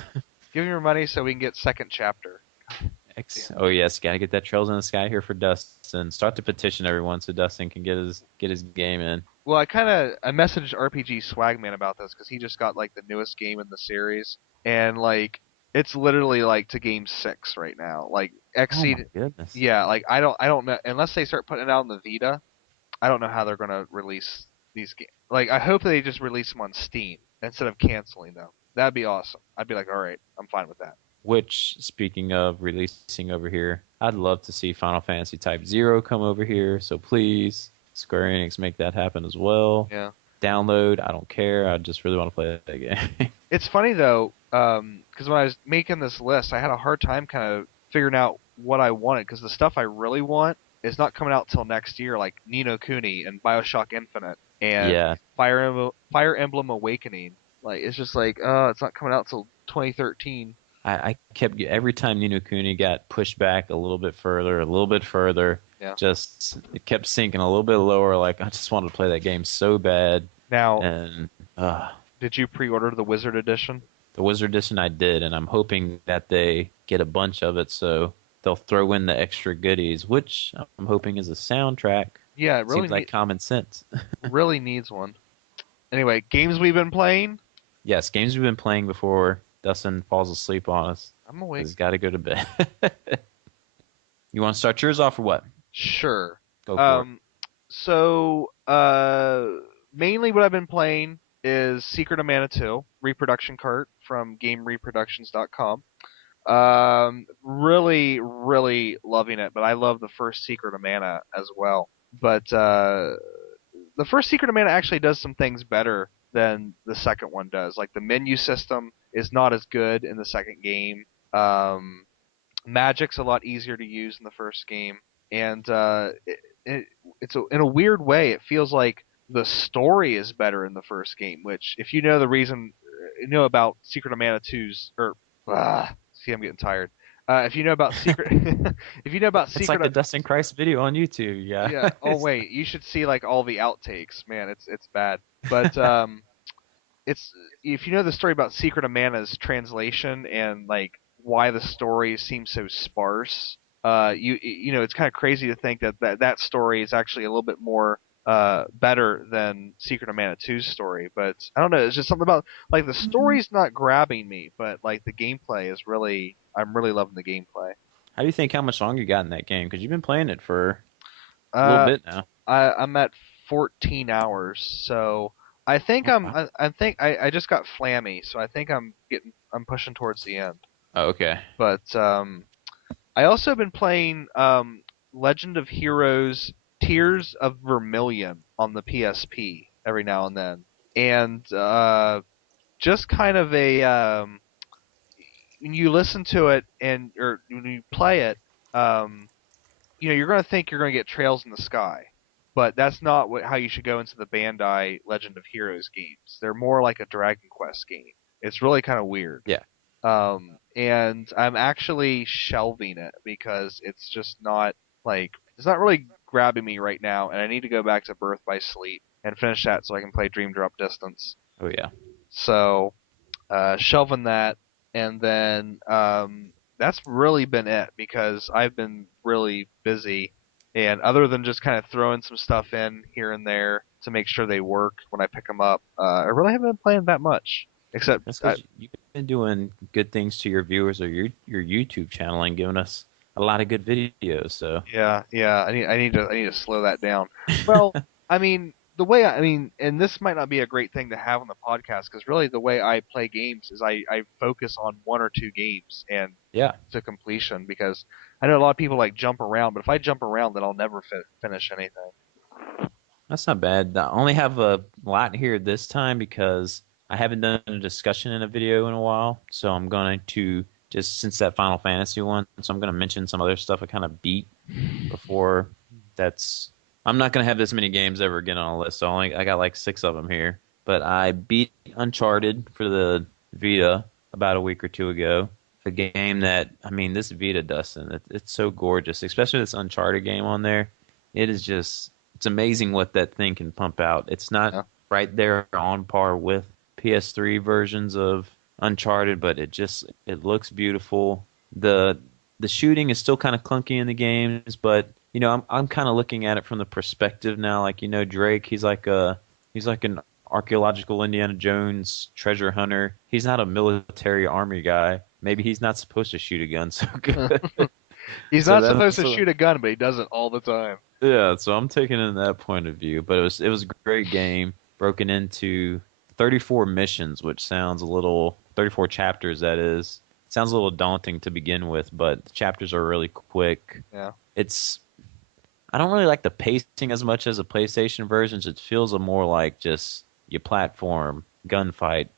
Give 'em your money so we can get second chapter. X. Yeah. Oh yes, got to get that Trails in the Sky here for Dustin. Start the petition, everyone, so Dustin can get his game in. Well, I messaged RPG Swagman about this because he just got like the newest game in the series, and like it's literally like to game 6 right now. Like Oh my Xseed, goodness. yeah. Like I don't know unless they start putting it out on the Vita. I don't know how they're gonna release these games. Like I hope they just release them on Steam instead of canceling them. That'd be awesome. I'd be like, all right, I'm fine with that. Which, speaking of releasing over here, I'd love to see Final Fantasy Type Zero come over here. So please, Square Enix, make that happen as well. Yeah. Download, I don't care. I just really want to play that game. It's funny though, because when I was making this list, I had a hard time kind of figuring out what I wanted because the stuff I really want is not coming out till next year, like Ni no Kuni and Bioshock Infinite and Yeah, Fire Emblem Awakening. Like it's just like, it's not coming out till 2013. I kept every time Ni no Kuni got pushed back a little bit further. Yeah. Just it kept sinking a little bit lower. Like I just wanted to play that game so bad. Now, And did you pre-order the Wizard Edition? the Wizard Edition I did, and I'm hoping that they get a bunch of it, so they'll throw in the extra goodies, which I'm hoping is a soundtrack. Yeah, it really Seems like common sense. really needs one. Anyway, games we've been playing. Yes, games we've been playing before Dustin falls asleep on us. I'm awake. He's got to go to bed. You want to start yours off or what? Sure. Go for it. So, mainly what I've been playing is Secret of Mana 2, Reproduction Cart from GameReproductions.com. Really, really loving it, but I love the first Secret of Mana as well. But the first Secret of Mana actually does some things better than the second one does. Like the menu system is not as good in the second game. Magic's a lot easier to use in the first game, and in a weird way, it feels like the story is better in the first game. Which, if you know the reason, you know about Secret of Mana 2's, or see, I'm getting tired. If you know about Secret, if you know about It's Secret, like the Dustin Christ video on YouTube. Yeah. yeah. Oh wait, you should see like all the outtakes. Man, it's bad. But it's if you know the story about Secret of Mana's translation and like why the story seems so sparse, you know it's kind of crazy to think that story is actually a little bit more better than Secret of Mana 2's story. But I don't know, it's just something about like the story's not grabbing me, but like the gameplay is really I'm really loving the gameplay. How do you think how much longer you got in that game? Because you've been playing it for a little Uh, bit now. I'm at 14 hours, so I think Oh, wow. I just got flammy, so I think I'm pushing towards the end. Oh, okay. But I also have been playing Legend of Heroes: Tears of Vermilion on the PSP every now and then, and just kind of a when you listen to it and or when you play it, um, you're going to think you're going to get Trails in the Sky, but that's not how you should go into the Bandai Legend of Heroes games. They're more like a Dragon Quest game. It's really kind of weird. Yeah. And I'm actually shelving it because it's just not like it's not really grabbing me right now, and I need to go back to Birth by Sleep and finish that so I can play Dream Drop Distance. Oh yeah. So shelving that, and then that's really been it because I've been really busy, and other than just kind of throwing some stuff in here and there to make sure they work when I pick them up, I really haven't been playing that much. Except, That's because you've been doing good things to your viewers or your YouTube channel and giving us a lot of good videos. So yeah, yeah, I need to slow that down. Well, I mean, I mean, and this might not be a great thing to have on the podcast because really the way I play games is I focus on one or two games and yeah, to completion because I know a lot of people like jump around, but if I jump around, then I'll never finish anything. that's not bad. I only have a lot here this time because I haven't done a discussion in a video in a while. So I'm going to just since that Final Fantasy one, so I'm going to mention some other stuff I kind of beat before. That's I'm not going to have this many games ever again on a list. So I got like 6 of them here. But I beat Uncharted for the Vita about a week or two ago. A game that I mean, this Vita, Dustin, it's so gorgeous, especially this Uncharted game on there. It is just it's amazing what that thing can pump out. It's not Yeah. right there on par with PS3 versions of Uncharted, but it looks beautiful. The the shooting is still kind of clunky in the games, but I'm kind of looking at it from the perspective now. Like Drake, he's like an archaeological Indiana Jones treasure hunter. He's not a military army guy. Maybe he's not supposed to shoot a gun so good. He's So not that supposed to so shoot a gun, but he does it all the time. yeah, so I'm taking it in that point of view. But it was a great game, broken into 34 missions, which sounds a little 34 chapters that is. Sounds a little daunting to begin with, but the chapters are really quick. Yeah. It's I don't really like the pacing as much as the PlayStation versions. It feels a more like just you platform, gunfight.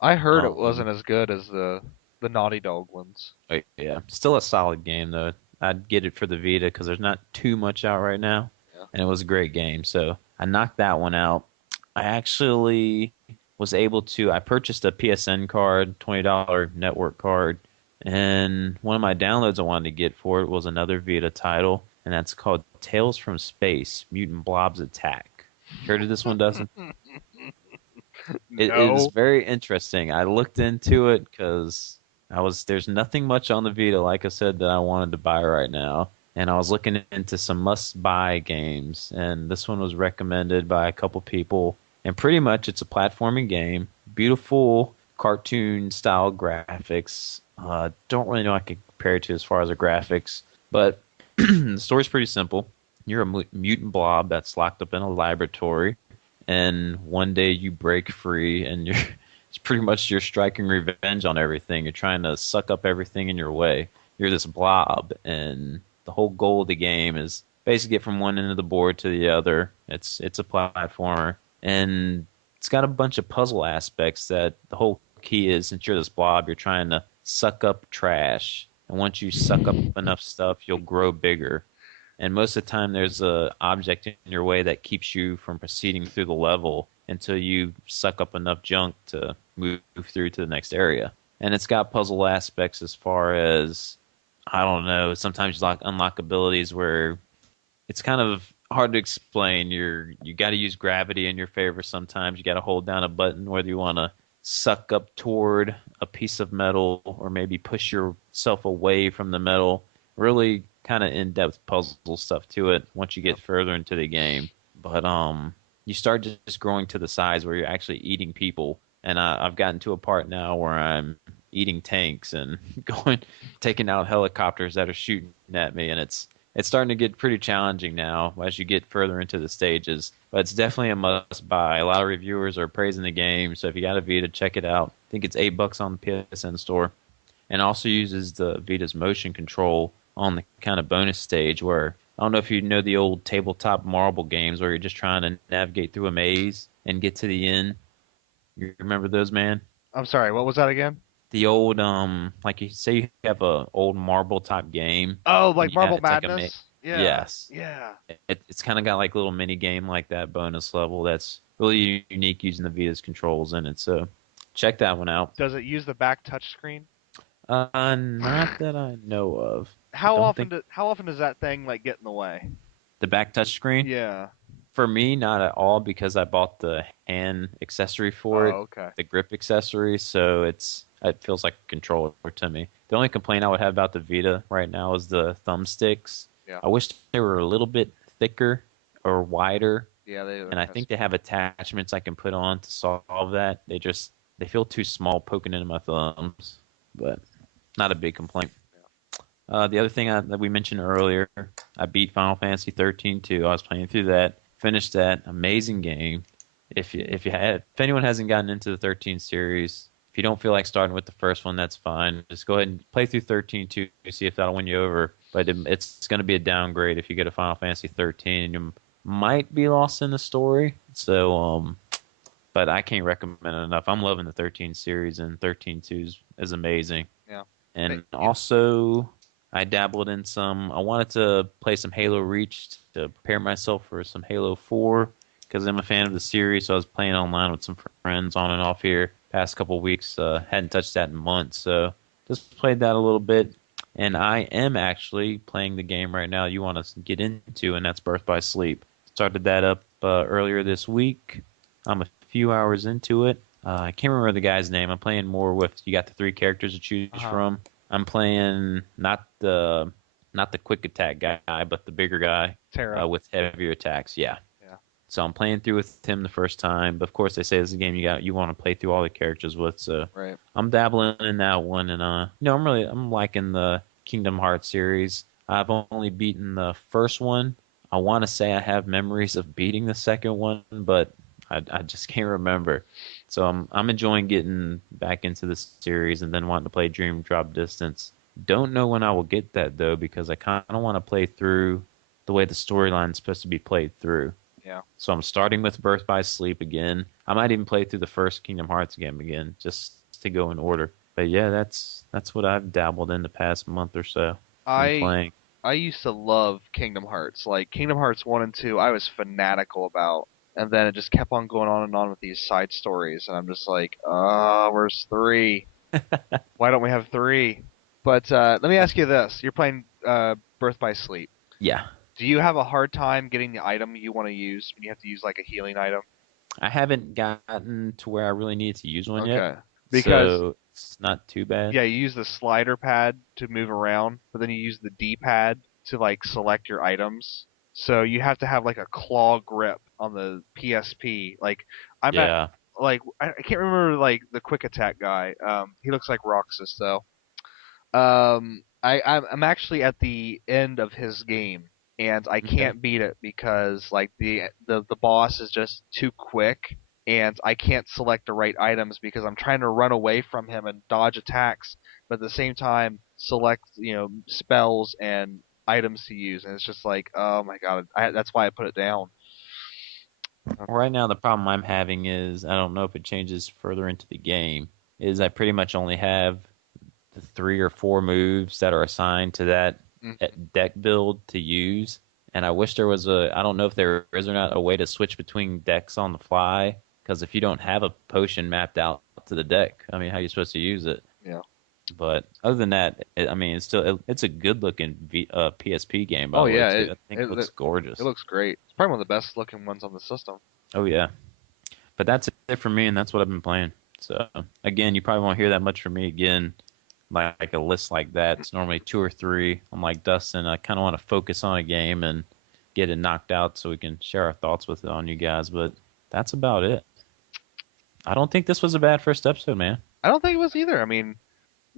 I heard it Um, wasn't as good as the Naughty Dog ones. but yeah, still a solid game though. I'd get it for the Vita because there's not too much out right now, Yeah. and it was a great game. So I knocked that one out. I actually was able to. I purchased a PSN card, $20 network card, and one of my downloads I wanted to get for it was another Vita title, and that's called Tales from Space: Mutant Blobs Attack. You heard of this one, Dustin? It is No. very interesting. I looked into it because there's nothing much on the Vita, like I said, that I wanted to buy right now. And I was looking into some must-buy games, and this one was recommended by a couple people. And pretty much it's a platforming game, beautiful cartoon style graphics. Don't really know I can compare it to as far as the graphics, but the story's pretty simple. You're a mutant blob that's locked up in a laboratory and one day you break free and you're it's pretty much you're striking revenge on everything. You're trying to suck up everything in your way. You're this blob and the whole goal of the game is basically get from one end of the board to the other. It's a platformer and it's got a bunch of puzzle aspects that the whole key is since you're this blob, you're trying to suck up trash. And once you suck up enough stuff, you'll grow bigger and most of the time there's a object in your way that keeps you from proceeding through the level until you suck up enough junk to move through to the next area. And it's got puzzle aspects as far as I don't know, sometimes you unlock abilities where it's kind of hard to explain. You got to use gravity in your favor sometimes. You got to hold down a button whether you want to suck up toward a piece of metal or maybe push yourself away from the metal. Really kind of in-depth puzzle stuff to it once you Yep. get further into the game. But you start just growing to the size where you're actually eating people. And I've gotten to a part now where I'm eating tanks and going taking out helicopters that are shooting at me, and it's starting to get pretty challenging now as you get further into the stages. But it's definitely a must buy. A lot of reviewers are praising the game, so if you got a Vita, check it out. I think it's $8 on the PSN store, and also uses the Vita's motion control on the kind of bonus stage where I don't know if you know the old tabletop marble games where you're just trying to navigate through a maze and get to the end. You remember those, man? I'm sorry. What was that again? The old like you say you have a old marble top game Oh, and like you have Marble it's like a Madness. Yeah. yes. Yeah. It's kind of got like a little mini game like that bonus level that's really unique using the Vita's controls in it. So check that one out. Does it use the back touchscreen? Not that I know of. I How don't often think does that thing like get in the way? the back touchscreen. Yeah. For me, not at all because I bought the hand accessory for it, Oh, okay. the grip accessory, so it feels like a controller to me. The only complaint I would have about the Vita right now is the thumbsticks. Yeah. I wish they were a little bit thicker or wider, Yeah, they're and I kind of think they small. have attachments I can put on to solve that. They feel too small poking into my thumbs, but not a big complaint. The other thing that we mentioned earlier, I beat Final Fantasy 13 too. I was playing through that, finished that amazing game. If anyone hasn't gotten into the 13 series, if you don't feel like starting with the first one, that's fine. Just go ahead and play through 13 too, see if that'll win you over. But it's going to be a downgrade if you get a Final Fantasy 13, and you might be lost in the story. But I can't recommend it enough. I'm loving the 13 series, and 13 is amazing. Yeah. And You also, I dabbled in some. I wanted to play some Halo Reach to prepare myself for some Halo 4 because I'm a fan of the series. So I was playing online with some friends on and off here past couple weeks. Hadn't touched that in months, so just played that a little bit. And I am actually playing the game right now you want to get into, and that's Birth by Sleep. Started that up earlier this week. I'm a few hours into it. I can't remember the guy's name. I'm playing more with you got the three characters to choose uh-huh. from. I'm playing not the quick attack guy, but the bigger guy Tara. with heavier attacks. Yeah. Yeah. So I'm playing through with him the first time. But of course, they say this is a game you want to play through all the characters with. So Right. I'm dabbling in that one, and I'm liking the Kingdom Hearts series. I've only beaten the first one. I want to say I have memories of beating the second one, but I just can't remember. So I'm enjoying getting back into the series and then wanting to play Dream Drop Distance. Don't know when I will get that though because I kind of want to play through the way the storyline is supposed to be played through. Yeah. So I'm starting with Birth by Sleep again. I might even play through the first Kingdom Hearts game again just to go in order. But yeah, that's what I've dabbled in the past month or so. Been I playing. I used to love Kingdom Hearts. Like Kingdom Hearts 1 and 2, I was fanatical about. And then it just kept on going on and on with these side stories, and I'm just like, where's 3? Why don't we have 3? But let me ask you this: you're playing Birth by Sleep. Yeah, Do you have a hard time getting the item you want to use when you have to use like a healing item? I haven't gotten to where I really need to use one yet, Okay, because so it's not too bad. yeah, you use the slider pad to move around, but then you use the D pad to like select your items. So you have to have like a claw grip on the PSP. Like I'm at Yeah. like I can't remember like the quick attack guy. He looks like Roxas though. I'm actually at the end of his game, and I Okay. can't beat it because like the boss is just too quick, and I can't select the right items because I'm trying to run away from him and dodge attacks, but at the same time select spells and items to use, and it's just like oh my god, that's why I put it down. Right now, the problem I'm having is I don't know if it changes further into the game. Is I pretty much only have the 3 or 4 moves that are assigned to that Hmm. deck build to use, and I wish there was a. I don't know if there is or not a way to switch between decks on the fly. Because if you don't have a potion mapped out to the deck, I mean, how are you supposed to use it? Yeah. But other than that, I mean, it's a good looking PSP game by Oh the way yeah, too. I think it it looks it gorgeous. looks great. It's probably one of the best looking ones on the system. Oh yeah. But that's it for me, and that's what I've been playing. So again, you probably won't hear that much from me again. Like a list like that, it's normally 2 or 3. I'm like Dustin. I kind of want to focus on a game and get it knocked out so we can share our thoughts with it on you guys. But that's about it. I don't think this was a bad first episode, man. I don't think it was either. I mean,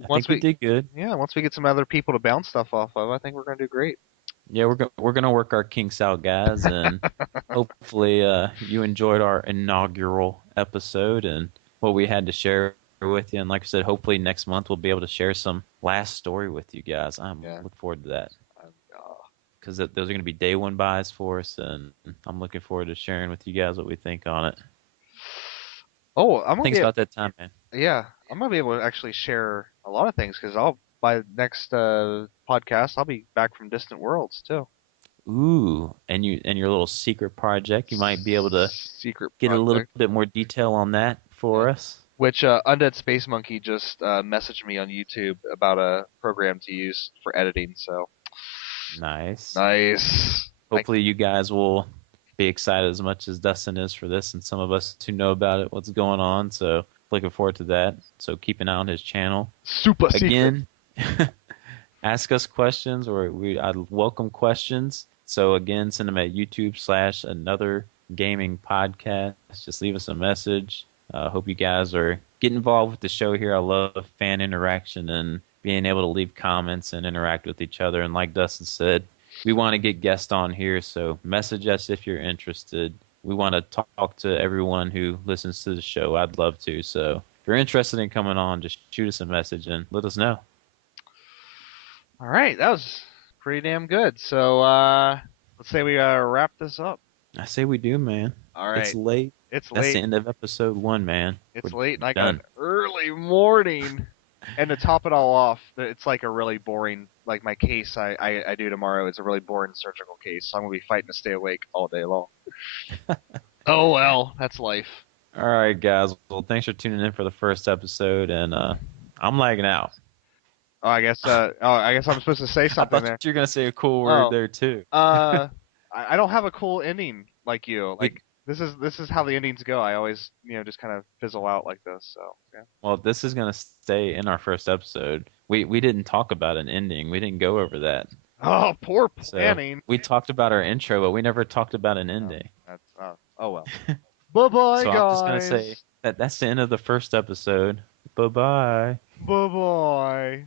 I once think we we did good. yeah, once we get some other people to bounce stuff off of, I think we're gonna do great. Yeah, we're gonna work our kinks out, guys, and hopefully you enjoyed our inaugural episode and what we had to share with you. And like I said, hopefully next month we'll be able to share some last story with you guys. I'm Yeah. looking forward to that Um, because those are going to be day one buys for us, and I'm looking forward to sharing with you guys what we think on it. oh, I think it's about that time, man. yeah, I'm gonna be able to actually share a lot of things because I'll by next podcast I'll be back from distant worlds too. Ooh, and your little secret project, you might be able to Secret get a little project. bit more detail on that Yeah. for us. Which Undead Space Monkey just messaged me on YouTube about a program to use for editing. So Nice. nice. I Hopefully, you guys will be excited as much as Dustin is for this, and some of us who know about it, what's going on. So, looking forward to that. So, keep an eye on his channel. super secret. Again, ask us questions, or I'd welcome questions. So, again, send them at YouTube/another gaming podcast. Just leave us a message. Hope you guys are getting involved with the show here. I love fan interaction and being able to leave comments and interact with each other. And like Dustin said, we want to get guests on here, so message us if you're interested. We want to talk to everyone who listens to the show. I'd love to. So if you're interested in coming on, just shoot us a message and let us know. All right, that was pretty damn good. So let's say we wrap this up. I say we do, man. All It's right, late. it's That's the late. end of episode 1, man. It's We're late, and I got an done. early morning. And to top it all off, it's like a really boring, like my case I do tomorrow is a really boring surgical case. So I'm gonna be fighting to stay awake all day long. Oh well, that's life. All right, guys. Well, thanks for tuning in for the first episode, and I'm lagging out. I guess I'm supposed to say I something thought there. you were gonna say a cool word Oh, there too. I don't have a cool ending like you. We, Like this is how the endings go. I always just kind of fizzle out like this. So yeah. well, this is gonna stay in our first episode. We didn't talk about an ending. We didn't go over that. Oh, poor So planning. we talked about our intro, but we never talked about an Oh, ending. that's oh well. Bye bye So I'm just gonna say guys. that that's the end of the first episode. Bye bye. Bye bye.